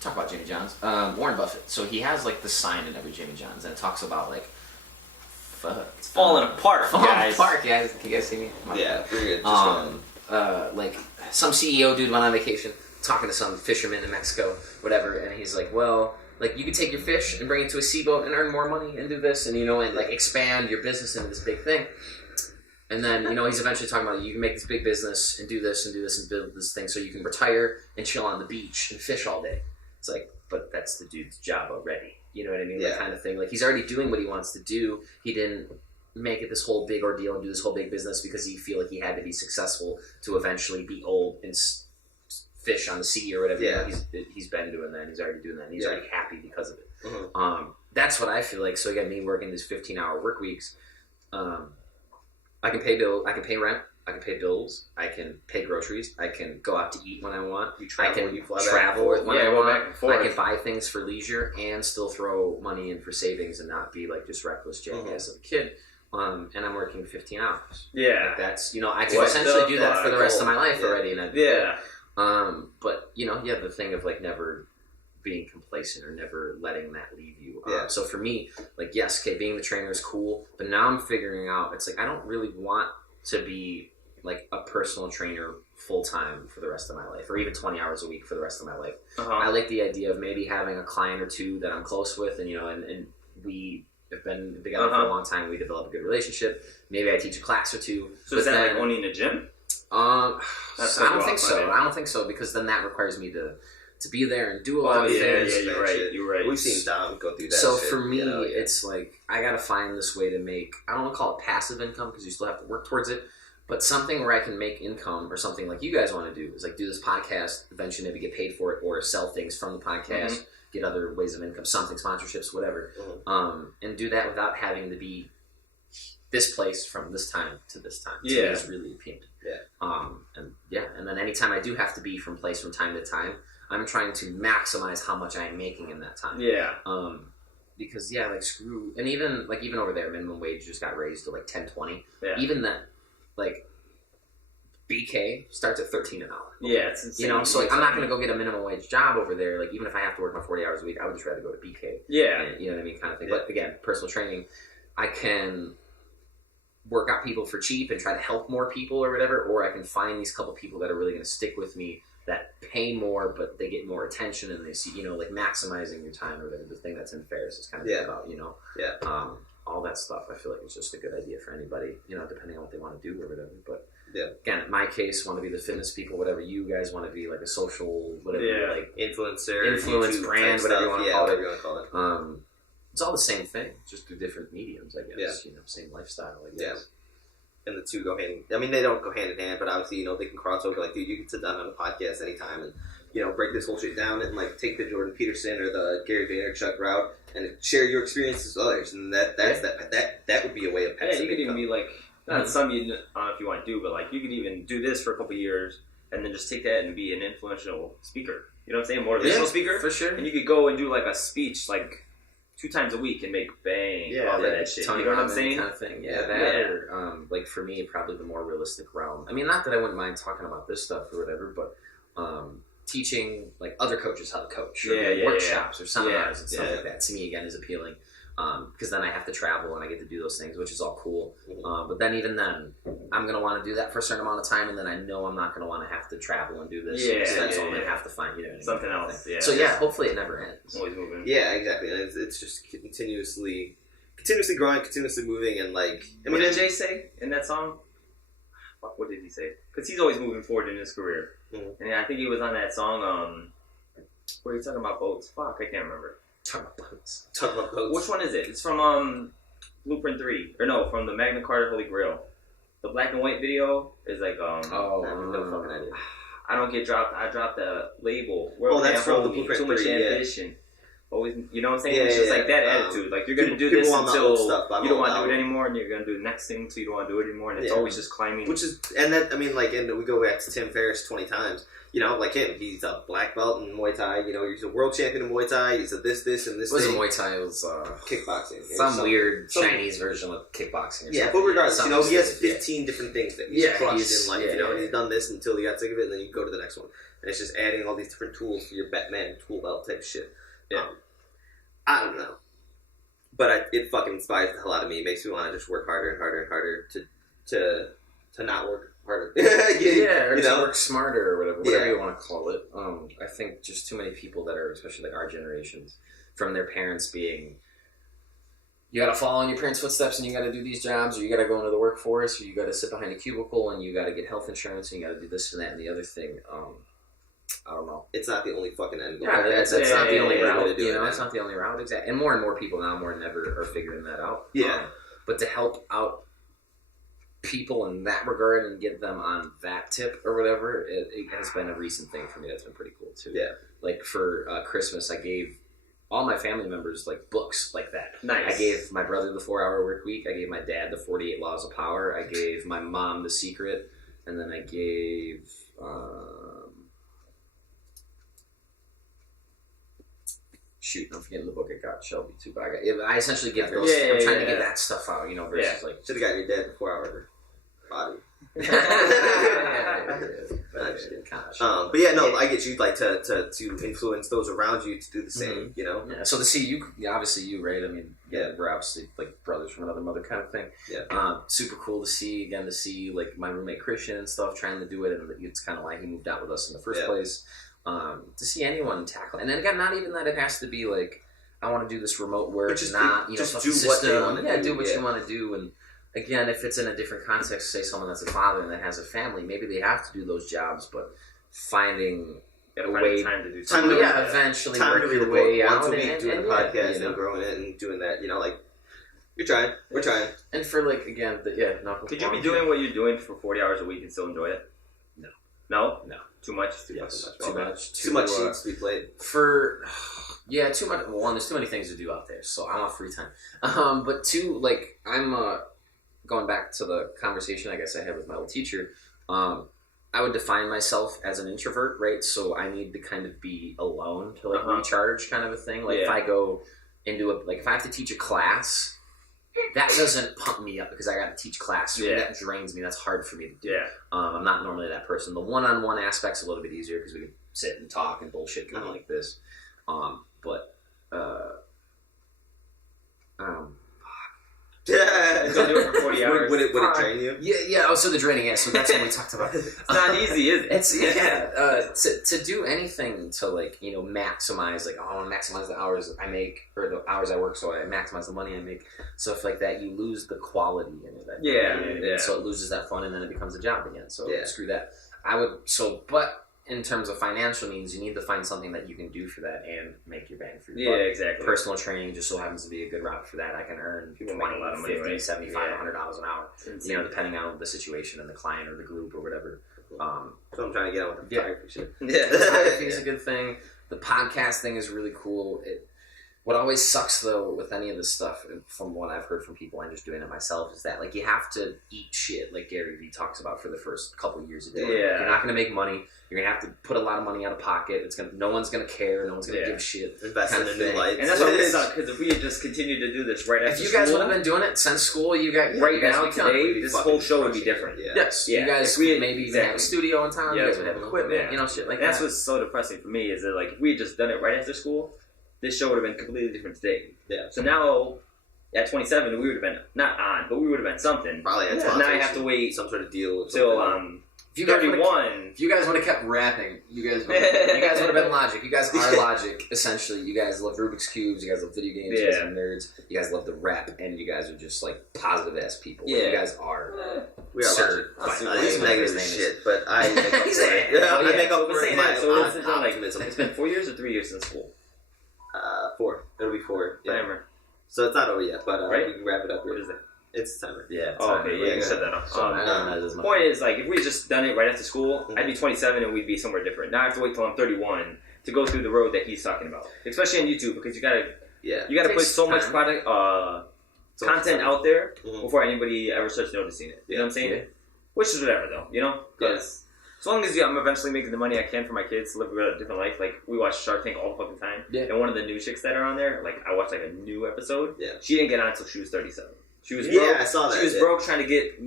talk about Jimmy John's. Warren Buffett. So he has like the sign in every Jimmy John's, and it talks about like, fuck, It's falling apart, guys. guys. Can you guys see me? Yeah, pretty good. Like some CEO dude went on vacation talking to some fisherman in Mexico, whatever, and he's like, well, like you could take your fish and bring it to a seaboat and earn more money and do this and and like expand your business into this big thing. And then, he's eventually talking about you can make this big business and do this and build this thing so you can retire and chill on the beach and fish all day. It's like, but that's the dude's job already. You know what I mean? Yeah. That kind of thing. Like he's already doing what he wants to do. He didn't make it this whole big ordeal and do this whole big business because he feel like he had to be successful to eventually be old and fish on the sea or whatever. Yeah. He's been doing that. And he's already doing that. And he's already happy because of it. Mm-hmm. That's what I feel like. So again, me working these 15-hour work weeks, I can pay rent. I can pay bills. I can pay groceries. I can go out to eat when I want. You travel, I can you fly back travel and forth. when I go back want. and forth. I can buy things for leisure and still throw money in for savings and not be like just reckless jackass of a kid. And I'm working 15 hours. Yeah. Like that's I can What essentially the do that for the rest of my life Yeah. already. And but the thing of like never being complacent or never letting that leave you. Yeah. So for me, like yes, okay, being the trainer is cool, but now I'm figuring out it's like I don't really want to be like a personal trainer full time for the rest of my life, or even 20 hours a week for the rest of my life. I like the idea of maybe having a client or two that I'm close with, and and we have been together for a long time. We develop a good relationship. Maybe I teach a class or two. So is that like owning a gym? I That's don't think off, so. right? I don't think so because then that requires me to be there and do a lot of things. You're right. You're right. We've seen Dom go through that. So shit, for me, it's like I gotta find this way to make. I don't want to call it passive income because you still have to work towards it. But something where I can make income, or something like you guys want to do, is like do this podcast, eventually maybe get paid for it, or sell things from the podcast, get other ways of income, something, sponsorships, whatever, and do that without having to be this place from this time to this time. To me is really appealing. And then anytime I do have to be from place from time to time, I'm trying to maximize how much I'm making in that time. Because like screw, and even over there, minimum wage just got raised to like $10.20. Even then, like BK starts at $13 an hour. It's insane. You know, so like I'm not gonna go get a minimum wage job over there. Like even if I have to work my 40 hours a week, I would just rather go to BK. And, you know what I mean, kind of thing. But again, personal training, I can work out people for cheap and try to help more people or whatever, or I can find these couple people that are really going to stick with me that pay more, but they get more attention and they see, you know, like maximizing your time or whatever. The thing that's in Ferris is kind of about, you know, all that stuff. I feel like it's just a good idea for anybody, you know, depending on what they want to do or whatever. But again, in my case, want to be the fitness people, whatever you guys want to be, like a social, whatever, like influence YouTube brand, whatever you want to call it. Whatever you want to call it. It's all the same thing, just through different mediums, I guess. You know, same lifestyle, I guess. And the two go hand. I mean, they don't go hand in hand, but obviously, you know, they can cross over. Like, dude, you can sit down on a podcast anytime and, you know, break this whole shit down and like take the Jordan Peterson or the Gary Vaynerchuk route and share your experiences with others. And that would be a way of passing. You could even be like, not some you don't know if you want to do, but like you could even do this for a couple of years and then just take that and be an influential speaker. You know what I'm saying? Motivational speaker for sure. And you could go and do like a speech like 2 times a week and make bang all that shit. You know what I'm saying? Kind of thing. Or like for me, probably the more realistic realm. I mean, not that I wouldn't mind talking about this stuff or whatever, but teaching like other coaches how to coach, or workshops or seminars and stuff like that. To me, again, is appealing. Because then I have to travel and I get to do those things, which is all cool. But then even then, I'm going to want to do that for a certain amount of time, and then I know I'm not going to want to have to travel and do this. So I'm going to have to find something else. So hopefully it never ends. It's always moving. Yeah, exactly. And it's just continuously growing, continuously moving, and like. What did Jay say in that song? What did he say? Because he's always moving forward in his career, and I think he was on that song. Where he's talking about boats. Fuck, I can't remember. Talk about boats. Which one is it? It's from Blueprint 3. Or no, from the Magna Carta Holy Grail. The black and white video is like I have no fucking idea. I don't get dropped. I dropped the label. That's from the Blueprint 3. Too much ambition. Always, you know what I'm saying? It's just like that attitude. Like you're gonna do this until you don't want to do it anymore, and you're gonna do the next thing until you don't want to do it anymore, and it's always just climbing. Which is, and that I mean, like, and we go back to Tim Ferriss 20 times. You know, like him, he's a black belt in Muay Thai. You know, he's a world champion in Muay Thai. He's a this, and this. It wasn't Muay Thai. It was kickboxing. Some weird Chinese version of kickboxing. Or but regardless, you know, he has 15 different things that he's crushed in life. You know, and he's done this until he got sick of it, and then you go to the next one, and it's just adding all these different tools for your Batman tool belt type shit. I don't know, but it fucking inspires the hell out of me. It makes me want to just work harder and harder and harder to not work harder. or to work smarter or whatever you want to call it. I think just too many people that are, especially like our generations, from their parents being, you got to follow in your parents' footsteps and you got to do these jobs, or you got to go into the workforce, or you got to sit behind a cubicle and you got to get health insurance and you got to do this and that and the other thing. I don't know. It's not the only fucking end goal. That's not the only route. You know, it's not the only route. Exactly. And more people now, more than ever, are figuring that out. But to help out people in that regard and get them on that tip or whatever, it has been a recent thing for me that's been pretty cool too. Like for Christmas, I gave all my family members like books like that. Nice. I gave my brother the 4-Hour Work Week. I gave my dad the 48 Laws of Power. I gave my mom The Secret, and then I gave. Shoot, I'm forgetting the book I got Shelby too, but I essentially give those. I'm trying to get that stuff out, you know, versus like should have got your dad the 4-hour body. But I get you like to influence those around you to do the same, you know. Yeah. So to see you, obviously you, right? I mean, we're obviously like brothers from another mother kind of thing. Super cool to see like my roommate Christian and stuff trying to do it, and it's kind of like he moved out with us in the first place. To see anyone tackle, and then again, not even that it has to be like I want to do this remote work, just not just do what they want to do. Do what you want to do, and again, if it's in a different context, say someone that's a father and that has a family, maybe they have to do those jobs, but finding a way time to do something, eventually work your way out once a week doing a podcast and growing it and doing that, you know, like You're trying. We're trying. And for like again, Could you be doing what you're doing for 40 hours a week and still enjoy it? No. No? No. Too much? Yes. Too much. Too much sheets to be played. Too much. Well, one, there's too many things to do out there, so I want free time. But two, like I'm going back to the conversation I guess I had with my old teacher. I would define myself as an introvert, right? So I need to kind of be alone to like recharge, kind of a thing. Like if I go into if I have to teach a class, that doesn't pump me up because I got to teach class. So that drains me. That's hard for me to do. Yeah. I'm not normally that person. The one-on-one aspect's a little bit easier because we can sit and talk and bullshit kind of like this. Don't do it for 40 hours. Would it drain you? Yeah. Oh, so the draining. Yeah. So that's what we talked about. It's not easy, is it? It's to do anything to maximize. Like, I want to maximize the hours I make or the hours I work, so I maximize the money I make. Stuff like that. You lose the quality in it. Yeah. So it loses that fun, and then it becomes a job again. So screw that. But in terms of financial needs, you need to find something that you can do for that and make your bang for your buck. Yeah, exactly. Personal training just so happens to be a good route for that. I can earn $20, $50, $75, $100 an hour, depending on the situation and the client or the group or whatever. So I'm trying to get on with the photography shit. Yeah, the photography is a good thing. The podcast thing is really cool. What always sucks though with any of this stuff, from what I've heard from people and just doing it myself, is that you have to eat shit, like Gary Vee talks about, for the first couple of years of doing it. You're not going to make money. You're going to have to put a lot of money out of pocket. No one's going to care. No one's going to give shit. Invest in a new life. And that's what it sucks, because if we had just continued to do this right after school. If you guys would have been doing it since school, you guys now, today, this whole show would be different. Yes. You guys would maybe even have a studio in town. You guys would have equipment, shit like that. That's what's so depressing for me, is that if we had just done it right after school, this show would have been completely different today. Yeah. So now, at 27, we would have been not on, but we would have been something. Probably. Now I have to wait some sort of deal till 31. If you guys would have kept rapping, you guys would have been Logic. You guys are Logic, essentially. You guys love Rubik's Cubes. You guys love video games. You guys are nerds. You guys love the rap, and you guys are just positive ass people. Yeah. You guys are. We are Sir. He's negative as shit, but I make up for it. I make up for it by optimism. It's been 4 years or 3 years since school? 4. It'll be 4. Yeah. Whatever. So it's not over yet, but right? we can wrap it up. What is it? It's December. Yeah. Okay, you set that up. So, point is, if we had just done it right after school, I'd be 27 and we'd be somewhere different. Now I have to wait till I'm 31 to go through the road that he's talking about, especially on YouTube, because you gotta put so much product content out there before anybody ever starts noticing it. You know what I'm saying? Yeah. Which is whatever, though. Because as long as I'm eventually making the money I can for my kids to live a different life. We watch Shark Tank all the fucking time. Yeah. And one of the new chicks that are on there, I watched a new episode. Yeah. She didn't get on until she was 37. She was broke. Yeah, I saw that. She was broke trying to get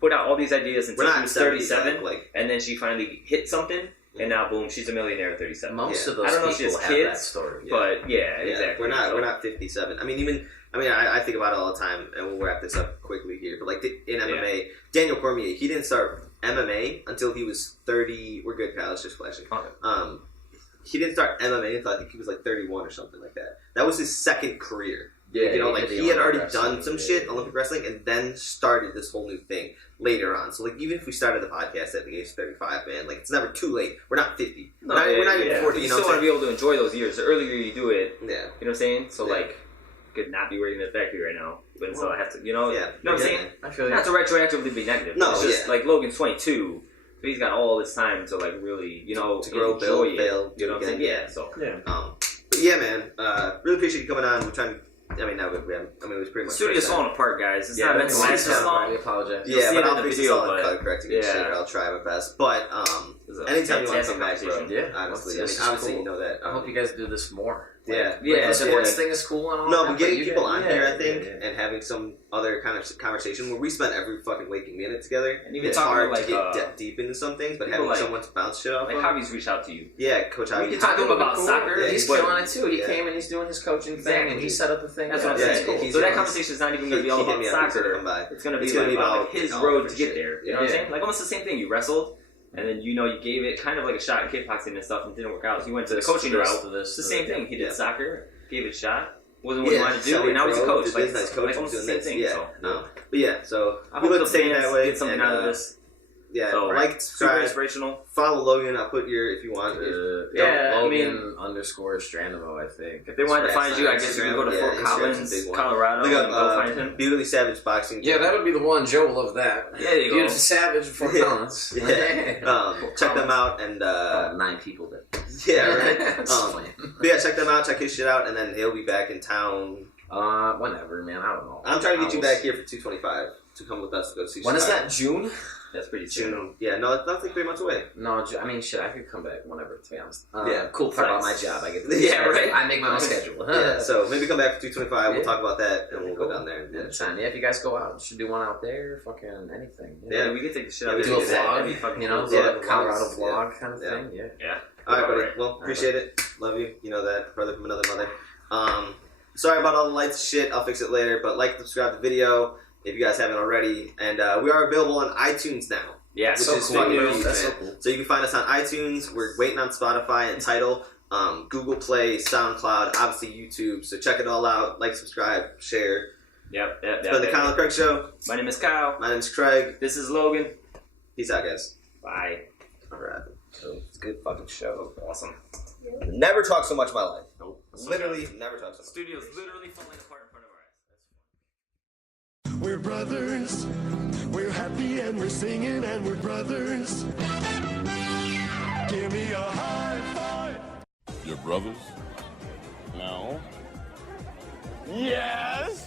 put out all these ideas until she was 37, and then she finally hit something, and now boom, she's a millionaire at 37. Most of those I don't know if she has have kids, that story. but exactly. We're not 57. I think about it all the time, and we'll wrap this up quickly here. But in MMA, Daniel Cormier, he didn't start MMA until he was 30. We're good, pal. It's just flashing. Okay. He didn't start MMA until I think he was 31 or something like that. That was his second career. Yeah, he had already done some shit, Olympic wrestling, and then started this whole new thing later on. So even if we started the podcast at the age of 35, man, it's never too late. We're not 50. No, we're not even 40. You still want to be able to enjoy those years. The earlier you do it, you know what I'm saying? So could not be working in the factory right now, but so I have to, you know what I'm saying? I feel not to retroactively be negative. No, it's just Logan's 22. So he's got all this time to really, to grow, build, fail, you know what I'm saying? Yeah. So but yeah, man. Really appreciate you coming on. We're trying to. It was pretty much. Studio's falling apart, guys. It's not meant to last this long. We apologize. Yeah, but I'll fix all the color correcting and shit. I'll try my best. But anytime you want to come back, bro. Yeah, honestly, obviously you know that. I hope you guys do this more. The sports thing is cool and all. No, but getting people on here, I think, and having some other kind of conversation where we spend every fucking waking minute together. And even it's hard to get deep into some things, but having someone to bounce shit off. Javi's reached out to you. Yeah, Coach Javi. We can talk to him about soccer. He's killing it too. He came and he's doing his coaching thing, and he set up the thing. That's what I'm saying. So that conversation is not even going to be all about soccer. It's going to be about his road to get there. You know what I'm saying? Almost the same thing. You wrestled. And then, you gave it kind of like a shot in kickboxing and stuff and it didn't work out. So he went to the coaching route. It's the same thing. He did soccer, gave it a shot, wasn't what he wanted to do, and now he's a coach. Nice coach. Almost the same thing. But yeah, so I hope the fans get something out of this. Yeah, So, like, super subscribe, inspirational. follow Logan. I'll put your if you want. Yeah, I Logan _ Strandemo, I think. If they wanted to find you, I guess you could go to Fort Instagram's a Collins, big one. Colorado, Look and go up find him. Beautifully Savage Boxing. Yeah, that would be the one. Joe will love that. Yeah, there you go. Beautiful Savage for Yeah. Collins. Yeah. Check them out and 9 people that. yeah, right. Just playing. But yeah, check them out. Check his shit out, and then he'll be back in town. Whenever, man. I don't know. I'm trying to get you back here for 225 to come with us to go see. When is Chicago. that? June? That's pretty soon. June. Yeah, no, it's not like 3 months away. No, I mean, shit. I could come back whenever. To be honest. Yeah. Cool part about my Flex. job. I get. To Yeah, right. I make my own schedule. Yeah, so maybe come back for 225. We'll Yeah. talk about that, and we'll Cool. go down there. And Anytime. Yeah, if you guys go out, you should do one out there. Fucking anything. Yeah. we could take the shit Yeah, out we of Do a can do that. That'd be vlog, fucking you know, cool. Yeah. a Colorado Yeah. vlog kind of Yeah. thing. Yeah. Yeah. All right, buddy. Alright. Well, appreciate it. Love you. You know that, brother from another mother. Sorry about all the lights shit. I'll fix it later. But like, subscribe to the video if you guys haven't already. And we are available on iTunes now. Yeah, Which so is cool. fucking dude. huge, That's man. so cool. So you can find us on iTunes. We're waiting on Spotify and Tidal, Google Play, SoundCloud, obviously YouTube. So check it all out. Like, subscribe, share. Yep. It's been the Kyle and Craig Show. My name is Kyle. My name's Craig. This is Logan. Peace out, guys. Bye. All right. It's a good fucking show. Awesome. Never talked so much in my life. Nope. Literally, never talked so much. Studio's literally falling apart in front of our eyes. We're brothers. We're happy and we're singing and we're brothers. Give me a high five. Your brothers? No. Yes.